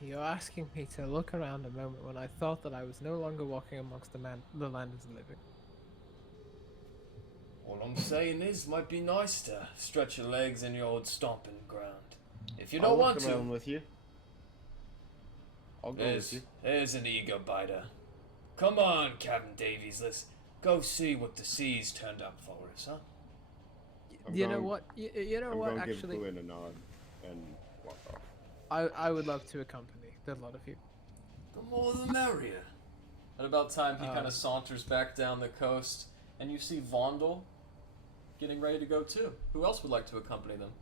You're asking me to look around a moment when I thought that I was no longer walking amongst the land of the living. All I'm saying is, might be nice to stretch your legs in your old stomping ground. If you I'll don't want walk to, around with you. I'll go with you. there's an ego biter. Come on, Captain Davies, let's go see what the sea's turned up for us, huh? You know what? You know I'm what? gonna Actually, give Glen a nod and walk off. I would love to accompany the lot of you. The more the merrier. At about time, he kind Um, of saunters back down the coast, and you see Vondel getting ready to go too. Who else would like to accompany them?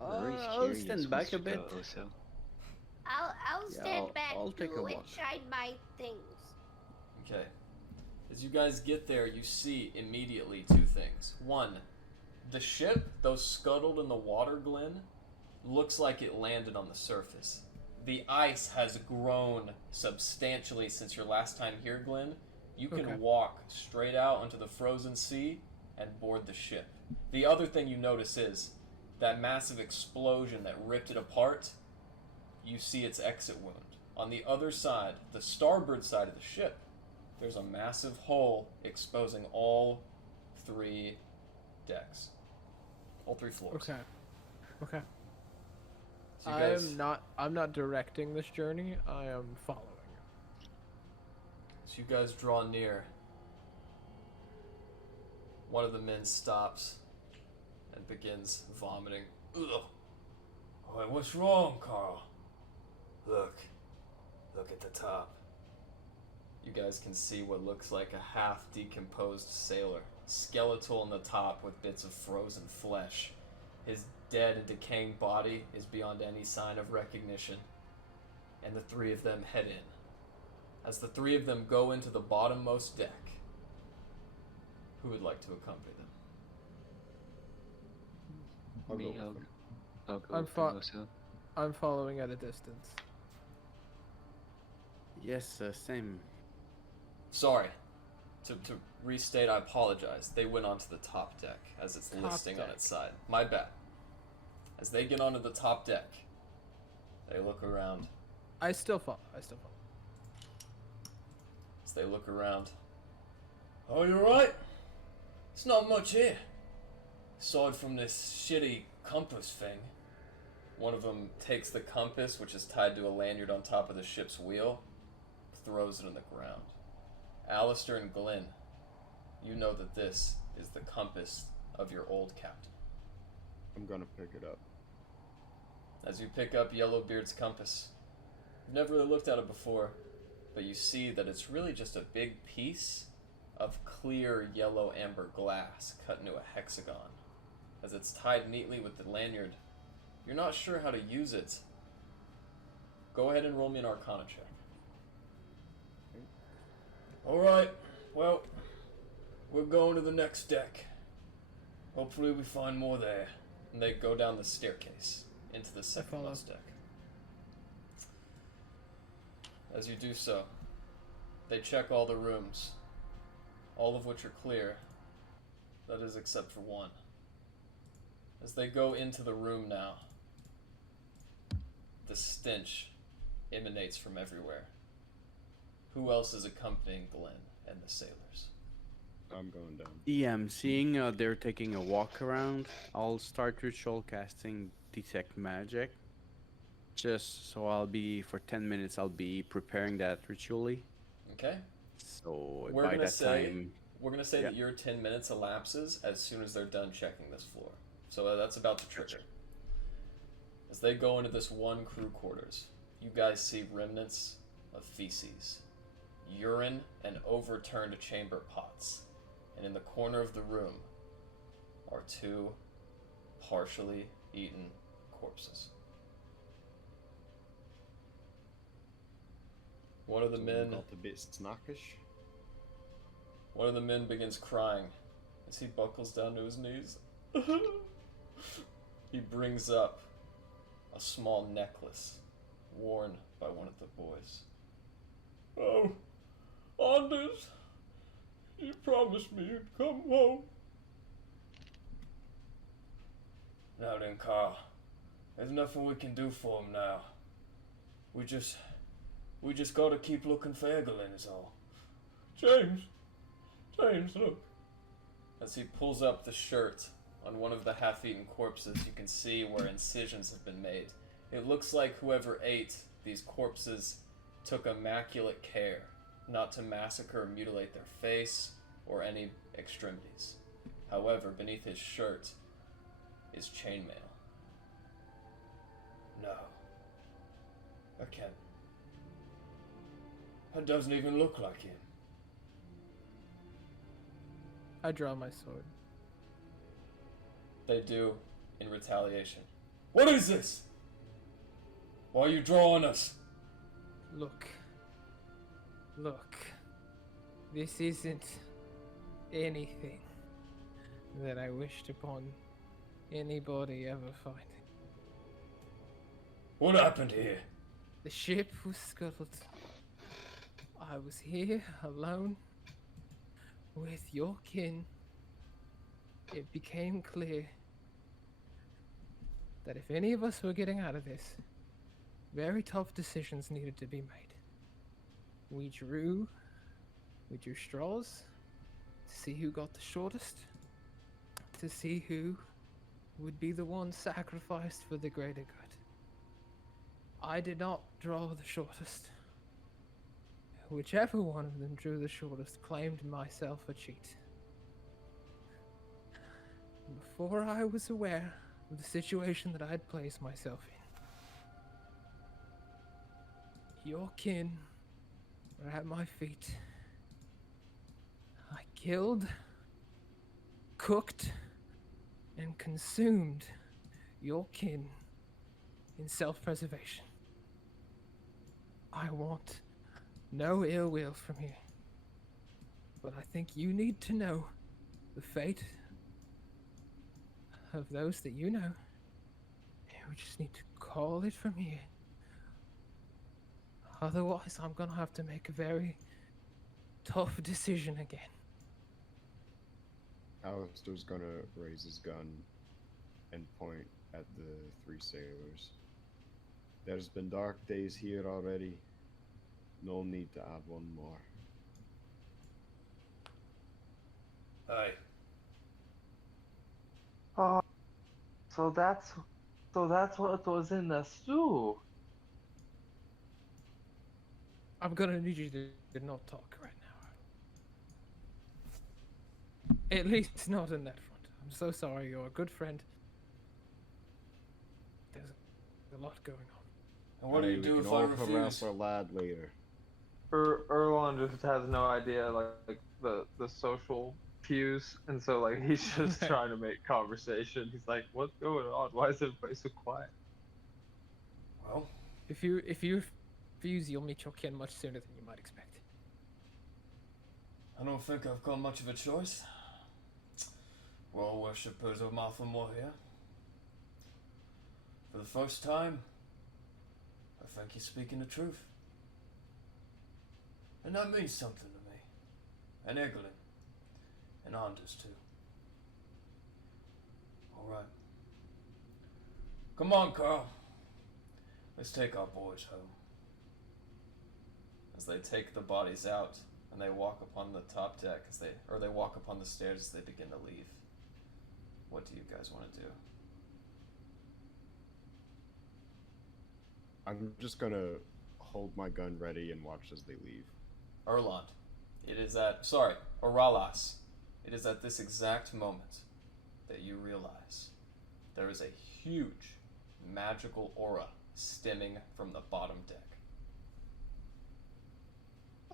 Very I'll curious stand back wants a to bit. go also. I'll Yeah, stand back I'll take a too and walk. shine my things. Okay. As you guys get there, you see immediately two things. One, the ship, though scuttled in the water, Glen, looks like it landed on the surface. The ice has grown substantially since your last time here, Glen. You can Okay. walk straight out onto the frozen sea and board the ship. The other thing you notice is that massive explosion that ripped it apart. You see its exit wound. On the other side, the starboard side of the ship, there's a massive hole exposing all three decks. All three floors. Okay. Okay. So you guys, I'm not directing this journey. I am following. so you guys draw near. One of the men stops and begins vomiting. Ugh. Wait, what's wrong, Carl? Look at the top. You guys can see what looks like a half decomposed sailor, skeletal on the top with bits of frozen flesh. His dead and decaying body is beyond any sign of recognition, and the three of them head in. As the three of them go into the bottommost deck, who would like to accompany them? I'll go Me, with him. I'll go I'm with them fo- also. I'm following at a distance. Yes, same. Sorry. To restate, I apologize. They went onto the top deck as it's Top listing on deck. its side. My bad. As they get onto the top deck, they look around. I still follow. As they look around. Oh, you're right. It's not much here. Aside from this shitty compass thing. One of them takes the compass, which is tied to a lanyard on top of the ship's wheel, throws it on the ground. Alistair and Glen, you know that this is the compass of your old captain. I'm gonna pick it up. As you pick up Yellowbeard's compass, you've never really looked at it before, but you see that it's really just a big piece of clear yellow amber glass cut into a hexagon. As it's tied neatly with the lanyard, you're not sure how to use it. Go ahead and roll me an Arcana check. Alright, well, we're going to the next deck. Hopefully we find more there. And they go down the staircase into the second follow. most deck. As you do so, they check all the rooms, all of which are clear. That is except for one. As they go into the room now, the stench emanates from everywhere. Who else is accompanying Glen and the sailors? I'm going down. Yeah, I'm seeing they're taking a walk around. I'll start ritual casting detect magic. Just so I'll be for 10 minutes. I'll be preparing that ritually. Okay? So We're by gonna that say time, We're gonna say Yeah. that your 10 minutes elapses as soon as they're done checking this floor. So that's about to trigger. As they go into this one crew quarters, you guys see remnants of feces, urine, and overturned chamber pots. And in the corner of the room are two partially eaten corpses. One of the men got a bit snackish. One of the men begins crying as he buckles down to his knees. He brings up a small necklace worn by one of the boys. Oh, Anders, you promised me you'd come home. Now then, Carl, there's nothing we can do for him now. We just gotta keep looking for Egelin is all. James, look. As he pulls up the shirt on one of the half-eaten corpses, you can see where incisions have been made. It looks like whoever ate these corpses took immaculate care not to massacre or mutilate their face or any extremities. However, beneath his shirt is chainmail. No. I can't. That doesn't even look like him. I draw my sword. They do in retaliation. What is this? Why are you drawing us? Look. This isn't anything that I wished upon anybody ever finding. What happened here? The ship was scuttled. I was here alone with your kin. It became clear that if any of us were getting out of this, very tough decisions needed to be made. We drew straws to see who got the shortest, to see who would be the one sacrificed for the greater good. I did not draw the shortest. Whichever one of them drew the shortest claimed myself a cheat. Before I was aware of the situation that I had placed myself in, your kin were at my feet. I killed, cooked, and consumed your kin in self-preservation. I want no ill will from you. But I think you need to know the fate of those that you know. You just need to call it from here. Otherwise, I'm gonna have to make a very tough decision again. Alistair's gonna raise his gun and point at the three sailors. There's been dark days here already. No need to add one more. Hey. Oh, so that's what was in the stew. I'm gonna need you to not talk right now. At least not in that front. I'm so sorry, you're a good friend. There's a lot going on. And what do you do we if can I all refuse? harass our lad later. Erlon just has no idea like the social cues, and so like he's just trying to make conversation. He's like, "What's going on? Why is everybody so quiet?" Well, If you refuse, you'll meet your kin much sooner than you might expect. I don't think I've got much of a choice. We're all worshippers of Malthamore here. For the first time, I think he's speaking the truth. And that means something to me. And Egelin. And Anders too. Alright. Come on, Carl. Let's take our boys home. As they take the bodies out and they walk upon the top deck they walk upon the stairs as they begin to leave. What do you guys want to do? I'm just gonna hold my gun ready and watch as they leave. Erland. Oralas. It is at this exact moment that you realize there is a huge magical aura stemming from the bottom deck.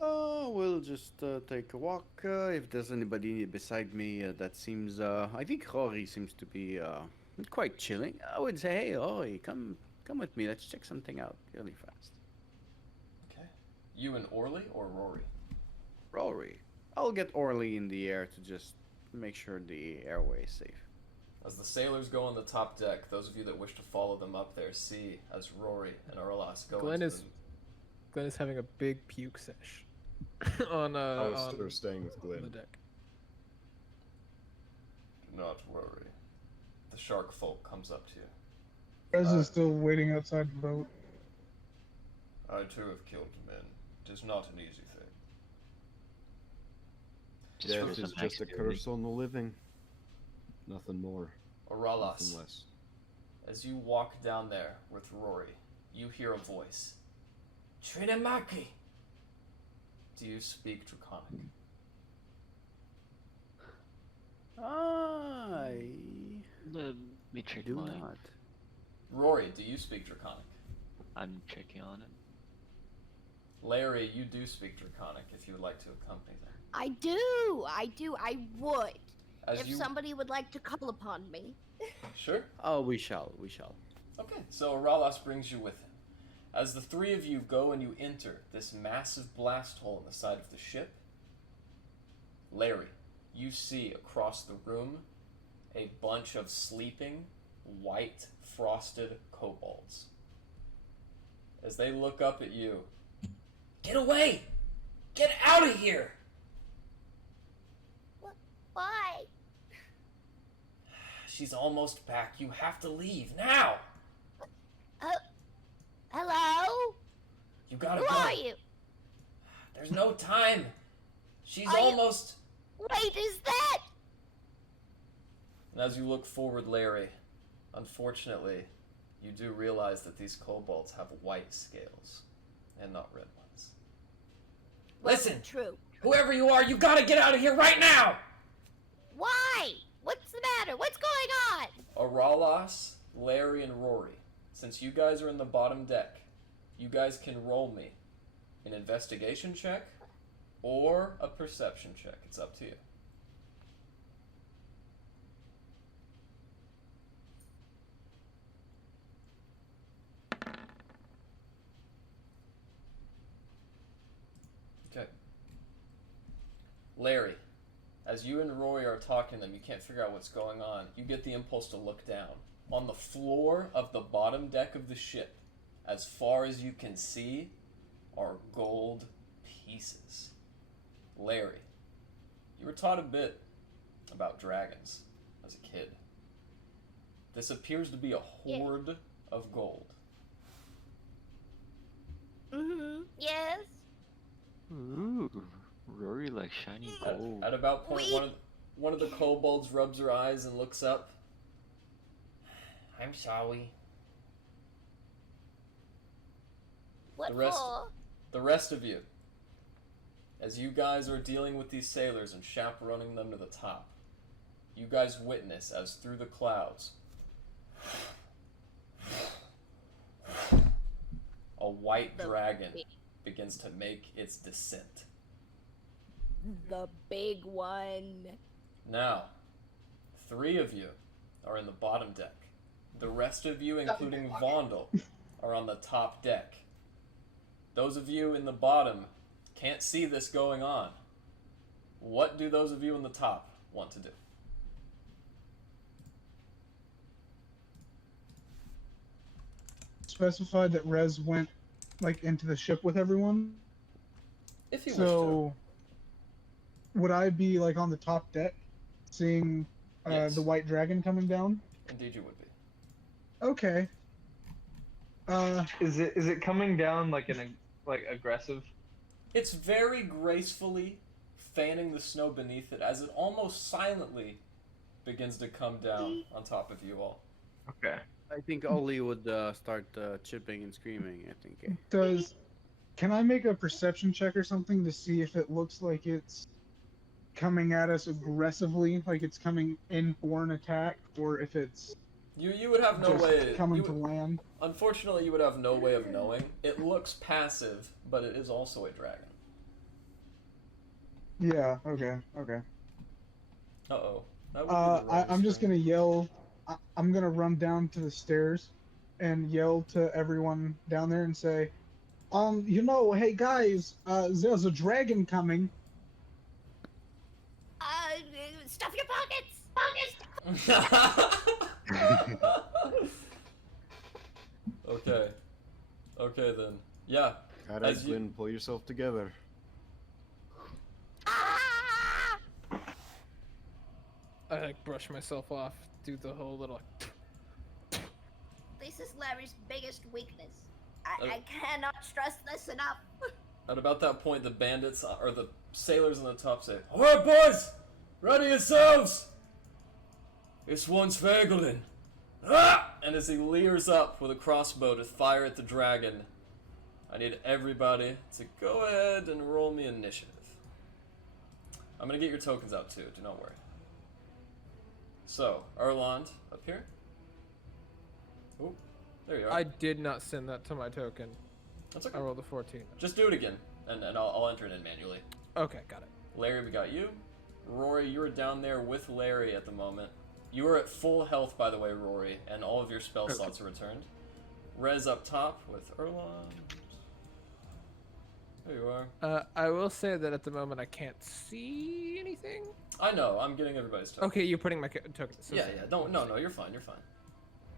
We'll just take a walk. If there's anybody beside me that seems, I think Rory seems to be quite chilling. I would say, hey, Rory, come with me. Let's check something out really fast. Okay. You and Orly or Rory? Rory. I'll get Orly in the air to just make sure the airway is safe. As the sailors go on the top deck, those of you that wish to follow them up there see as Rory and Orlas go Glen into is Glen is having a big puke sesh on I was on sort of staying with the Glen. deck. Do not worry. The shark folk comes up to you. Rez is still waiting outside the boat. I too have killed men. It is not an easy thing. Just roll Death some is just a dexterity. curse on the living. Nothing more. Oralas, Nothing less. as you walk down there with Rory, you hear a voice. Trinamaki! Do you speak Draconic? I Let me check do mine. not. Rory, do you speak Draconic? I'm checking on it. Larry, you do speak Draconic if you would like to accompany them. I do. I would. As If you... somebody would like to call upon me. Sure. Oh, we shall. Okay, so Oralas brings you with him. As the three of you go and you enter this massive blast hole in the side of the ship, Larry, you see across the room a bunch of sleeping, white, frosted kobolds. As they look up at you, get away! Get out of here! Why? She's almost back. You have to leave now! Hello? You gotta Who go. are you? There's no time. She's Are you- almost... Wait, is that? And as you look forward, Larry, unfortunately, you do realize that these kobolds have white scales and not red ones. Listen, True. whoever you are, you gotta get out of here right now! Why? What's the matter? What's going on? Aralas, Larry, and Rory, since you guys are in the bottom deck, you guys can roll me an investigation check or a perception check. It's up to you. Okay. Larry, as you and Rory are talking to them, you can't figure out what's going on. You get the impulse to look down. On the floor of the bottom deck of the ship, as far as you can see, are gold pieces. Larry, you were taught a bit about dragons as a kid. This appears to be a hoard of gold. Mm-hmm. Yes. Ooh, Rory like shiny gold. At about point, We- one of the kobolds rubs her eyes and looks up. I'm sorry. What The rest- for? The rest of you, as you guys are dealing with these sailors and chaperoning them to the top, you guys witness as through the clouds, a white The dragon big- begins to make its descent. The big one. Now, 3 of you are in the bottom deck. The rest of you, including Vondel, are on the top deck. Those of you in the bottom can't see this going on. What do those of you in the top want to do? Specified that Rez went like into the ship with everyone. If you wish So would I be like on the top deck, seeing Yes. the white dragon coming down? to. Indeed you would be. Okay. Is it coming down like aggressive? It's very gracefully fanning the snow beneath it as it almost silently begins to come down on top of you all. Okay. I think Ollie would start chipping and screaming. I think. Can I make a perception check or something to see if it looks like it's coming at us aggressively, like it's coming in for an attack, or if it's You would have no just way. coming you to would- land. Unfortunately, you would have no way of knowing. It looks passive, but it is also a dragon. Yeah. Okay. Okay. Uh-oh. That would be the wrong I'm just screen. gonna yell. I'm gonna run down to the stairs and yell to everyone down there and say, hey guys, there's a dragon coming. Stuff your pockets. Okay. Okay then. Yeah. Alright, As you- Glen, pull yourself together. Ah! I like brush myself off, do the whole little. This is Larry's biggest weakness. Oh. I cannot stress this enough. At about that point, the bandits or the sailors on the top say, "All right, boys, ready yourselves. This one's Vagelin." Ah! And as he leers up with a crossbow to fire at the dragon, I need everybody to go ahead and roll me initiative. I'm gonna get your tokens out too. Do not worry. So, Erland, up here. Oh, there you are. I did not send that to my token. That's okay. I rolled a 14. Just do it again, and I'll enter it in manually. Okay, got it. Larry, we got you. Rory, you are down there with Larry at the moment. You are at full health, by the way, Rory, and all of your spell Okay. slots are returned. Rez up top with Erland. There you are. I will say that at the moment I can't see anything. I know, I'm getting everybody's token. Okay, you're putting my token. So Yeah, yeah. No, you're fine, you're fine.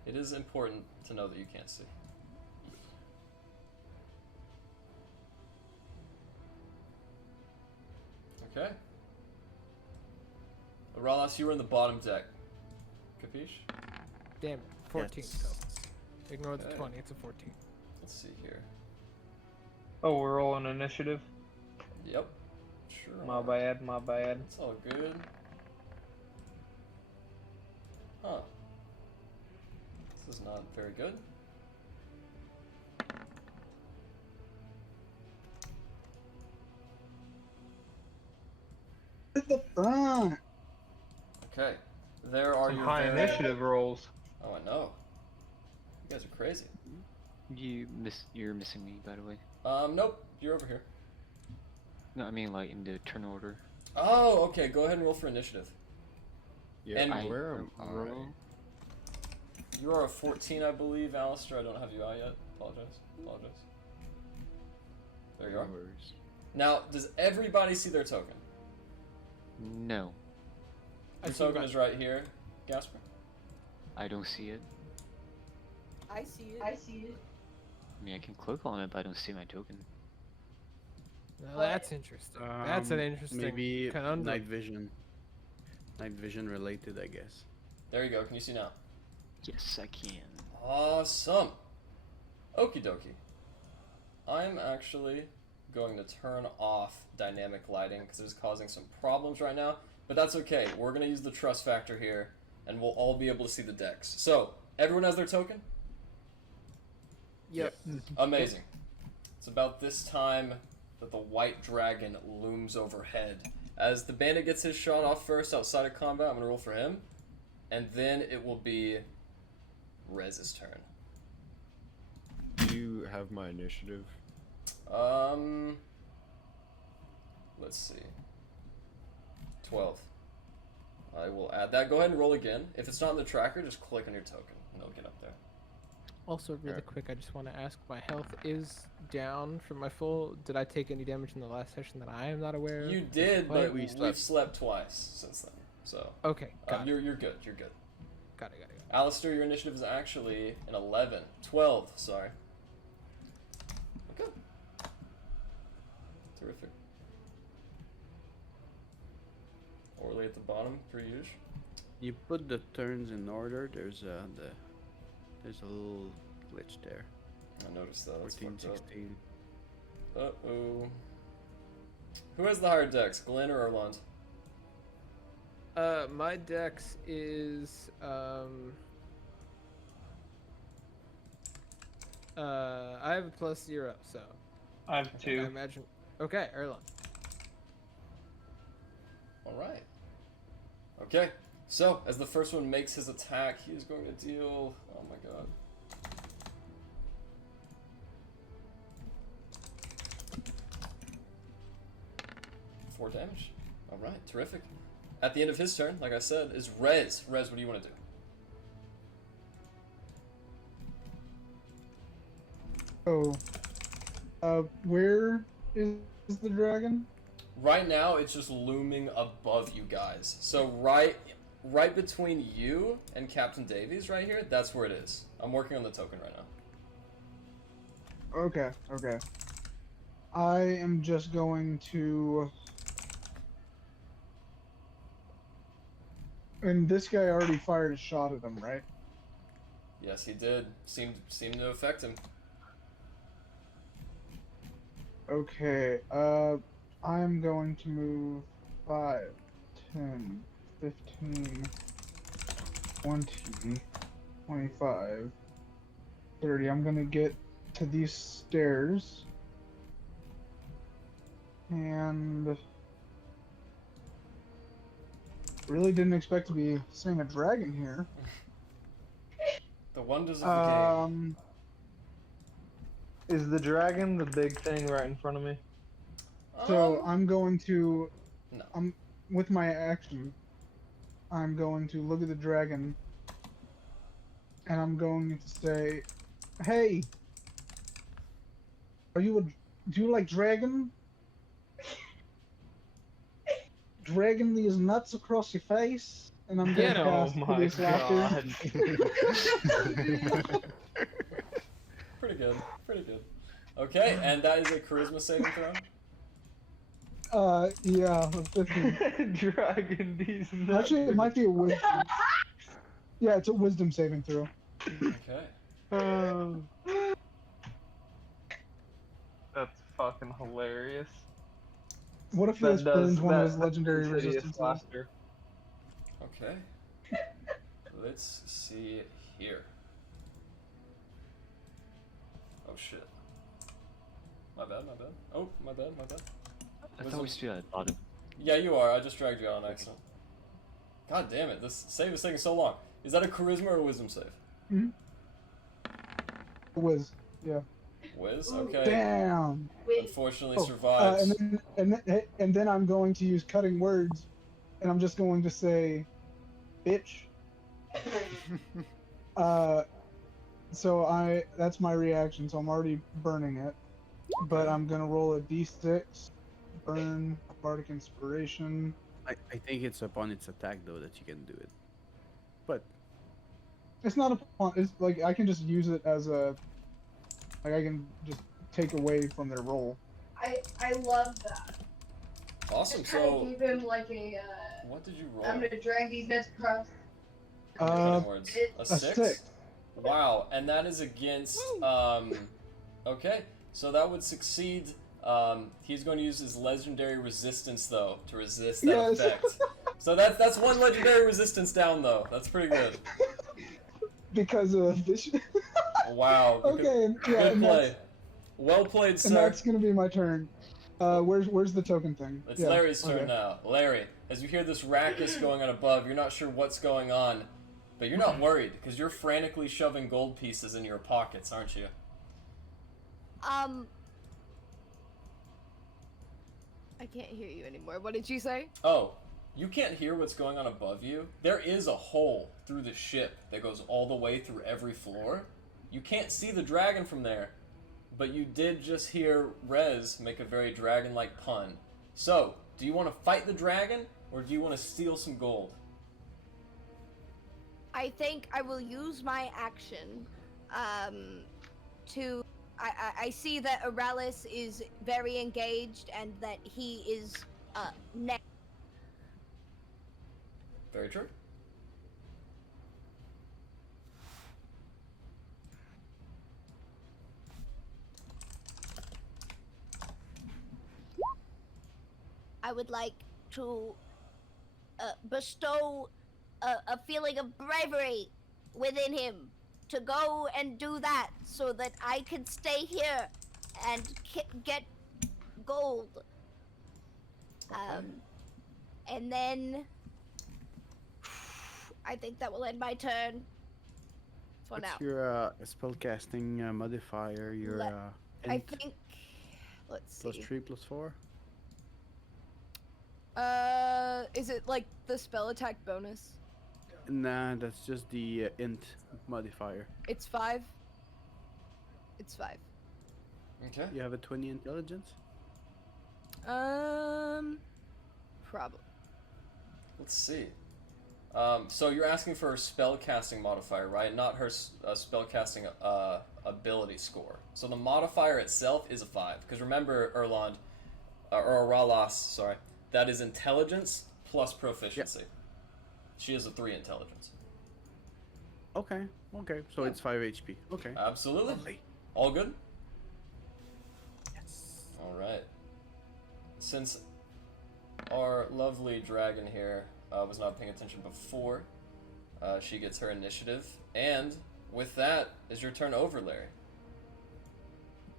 It is important to know that you can't see. Okay. Ralas, you were in the bottom deck. Capiche? Damn it. 14 Yes. still. Ignore the Okay. 20. It's a 14. Let's see here. Oh, we're rolling initiative. Yep. Sure. My bad, my bad. It's all good. Huh. This is not very good. At the front. Okay. There are Some your high very- initiative rolls. Oh, I know. You guys are crazy. You're missing me, by the way. Nope. You're over here. No, I mean like in the turn order. Oh, okay. Go ahead and roll for initiative. Yeah, And- where am I? Roll. You are a 14, I believe, Alistair. I don't have you out yet. Apologize. Apologize. There you are. No worries. Now, does everybody see their token? No, I Your see token mine. is right here, Gasper. I don't see it. I see it. I mean, I can click on it, but I don't see my token. Now that's interesting. That's an interesting Maybe conundrum. night vision. Night vision related, I guess. There you go. Can you see now? Yes, I can. Awesome. Okie dokie. I'm actually going to turn off dynamic lighting because it's causing some problems right now. But that's okay. We're going to use the trust factor here, and we'll all be able to see the decks. So, everyone has their token? Yep. Amazing. It's about this time that the white dragon looms overhead. As the bandit gets his shot off first outside of combat, I'm going to roll for him. And then it will be Rez's turn. Do you have my initiative? Let's see. 12. I will add that. Go ahead and roll again. If it's not in the tracker, just click on your token and it'll get up there. Also, really Alright. quick, I just want to ask, my health is down from my full. Did I take any damage in the last session that I am not aware of? You as a did, player? but we've slept twice since then. So, Okay, got it. you're good. You're good. Got it. Alistair, your initiative is actually an 11. 12, sorry. Okay. Terrific. Orly at the bottom, per usual. You put the turns in order. There's there's a little glitch there. I noticed that. That's 14, fucked up. 16. Uh-oh. Who has the higher dex, Glen or Erland? My dex is I have a +0, so I have I two. imagine. Okay, Erlon. Alright. Okay. So, as the first one makes his attack, he is going to deal. Oh my god. Four damage. Alright, terrific. At the end of his turn, like I said, is Rez. Rez, what do you want to do? Where is the dragon? Right now, it's just looming above you guys. So right between you and Captain Davies right here, that's where it is. I'm working on the token right now. Okay, okay. I am just going to... And this guy already fired a shot at him, right? Yes, he did. Seemed to affect him. Okay, I'm going to move 5, 10, 15, 20, 25, 30. I'm gonna get to these stairs. And... really didn't expect to be seeing a dragon here. The wonders of the game. Is the dragon the big thing right in front of me? So I'm going to... No. With my action, I'm going to look at the dragon, and I'm going to say, "Hey, do you like dragon? Dragon these nuts across your face?" And I'm going to Oh cast my Hideous Laughter. god. Pretty good. Pretty good. Okay, and that is a charisma saving throw. Yeah, 15. Dragon these nuts. Actually, it might be a wisdom. Yeah, it's a wisdom saving throw. Okay. That's fucking hilarious. What if this burns one of his legendary resistances? Laughter. Okay. Let's see here. Oh shit. My bad. Oh, my bad. I thought we were still at the bottom. Yeah, you are. I just dragged you out on accident. God damn it, this save is taking so long. Is that a charisma or a wisdom save? Mm-hmm. Wiz, yeah. Wiz? Okay. Damn. Unfortunately survives. And then I'm going to use cutting words, and I'm just going to say, "Bitch." So that's my reaction. So I'm already burning it, but I'm gonna roll a d6, burn, bardic inspiration. I think it's upon its attack though that you can do it. But It's not it's like I can just use it as a, like I can just take away from their roll. I love that. Awesome, Just kinda so give him like a, what did you roll? I'm gonna drag these nuts across. Cutting words. A A 6? 6. Wow, and that is against okay, so that would succeed. He's going to use his legendary resistance though to resist that Yes. effect. So that's one legendary resistance down though. That's pretty good. Because of this. Wow. Okay, yeah, Good play. Well played, And sir. that's gonna be my turn. Where's the token thing? It's Yeah, Larry's turn okay. now. Larry, as you hear this raucous going on above, you're not sure what's going on, but you're not worried because you're frantically shoving gold pieces in your pockets, aren't you? I can't hear you anymore. What did you say? Oh, you can't hear what's going on above you? There is a hole through the ship that goes all the way through every floor. You can't see the dragon from there, but you did just hear Rez make a very dragon-like pun. So, do you want to fight the dragon, or do you want to steal some gold? I think I will use my action to... I see that Aurelius is very engaged and that he is next. Very true. I would like to bestow a feeling of bravery within him to go and do that so that I can stay here and get gold. And then I think that will end my turn. For What's now. your spellcasting modifier? Your Let- I int think. Let's plus see. 3 plus 4? Is it like the spell attack bonus? Nah, that's just the int modifier. It's 5. It's 5. Okay. You have a 20 intelligence? Probably. Let's see. So you're asking for her spellcasting modifier, right? Not her spellcasting ability score. So the modifier itself is a 5. Because remember, Erland, or Ralas, sorry, that is intelligence plus proficiency. She has a 3 intelligence. Okay, okay. So Yeah. it's 5 HP. Okay. Absolutely. Lovely. All good? Yes. Alright. Since our lovely dragon here was not paying attention before, she gets her initiative. And with that, is your turn over, Larry.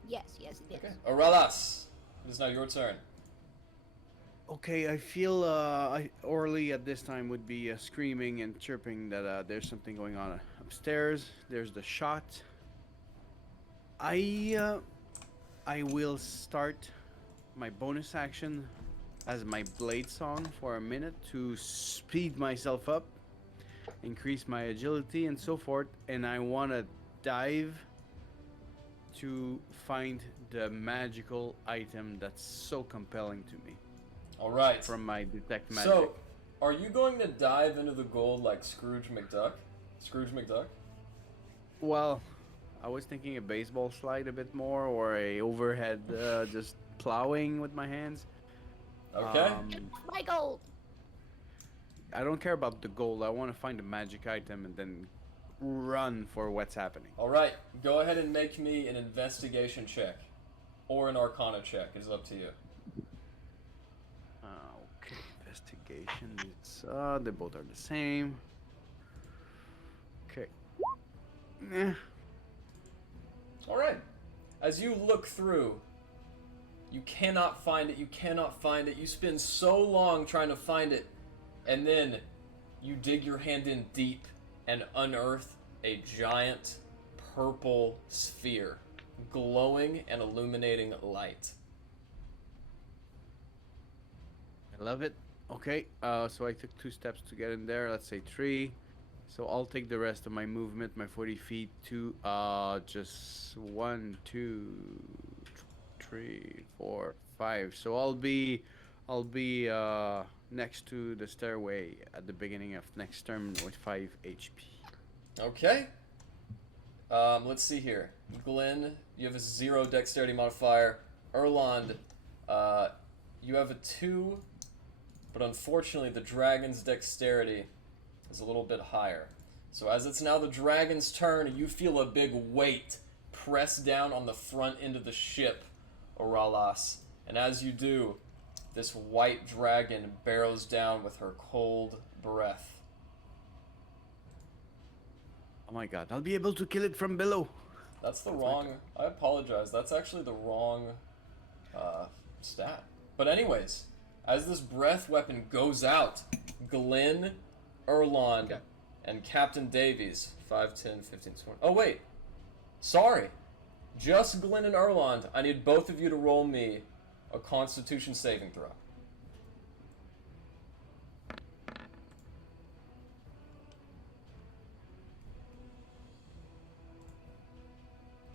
Yes, it is. Okay. Oralas, it is now your turn. Okay, I feel Orly at this time would be screaming and chirping that there's something going on upstairs. There's the shot. I will start my bonus action as my blade song for a minute to speed myself up, increase my agility and so forth, and I want to dive to find the magical item that's so compelling to me. Alright. From my detect magic. So, are you going to dive into the gold like Scrooge McDuck? Scrooge McDuck? Well, I was thinking a baseball slide a bit more, or a overhead just plowing with my hands. Okay. My gold. I don't care about the gold. I want to find a magic item and then run for what's happening. Alright, go ahead and make me an investigation check. Or an arcana check, it's up to you. Okay, investigation. It's they both are the same. Okay. Alright. As you look through, you cannot find it, you cannot find it. You spend so long trying to find it, and then you dig your hand in deep and unearth a giant purple sphere, glowing and illuminating light. I love it. Okay, so I took 2 steps to get in there. Let's say 3. So I'll take the rest of my movement, my 40 feet, to just 1, 2, 3, 4, 5. So I'll be next to the stairway at the beginning of next turn with 5 HP. Okay. Let's see here. Glen, you have a 0 dexterity modifier. Erland, you have a 2, but unfortunately the dragon's dexterity is a little bit higher. So as it's now the dragon's turn, you feel a big weight press down on the front end of the ship, Oralas. And as you do, this white dragon barrels down with her cold breath. Oh my god, I'll be able to kill it from below. That's the wrong... I apologize. That's actually the wrong stat. But anyways, as this breath weapon goes out, Glen, Erland, and Captain Davies, 5, 10, 15, 20... Oh, wait. Sorry. Just Glen and Erland. I need both of you to roll me a Constitution saving throw.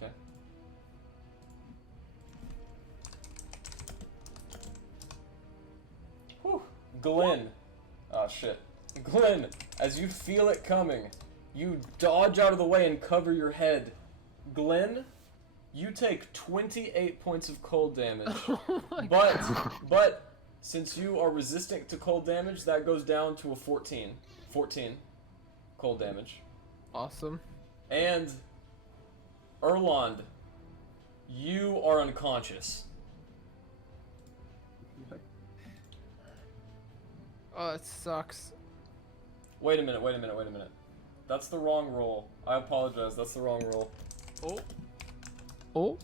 Okay. Whew. Glen. Oh, shit. Glen, as you feel it coming, you dodge out of the way and cover your head. Glen, you take 28 points of cold damage. But since you are resistant to cold damage, that goes down to a 14. 14 cold damage. Awesome. And Erland, you are unconscious. Oh, that sucks. Wait a minute. That's the wrong roll. I apologize, that's the wrong roll. Oh. Oh.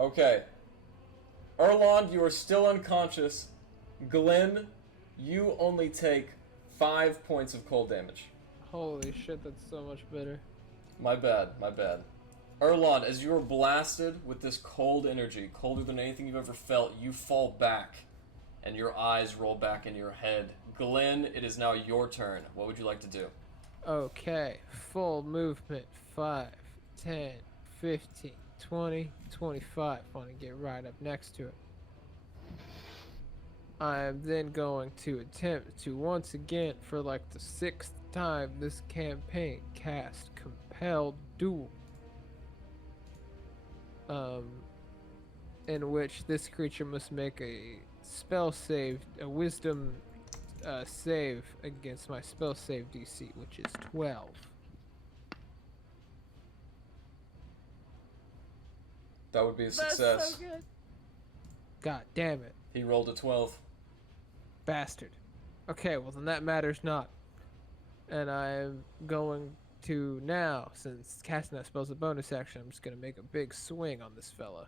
Okay. Erland, you are still unconscious. Glen, you only take 5 points of cold damage. Holy shit, that's so much better. My bad, my bad. Erlon, as you are blasted with this cold energy, colder than anything you've ever felt, you fall back, and your eyes roll back in your head. Glen, it is now your turn. What would you like to do? Okay, full movement. 5, 10, 15, 20, 25. Want to get right up next to it. I am then going to attempt to once again, for like the 6th time this campaign, cast Compelled Duel. In which this creature must make a spell save, a wisdom save against my spell save DC, which is 12. That would be a success. That's so good. God damn it. He rolled a 12. Bastard. Okay, well then that matters not. And I'm going to now, since casting that spell's a bonus action, I'm just gonna make a big swing on this fella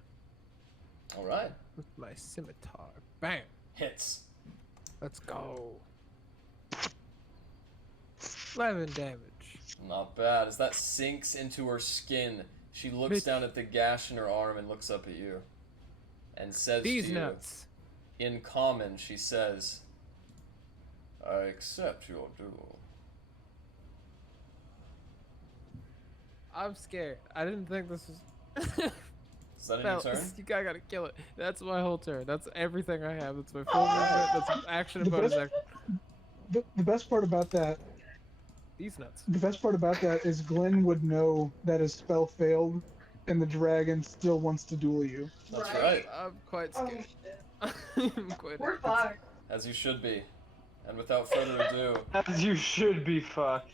Alright. with my scimitar. Bam! Hits. Let's go. 11 damage. Not bad. As that sinks into her skin, she looks Bitch. down at the gash in her arm and looks up at you. And says These to you, nuts. in common, she says, I accept your duel. I'm scared. I didn't think this was. Is that in your turn? You gotta kill it. That's my whole turn. That's everything I have. That's my full movement. That's action and The bonus best- action. The best part about that, These nuts. the best part about that is Glenn would know that his spell failed, and the dragon still wants to duel you. That's right. I'm quite Oh, scared. shit. I'm quite. We're fucked. As you should be. And without further ado, As you should be fucked.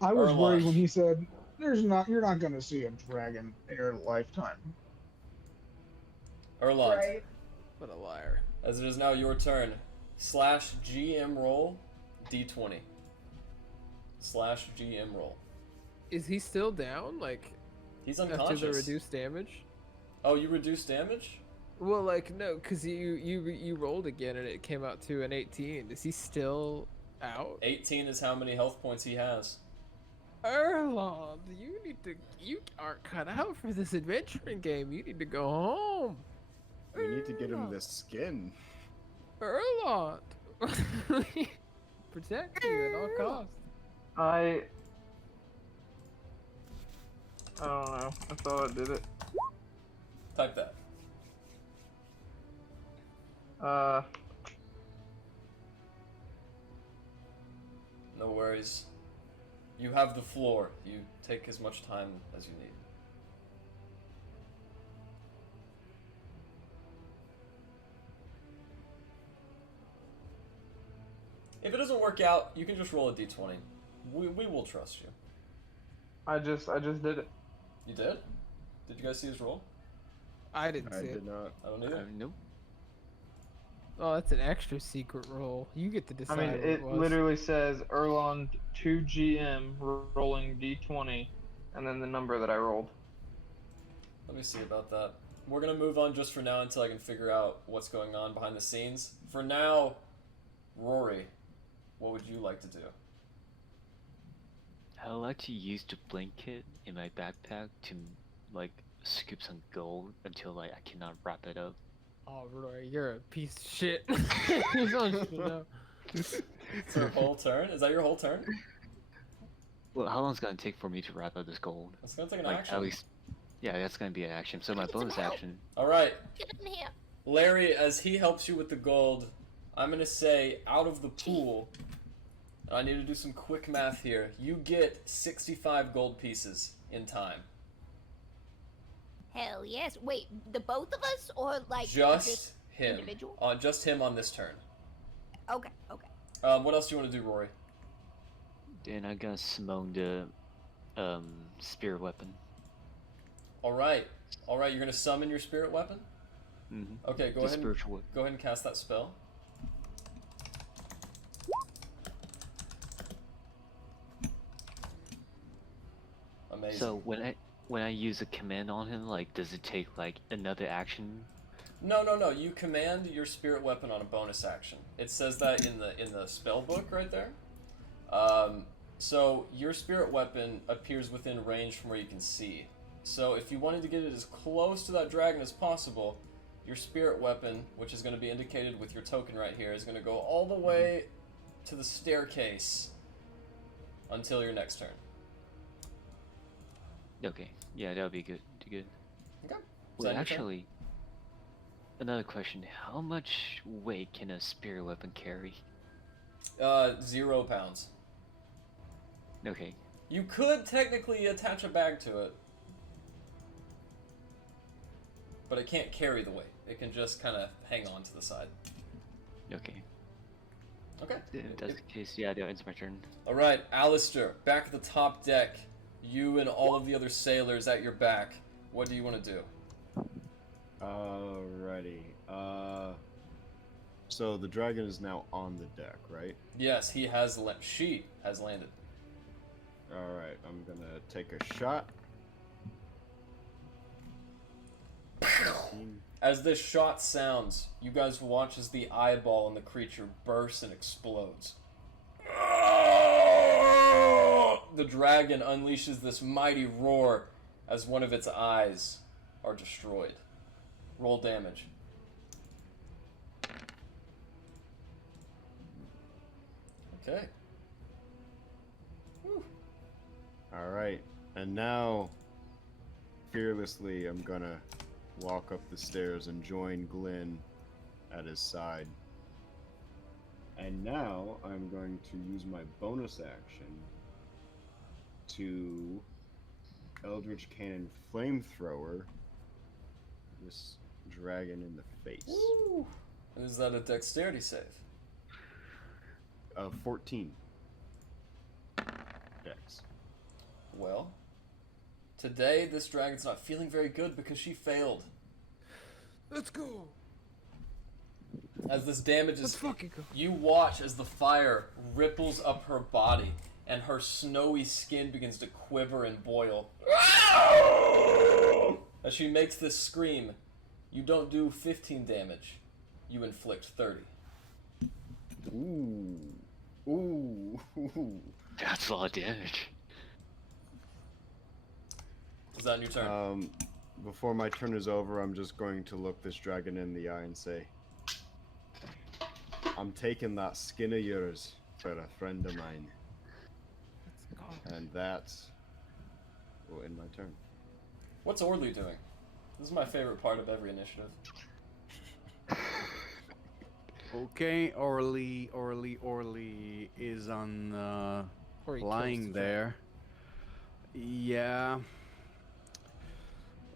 I was Erlosh. worried when he said, "You're not gonna see a dragon in your lifetime." Erlon, Right. What a liar. as it is now your turn, /GM roll D20. /GM roll. Is he still down? Like He's after unconscious. the reduced damage? Oh, you reduced damage? Well, like no, cause you rolled again and it came out to an 18. Is he still out? 18 is how many health points he has. Erlon, you aren't cut out for this adventuring game. You need to go home. We need to get him this skin. Erlon. Protect you at all costs. I don't know. I thought I did it. Type that. No worries. You have the floor. You take as much time as you need. If it doesn't work out, you can just roll a d20. We will trust you. I just did it. You did? Did you guys see his roll? I didn't I see did it. not. I don't either. Nope. Oh, that's an extra secret roll. You get to I decide. mean, what it was. literally says Erlon 2GM rolling D20, and then the number that I rolled. Let me see about that. We're gonna move on just for now until I can figure out what's going on behind the scenes. For now, Rory, what would you like to do? I would like to use the blanket in my backpack to like scoop some gold until like I cannot wrap it up. Oh, Rory, you're a piece of shit. You don't even know. It's your whole turn? Is that your whole turn? Well, how long is it gonna take for me to wrap up this gold? It's gonna take an Like action. at least, yeah, that's gonna be an action. So my Get some bonus help. action. Alright, Get in here. Larry, as he helps you with the gold, I'm gonna say out of the pool, and I need to do some quick math here, you get 65 gold pieces in time. Hell yes. Wait, the both of us or like Just him. individual? Just him on this turn. Okay, okay. What else do you want to do, Rory? Then I'm gonna summon the spirit weapon. Alright, you're gonna summon your spirit weapon? Mm-hmm. Okay, The spiritual weapon. go ahead and cast that spell. Amazing. So when I use a command on him, like, does it take like another action? No. You command your spirit weapon on a bonus action. It says that in the spell book right there. So your spirit weapon appears within range from where you can see. So if you wanted to get it as close to that dragon as possible, your spirit weapon, which is going to be indicated with your token right here, is going to go all the way to the staircase until your next turn. Okay. Yeah, that would be good. Good. Okay. Is Well, that your turn? actually, another question: how much weight can a spirit weapon carry? 0 pounds. Okay. You could technically attach a bag to it, but it can't carry the weight. It can just kind of hang on to the side. Okay. Okay. If that's the case, yeah, it's my turn. All right, Alistair, back at the top deck. You and all of the other sailors at your back. What do you want to do? Alrighty. So the dragon is now on the deck, right? Yes, she has landed. Alright, I'm gonna take a shot. As this shot sounds, you guys watch as the eyeball in the creature bursts and explodes. The dragon unleashes this mighty roar as one of its eyes are destroyed. Roll damage. Okay. Whew. Alright, and now, fearlessly, I'm gonna walk up the stairs and join Glen at his side. And now, I'm going to use my bonus action to Eldritch Cannon Flamethrower this dragon in the face. Woo. Is that a dexterity save? 14. Dex. Well, today this dragon's not feeling very good because she failed. Let's go. As this damage Let's is, fucking go. you watch as the fire ripples up her body and her snowy skin begins to quiver and boil. As she makes this scream, you don't do 15 damage, you inflict 30. Ooh. Ooh. That's a lot of damage. Is that your turn? Before my turn is over, I'm just going to look this dragon in the eye and say, I'm taking that skin of yours for a friend of mine. And that's will end my turn. What's Orly doing? This is my favorite part of every initiative. Okay, Orly is on Or he kills lying the there. Yeah.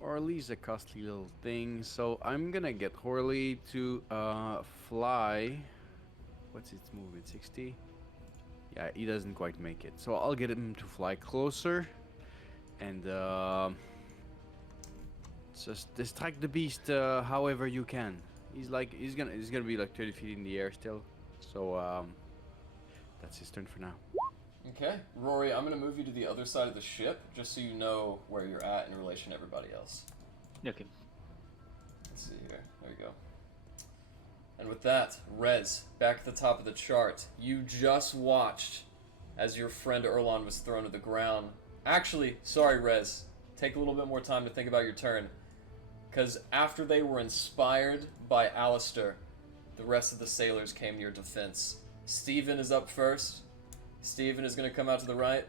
Orly's a costly little thing, so I'm gonna get Orly to fly. What's its movement? 60? Yeah, he doesn't quite make it. So I'll get him to fly closer and just distract the beast however you can. He's gonna be like 30 feet in the air still. So that's his turn for now. Okay, Rory, I'm gonna move you to the other side of the ship just so you know where you're at in relation to everybody else. Okay. Let's see here. There you go. And with that, Rez, back at the top of the chart, you just watched as your friend Erlon was thrown to the ground. Actually, sorry, Rez. Take a little bit more time to think about your turn. Because after they were inspired by Alistair, the rest of the sailors came to your defense. Steven is up first. Steven is going to come out to the right.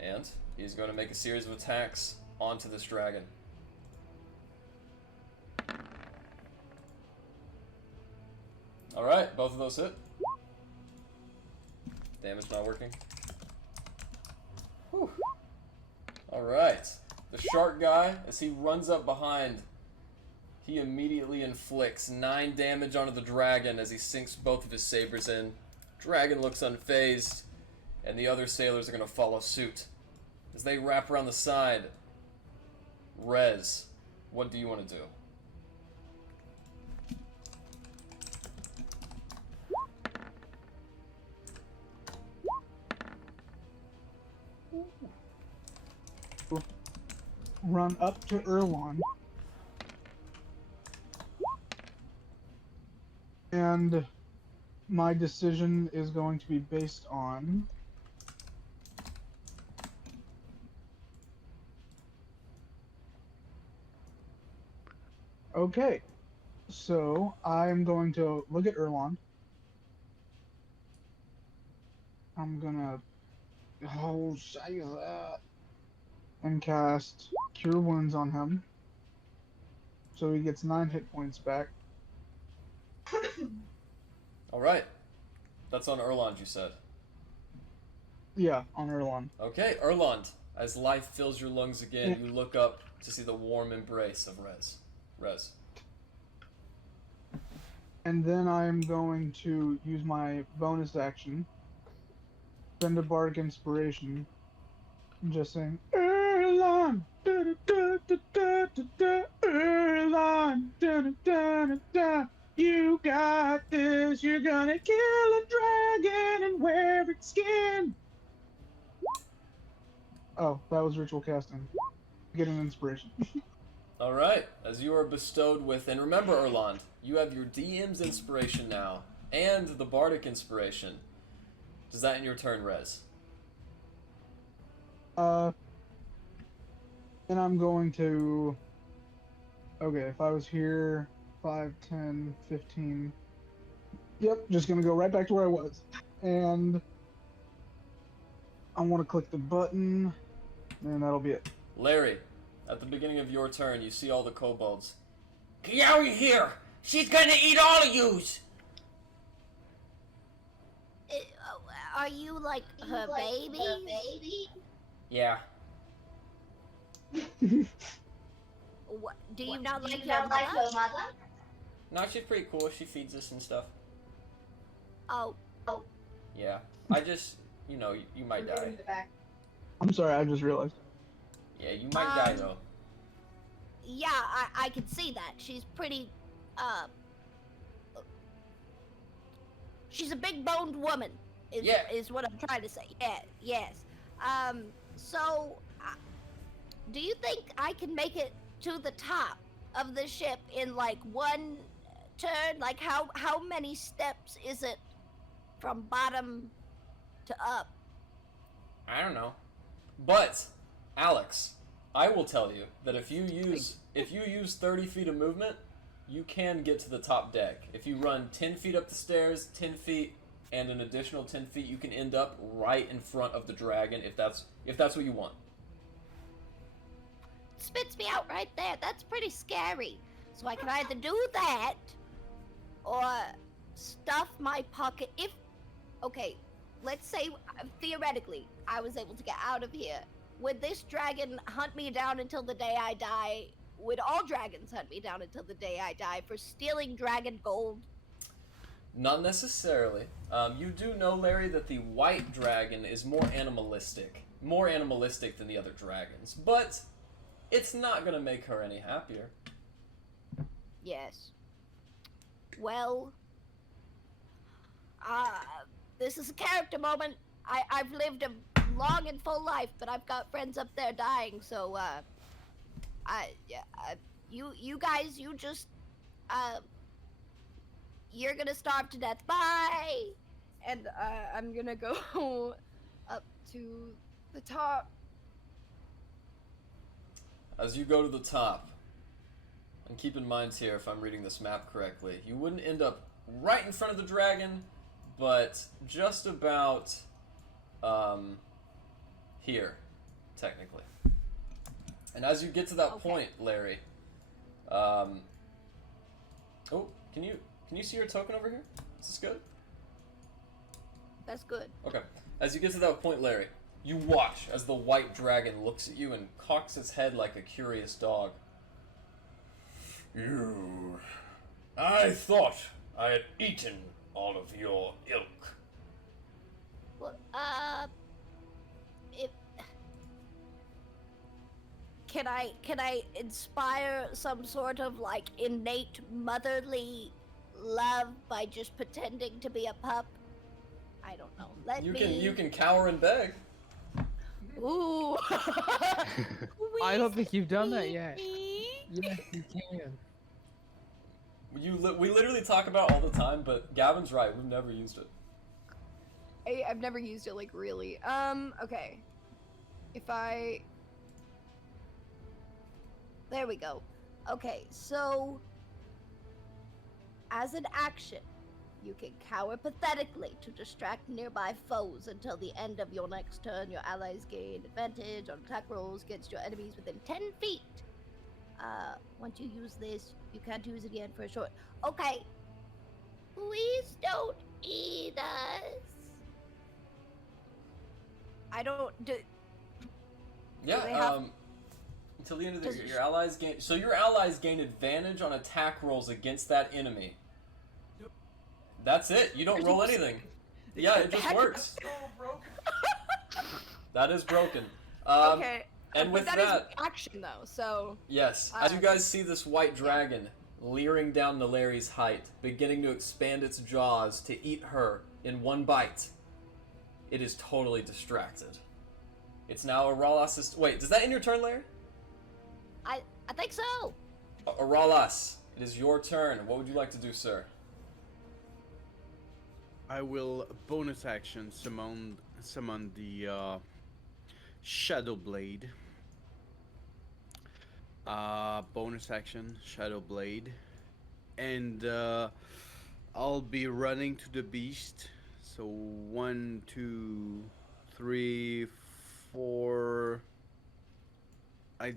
And he's going to make a series of attacks onto this dragon. Alright, both of those hit. Damage not working. Whew. Alright. The shark guy, as he runs up behind, he immediately inflicts 9 damage onto the dragon as he sinks both of his sabers in. Dragon looks unfazed, and the other sailors are going to follow suit. As they wrap around the side, Rez, what do you want to do? Run up to Erlon and my decision is going to be based on. Okay, so I'm going to look at Erlon. I'm gonna. Oh, say that. And cast Cure Wounds on him. So he gets 9 hit points back. Alright. That's on Erland, you said. Yeah, on Erlon. Okay, Erland. As life fills your lungs again, you look up to see the warm embrace of Rez. And then I'm going to use my bonus action. Send a Bardic Inspiration. Just saying, Erlon! Da-da-da-da-da-da-da, Erlon! Da-da-da-da-da, you got this! You're gonna kill a dragon and wear its skin! Oh, that was ritual casting. Get an inspiration. Alright, as you are bestowed with, and remember Erland, you have your DM's inspiration now, and the Bardic inspiration. Does that end your turn, Rez? And I'm going to. Okay, if I was here, 5, 10, 15. Yep, just gonna go right back to where I was. And I want to click the button, and that'll be it. Larry, at the beginning of your turn, you see all the kobolds. Get out of here! She's gonna eat all of yous! Are you like her baby? Yeah. What, do you not like her mother? No, she's pretty cool. She feeds us and stuff. Oh, Yeah. I just, you know, you might die. I'm sorry, I just realized. Yeah, you might die though. yeah, I can see that. She's pretty, she's a big boned woman. Is what I'm trying to say. Yeah, yes. So, do you think I can make it to the top of the ship in like one turn? Like how many steps is it from bottom to up? I don't know. But, Alex, I will tell you that if you use 30 feet of movement, you can get to the top deck. If you run 10 feet up the stairs, 10 feet, and an additional 10 feet, you can end up right in front of the dragon if that's what you want. Spits me out right there. That's pretty scary. So I can either do that or stuff my pocket. Okay, let's say theoretically I was able to get out of here. Would this dragon hunt me down until the day I die? Would all dragons hunt me down until the day I die for stealing dragon gold? Not necessarily. You do know, Larry, that the white dragon is more animalistic than the other dragons, but it's not gonna make her any happier. Yes. Well, this is a character moment. I've lived a long and full life, but I've got friends up there dying, so, you guys, you just, you're gonna starve to death. Bye! And I'm gonna go up to the top. As you go to the top, and keep in mind here, if I'm reading this map correctly, you wouldn't end up right in front of the dragon, but just about, here, technically. And as you get to that point, Larry, oh, can you see your token over here? Is this good? That's good. Okay. As you get to that point, Larry, you watch as the white dragon looks at you and cocks its head like a curious dog. I thought I had eaten all of your ilk. Well, can I inspire some sort of like innate motherly love by just pretending to be a pup? I don't know. You can cower and beg. Ooh. I don't think you've done that yet. Yes, you can. We literally talk about it all the time, but Gavin's right. We've never used it. I've never used it, like, really. Okay. If I... There we go. Okay, so as an action, you can cower pathetically to distract nearby foes until the end of your next turn. Your allies gain advantage on attack rolls against your enemies within 10 feet. Once you use this, you can't use it again for a short. Okay. Please don't eat us. I don't... Yeah, they have- until the end of Does the it your allies gain. So your allies gain advantage on attack rolls against that enemy. That's it. You don't roll anything. Yeah, it just works. That is broken. okay. And but with that is that, action, though, so... yes, as you guys see this white dragon leering down Nalari's height, beginning to expand its jaws to eat her in one bite, it is totally distracted. It's now Aralas. Wait, does that end your turn, Larry? I think so. Aralas, it is your turn. What would you like to do, sir? I will bonus action summon the Shadow Blade. Bonus action Shadow Blade, and I'll be running to the beast. So 1, 2, 3, 4. I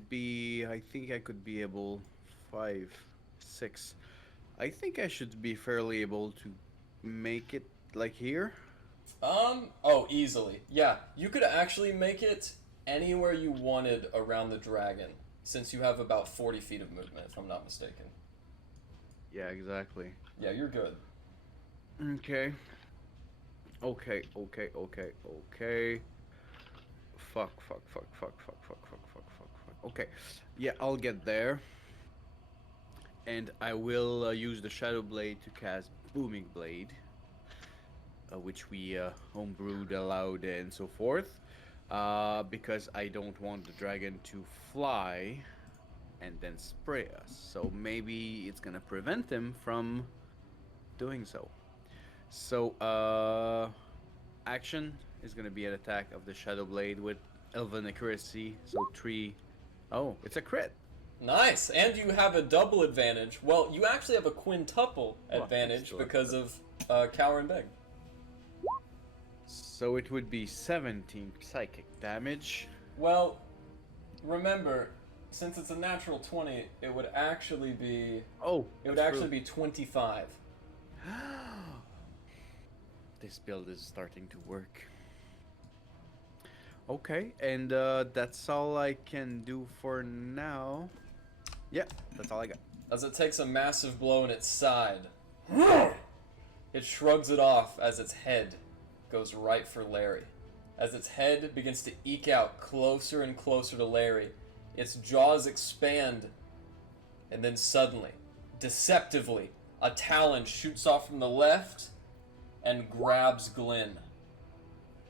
think I could be able 5, 6. I think I should be fairly able to make it like here. Oh, easily. Yeah, you could actually make it anywhere you wanted around the dragon, since you have about 40 feet of movement, if I'm not mistaken. Yeah, exactly. Yeah, you're good. Okay. Okay. Fuck. Okay. Yeah, I'll get there. And I will use the Shadow Blade to cast Booming Blade, which we homebrewed aloud and so forth. Because I don't want the dragon to fly and then spray us. So maybe it's gonna prevent him from doing so. So, action is gonna be an attack of the Shadow Blade with Elven accuracy. So 3. Oh, it's a crit. Nice, and you have a double advantage. Well, you actually have a quintuple Well, advantage still because of Cower and Beg. So it would be 17 psychic damage. Well, remember, since it's a natural 20, it would actually be... Oh, It would actually be 25. This build is starting to work. Okay, and that's all I can do for now. Yeah, that's all I got. As it takes a massive blow in its side, it shrugs it off as its head goes right for Larry. As its head begins to eke out closer and closer to Larry, its jaws expand, and then suddenly, deceptively, a talon shoots off from the left and grabs Glen.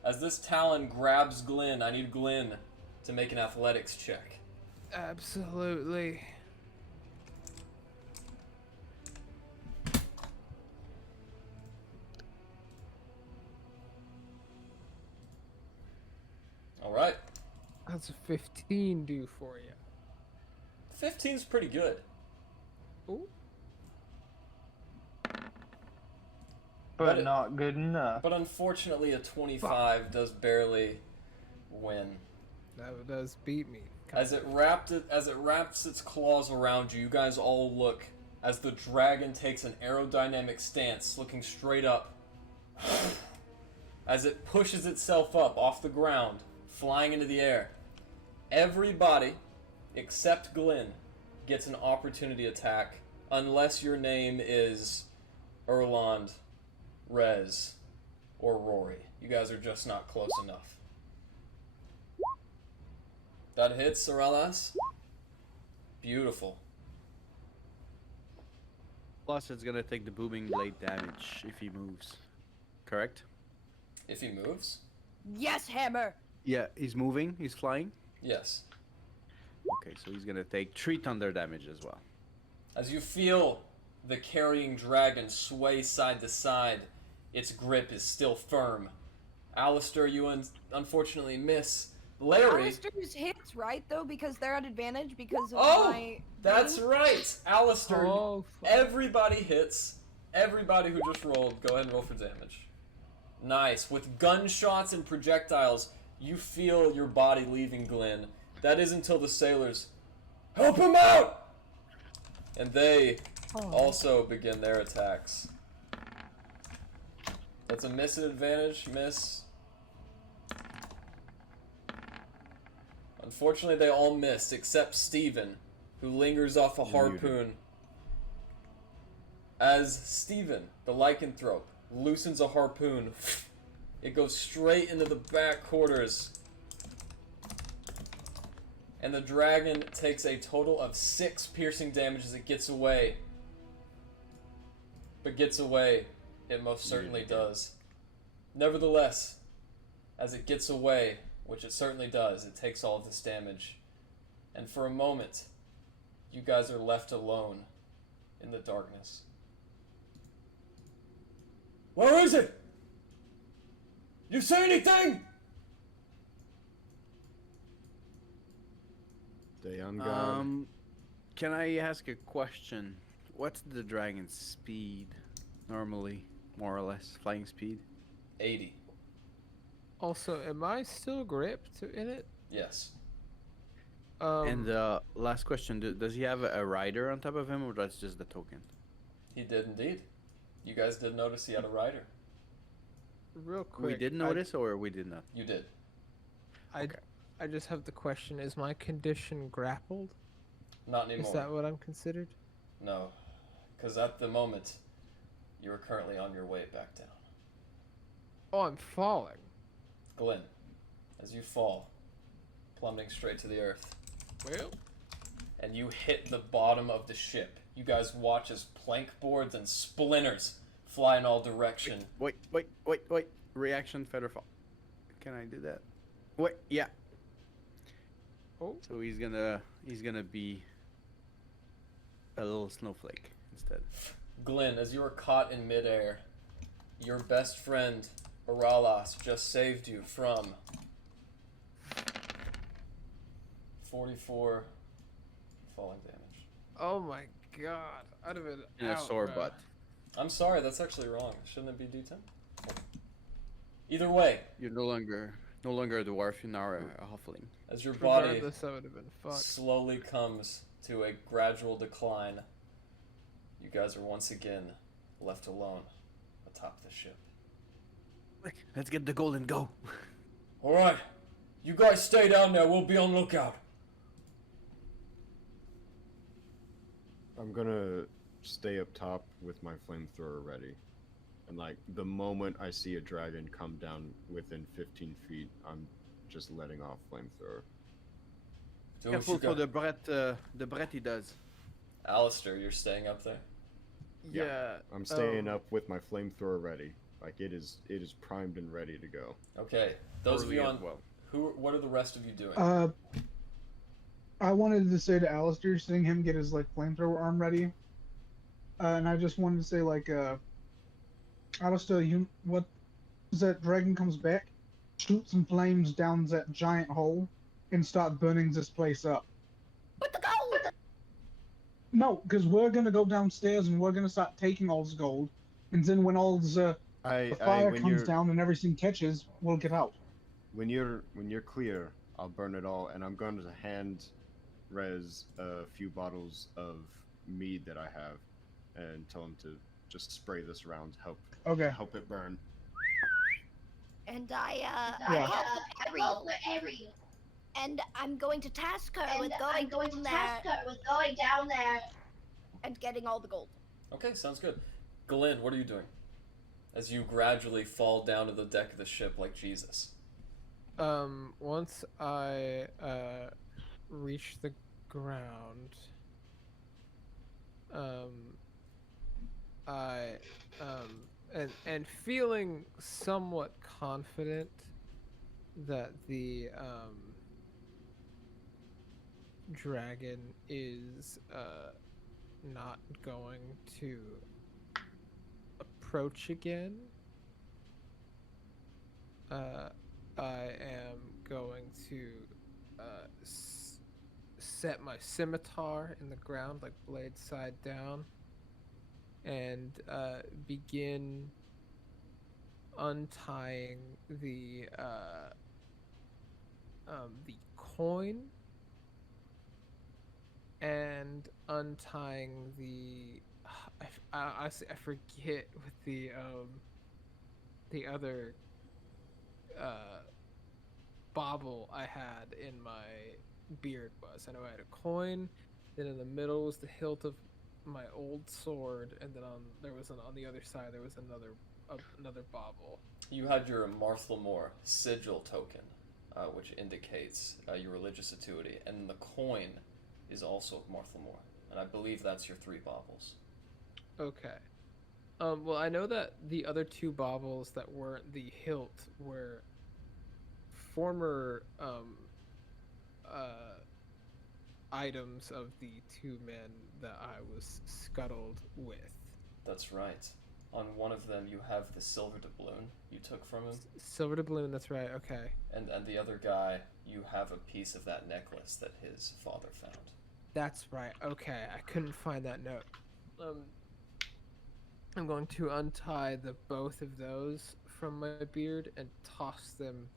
As this talon grabs Glen, I need Glen to make an athletics check. Absolutely. Alright. How's a 15 do for you? 15's pretty good. Ooh. But it- not good enough. But unfortunately, a 25 does barely win. That does beat me. As it wraps its claws around you, you guys all look as the dragon takes an aerodynamic stance, looking straight up. As it pushes itself up off the ground, flying into the air. Everybody, except Glen, gets an opportunity attack, unless your name is Erland, Rez, or Rory. You guys are just not close enough. That hits, Aralas. Beautiful. Plus, it's gonna take the Booming Blade damage if he moves. Correct? If he moves? Yes, Hammer! Yeah, he's moving. He's flying. Yes. Okay, so he's gonna take 3 thunder damage as well. As you feel the carrying dragon sway side to side. Its grip is still firm. Alistair, you unfortunately miss. Larry. Alistair's hits, right, though, because they're at advantage because of Oh, my. that's thing? right. Alistair, Oh, fuck. everybody hits. Everybody who just rolled, go ahead and roll for damage. Nice. With gunshots and projectiles, you feel your body leaving Glen. That is until the sailors help him out! And they also begin their attacks. That's a miss at advantage, miss. Unfortunately, they all missed, except Steven, who lingers off a harpoon. As Steven, the lycanthrope, loosens a harpoon, it goes straight into the back quarters. And the dragon takes a total of 6 piercing damage as it gets away. But gets away, it most certainly does. Nevertheless, as it gets away, which it certainly does, it takes all of this damage. And for a moment, you guys are left alone in the darkness. Where is it? You see anything? Stay on guard. Can I ask a question? What's the dragon's speed normally, more or less, flying speed? 80. Also, am I still gripped in it? Yes. And last question: does he have a rider on top of him, or that's just the token? He did indeed. You guys did notice he had a rider. Real quick. We did notice, or we did not? You did. I just have the question: is my condition grappled? Not anymore. Is that what I'm considered? No. Because at the moment, you are currently on your way back down. Oh, I'm falling. Glen, as you fall, plummeting straight to the earth, Well, and you hit the bottom of the ship. You guys watch as plank boards and splinters fly in all direction. Wait. Reaction, feather fall. Can I do that? Wait, yeah. Oh. So he's gonna be a little snowflake instead. Glen, as you are caught in midair, your best friend, raucous, just saved you from 44 falling damage. Oh my god. I'd have been In a out, sore bro. butt. I'm sorry, that's actually wrong. Shouldn't it be D10? Either way, You're no longer a dwarf. You're now a halfling. as your body Regardless, I would have been fucked. slowly comes to a gradual decline, you guys are once again left alone atop the ship. Let's get the gold and go. Alright, you guys stay down there, we'll be on lookout. I'm gonna stay up top with my flamethrower ready. And like the moment I see a dragon come down within 15 feet, I'm just letting off flamethrower. Do what Careful you for got. the Brett he does. Alistair, you're staying up there. Yeah. I'm staying up with my flamethrower ready. Like it is primed and ready to go. Okay, those of you Early as on well. what are the rest of you doing? I wanted to say to Alistair, seeing him get his like flamethrower arm ready, and I just wanted to say like, Alistair, what? As that dragon comes back, shoot some flames down that giant hole, and start burning this place up. With the gold! No, because we're gonna go downstairs and we're gonna start taking all this gold, and then when all the fire comes down and everything catches, we'll get out. When you're clear, I'll burn it all, and I'm going to hand Rez a few bottles of mead that I have, and tell him to just spray this around to help it burn. And I Yeah. call for Ariel. And I'm going to task her with going down there and getting all the gold. Okay, sounds good. Glen, what are you doing? As you gradually fall down to the deck of the ship like Jesus. Once I reach the ground, and feeling somewhat confident that the dragon is not going to approach again. I am going to set my scimitar in the ground, like blade side down, and begin untying the coin and untying the I forget what the other bauble I had in my beard was. I know I had a coin, then in the middle was the hilt of my old sword, and then on the other side there was another bauble. You had your Marthelmore sigil token, which indicates your religious acuity, and the coin is also Marthelmore, and I believe that's your 3 baubles. Okay. Well, I know that the other 2 baubles that weren't the hilt were former items of the 2 men that I was scuttled with. That's right. On one of them, you have the silver doubloon you took from him, Silver doubloon, that's right. Okay. and the other guy, you have a piece of that necklace that his father found. That's right. Okay, I couldn't find that note. I'm going to untie both of those from my beard and toss them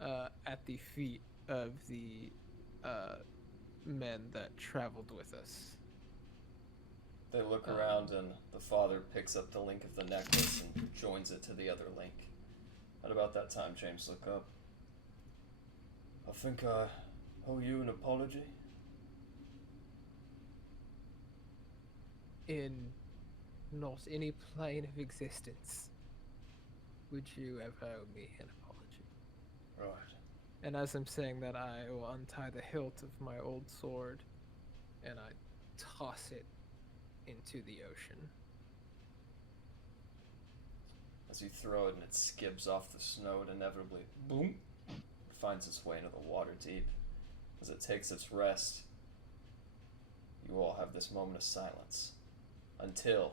at the feet of the men that traveled with us. They look around, and the father picks up the link of the necklace and joins it to the other link. At about that time, James looked up. I think I owe you an apology. In not any plane of existence would you ever owe me an apology. Right. And as I'm saying that, I will untie the hilt of my old sword and I toss it into the ocean. As you throw it and it skips off the snow, it inevitably, boom, finds its way into the water deep. As it takes its rest, you all have this moment of silence. Until,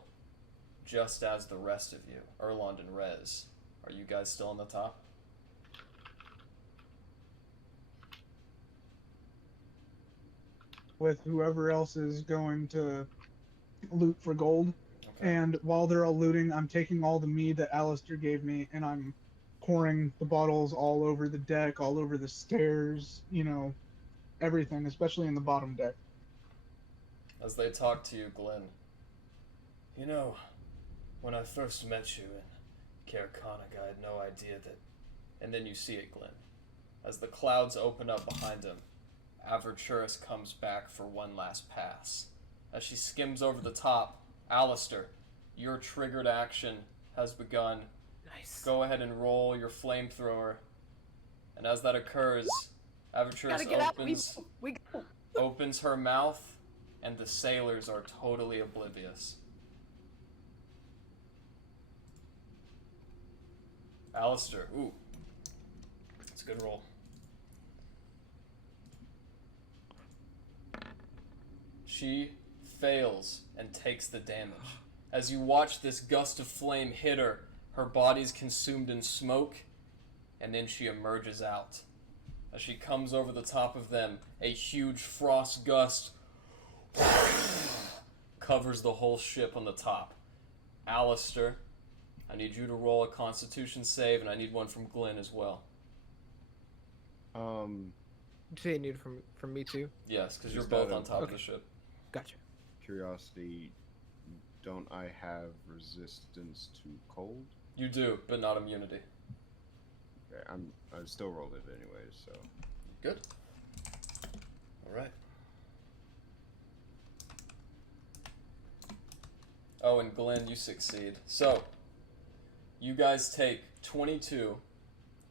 just as the rest of you, Erlond and Rez, are you guys still on the top? With whoever else is going to loot for gold. Okay. And while they're all looting, I'm taking all the mead that Alistair gave me and I'm pouring the bottles all over the deck, all over the stairs, everything, especially in the bottom deck. As they talk to you, Glen, you know, when I first met you in Karakonic, I had no idea that... And then you see it, Glen. As the clouds open up behind him, Averturis comes back for one last pass. As she skims over the top, Alistair, your triggered action has begun. Nice. Go ahead and roll your flamethrower. And as that occurs, Averturis opens her mouth, and the sailors are totally oblivious. Alistair, ooh. It's a good roll. She fails and takes the damage. As you watch this gust of flame hit her, her body's consumed in smoke, and then she emerges out. As she comes over the top of them, a huge frost gust covers the whole ship on the top. Alistair, I need you to roll a Constitution save, and I need one from Glen as well. Do you need from me too? Yes, because you're Just both out on of- top of Okay. the ship. Gotcha. Curiosity, don't I have resistance to cold? You do, but not immunity. Okay, I still rolled it anyways, so. Good. Alright. Oh, and Glenn, you succeed. So, you guys take 22,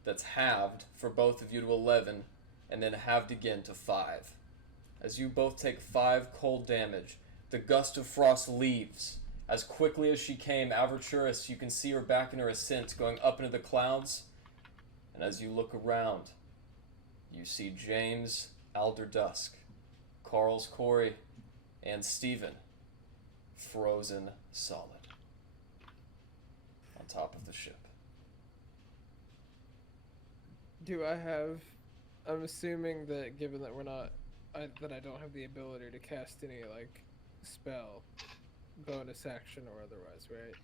that's halved for both of you to 11, and then halved again to 5. As you both take 5 cold damage, the gust of frost leaves. As quickly as she came, Averturis, you can see her back in her ascent, going up into the clouds. And as you look around, you see James Alderdusk, Carl's Corey, and Stephen frozen solid on top of the ship. Do I have? I'm assuming that given that we're not, that I don't have the ability to cast any like spell, bonus action or otherwise, right?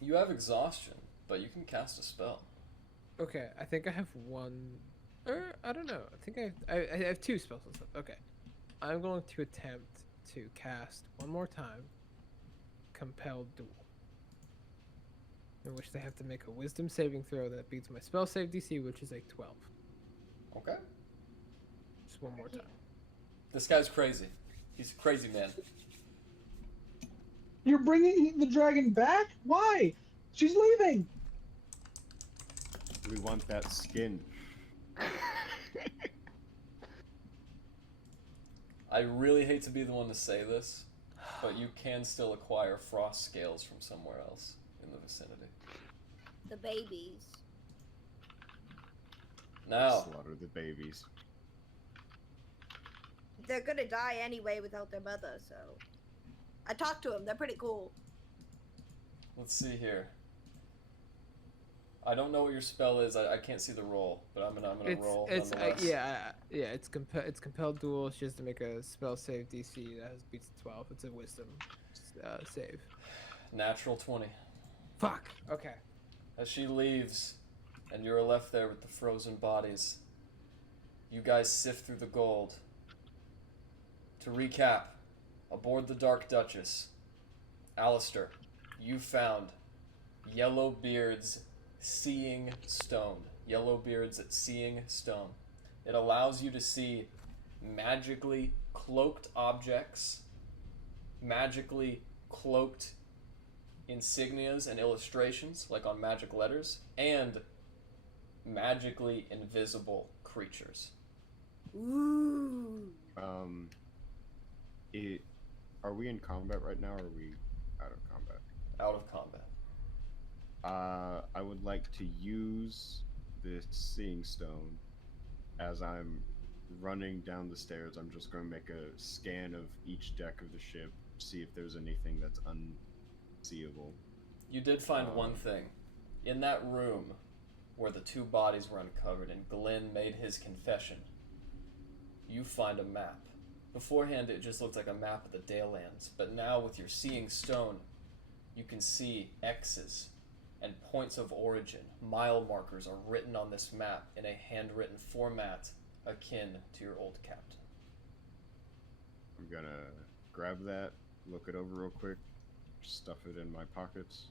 You have exhaustion, but you can cast a spell. Okay, I think I have one, or I don't know. I think I have two spells and stuff. Okay, I'm going to attempt to cast one more time. Compelled Duel, in which they have to make a Wisdom saving throw that beats my spell save DC, which is a 12. Okay. Just one more time. This guy's crazy. He's a crazy man. You're bringing the dragon back? Why? She's leaving. We want that skin. I really hate to be the one to say this, but you can still acquire frost scales from somewhere else in the vicinity. The babies. Now, Slaughter the babies. They're gonna die anyway without their mother, so. I talked to them, they're pretty cool. let's see here. I don't know what your spell is. I can't see the roll, but I'm gonna roll nonetheless. It's compelled duel. She has to make a spell save DC that beats 12. It's a wisdom save. Natural 20. Fuck. Okay. As she leaves, and you're left there with the frozen bodies, you guys sift through the gold. To recap, aboard the Dark Duchess, Alistair, you found Yellowbeard's Seeing Stone. Yellowbeard's Seeing Stone. It allows you to see magically cloaked objects, magically cloaked insignias and illustrations, like on magic letters, and magically invisible creatures. Ooh. Are we in combat right now, or are we out of combat? Out of combat. I would like to use this Seeing Stone as I'm running down the stairs. I'm just going to make a scan of each deck of the ship, see if there's anything that's unseeable. You did find one thing. In that room where the two bodies were uncovered and Glen made his confession, you find a map. Beforehand, it just looked like a map of the Dalelands, but now with your Seeing Stone, you can see X's and points of origin. Mile markers are written on this map in a handwritten format akin to your old captain. I'm gonna grab that, look it over real quick, stuff it in my pockets,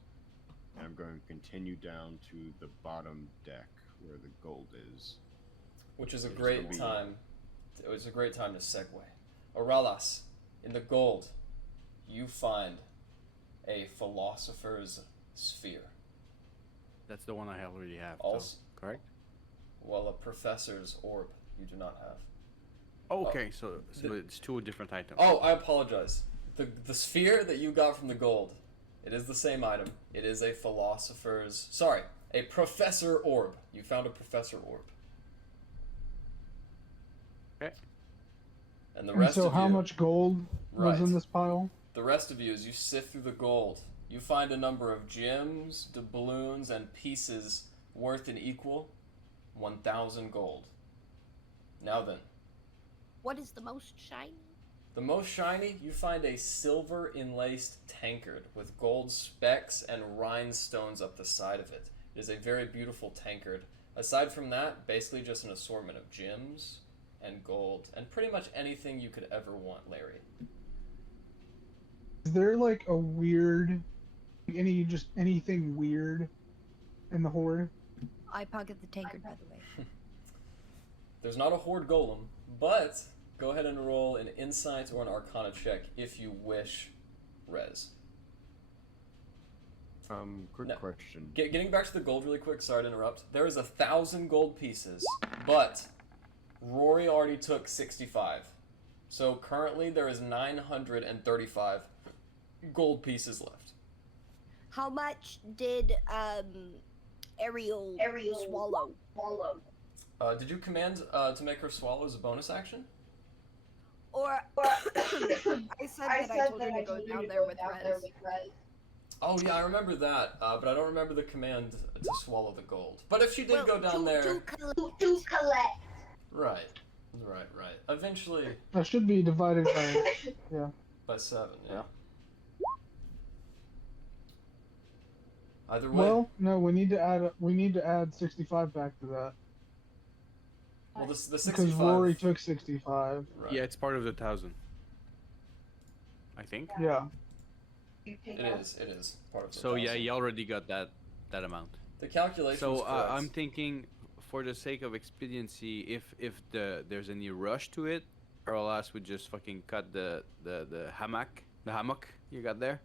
and I'm going to continue down to the bottom deck where the gold is. Which is a There's great gonna be- time. It was a great time to segue. Oralas, in the gold, you find a philosopher's sphere. That's the one I already have. Also, correct? well, a professor's orb you do not have. Okay, so it's two different items. Oh, I apologize. The sphere that you got from the gold, it is the same item. It is a a professor orb. You found a professor orb. Okay. And the And rest so of how you, much gold was Right. in this pile? The rest of you, as you sift through the gold, you find a number of gems, doubloons, and pieces worth an equal 1,000 gold. Now then, What is the most shiny? the most shiny, you find a silver enlaced tankard with gold specks and rhinestones up the side of it. It is a very beautiful tankard. Aside from that, basically just an assortment of gems and gold and pretty much anything you could ever want, Larry. Is there like a weird, anything weird in the horde? I pocket the tankard, by the way. There's not a horde golem, but go ahead and roll an insight or an arcana check if you wish, Rez. Quick No. question. Getting back to the gold really quick, sorry to interrupt. There is 1,000 gold pieces, but Rory already took 65. So currently there is 935 gold pieces left. How much did Ariel swallow? Did you command to make her swallow as a bonus action? Or I said that I told her to go down there with Rez. Oh yeah, I remember that, but I don't remember the command to swallow the gold. But if she did Well, go down there, To collect. right. Eventually, That should be divided by. Yeah. by 7, yeah. Either way, Well, no, we need to add. We need to add 65 back to that well, the because 65. Rory took 65. Right. Yeah, it's part of the 1,000. I think. Yeah. It is part of the So yeah, 1,000. you already got that amount. The calculation So was correct. I'm thinking, for the sake of expediency, if there's any rush to it, or else we just fucking cut the hammock you got there,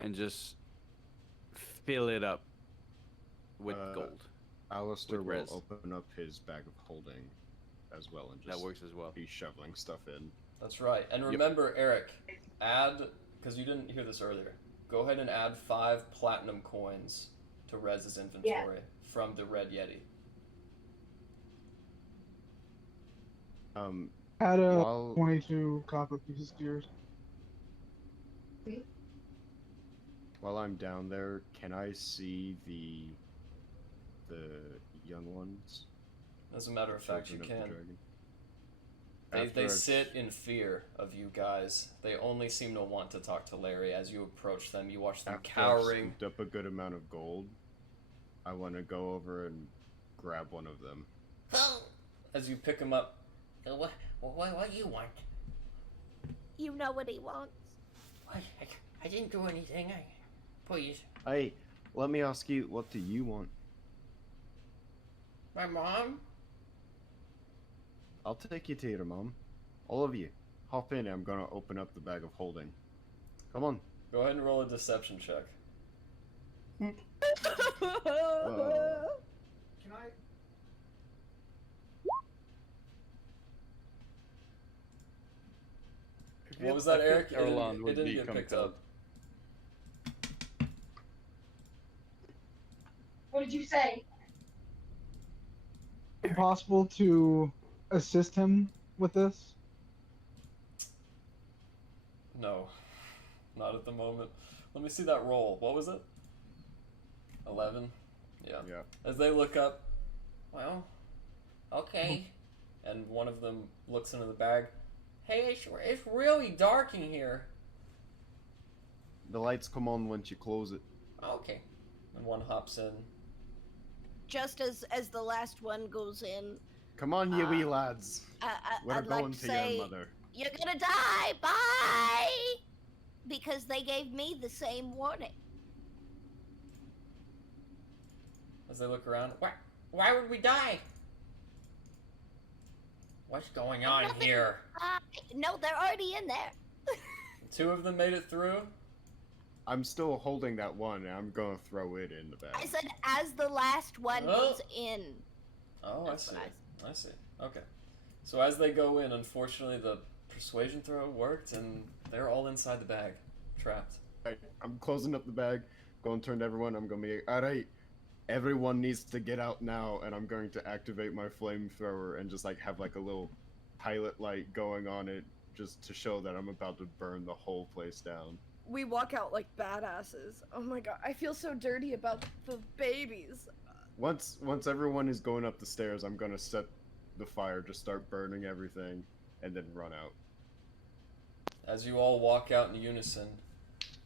and just fill it up with gold. Alistair With will Rez. open up his bag of holding as well and That just works as well. be shoveling stuff in. That's right. And remember, Eric, add, because you didn't hear this earlier, go ahead and add 5 platinum coins to Rez's inventory from the Red Yeti. Add a While 22 copper pieces to yours. while I'm down there, can I see the young ones? As a matter of fact, you Children of the can. dragon? They After I've- sit in fear of you guys. They only seem to want to talk to Larry. As you approach them, you watch them After I've cowering. scooped up a good amount of gold, I want to go over and grab one of them. As you pick them up, What do you want? You know what he wants. I didn't do anything. Please. Hey, let me ask you, what do you want? My mom? I'll take you to your mom. All of you, hop in. I'm gonna open up the bag of holding. Come on. go ahead and roll a deception check. Oh. Can I? What was that, Eric? It Erland didn't, would it didn't be get picked compelled. up. What did you say? Possible to assist him with this? No, not at the moment. Let me see that roll. What was it? 11? Yeah. Yeah. As they look up, Well, okay. and one of them looks into the bag. Hey, it's really dark in here. The lights come on once you close it. Okay. And one hops in. Just as the last one goes in, Come on, you wee lads. We're I'd going like to to say, your mother. you're gonna die. Bye. Because they gave me the same warning. As they look around, Why would we die? What's going on Nothing. here? No, they're already in there. 2 of them made it through. I'm still holding that one, and I'm gonna throw it in the bag. I said as the last one Oh. goes in. Oh, That's I what see. I see. Okay. So as they go in, unfortunately, the persuasion throw worked, and they're all inside the bag, trapped. Right, I'm closing up the bag, going to turn to everyone. I'm gonna be alright. Everyone needs to get out now, and I'm going to activate my flamethrower and just like have like a little pilot light going on it, just to show that I'm about to burn the whole place down. We walk out like badasses. Oh my god, I feel so dirty about the babies. Once everyone is going up the stairs, I'm gonna set the fire, just start burning everything, and then run out. As you all walk out in unison,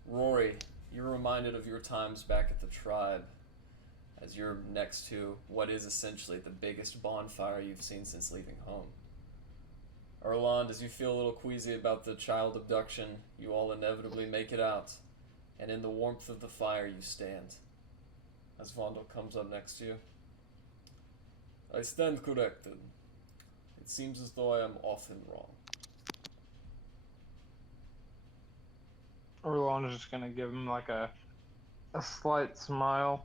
Rory, you're reminded of your times back at the tribe, as you're next to what is essentially the biggest bonfire you've seen since leaving home. Erland, as you feel a little queasy about the child abduction, you all inevitably make it out, and in the warmth of the fire you stand. As Vondel comes up next to you. I stand corrected. It seems as though I am often wrong. Orlon is just gonna give him like a slight smile.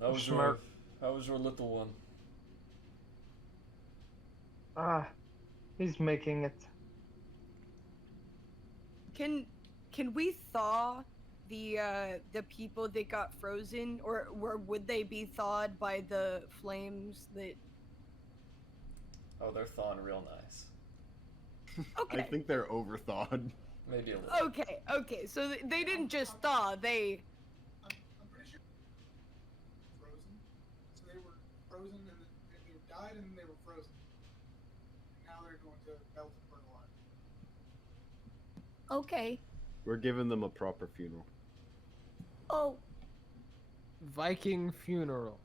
How was your little one? He's making it. Can we thaw the people that got frozen, or would they be thawed by the flames that? Oh, they're thawing real nice. Okay. I think they're overthawed. Maybe a little. Okay. So they didn't just thaw. They. I'm pretty sure frozen. So they were frozen and then they died and then they were frozen. And now they're going to melt and burn alive. Okay. We're giving them a proper funeral. Oh, Viking funeral.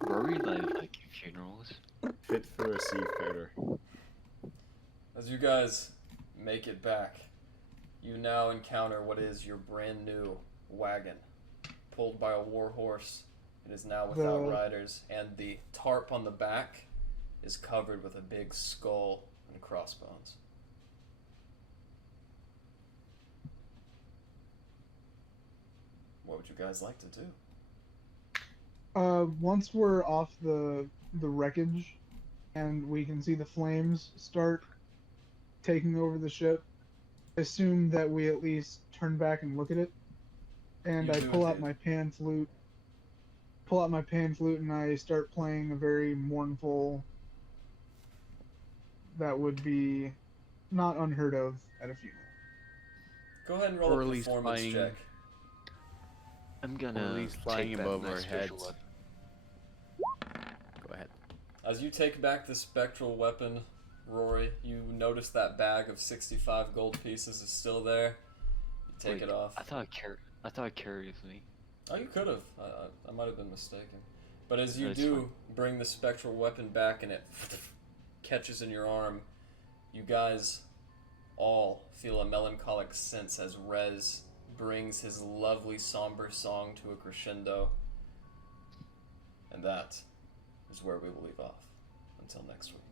Rory like funerals. Fit for a seafarer. As you guys make it back, you now encounter what is your brand new wagon, pulled by a war horse. It is now without riders, and the tarp on the back is covered with a big skull and crossbones. What would you guys like to do? Once we're off the wreckage, and we can see the flames start taking over the ship, assume that we at least turn back and look at it. And You I do pull out indeed. my pan flute. Pull out my pan flute, and I start playing a very mournful. That would be not unheard of at a funeral. Go ahead and roll Or a at least performance flying- check. I'm Or gonna at least flying take back above my our spiritual heads. weapon. Go ahead. As you take back the spectral weapon, Rory, you notice that bag of 65 gold pieces is still there. You take Wait, it off. I thought it carried with me. Oh, you could have. I might have been mistaken. But as you That's do fine. bring the spectral weapon back and it catches in your arm, you guys all feel a melancholic sense as Rez brings his lovely somber song to a crescendo. And that is where we will leave off. Until next week.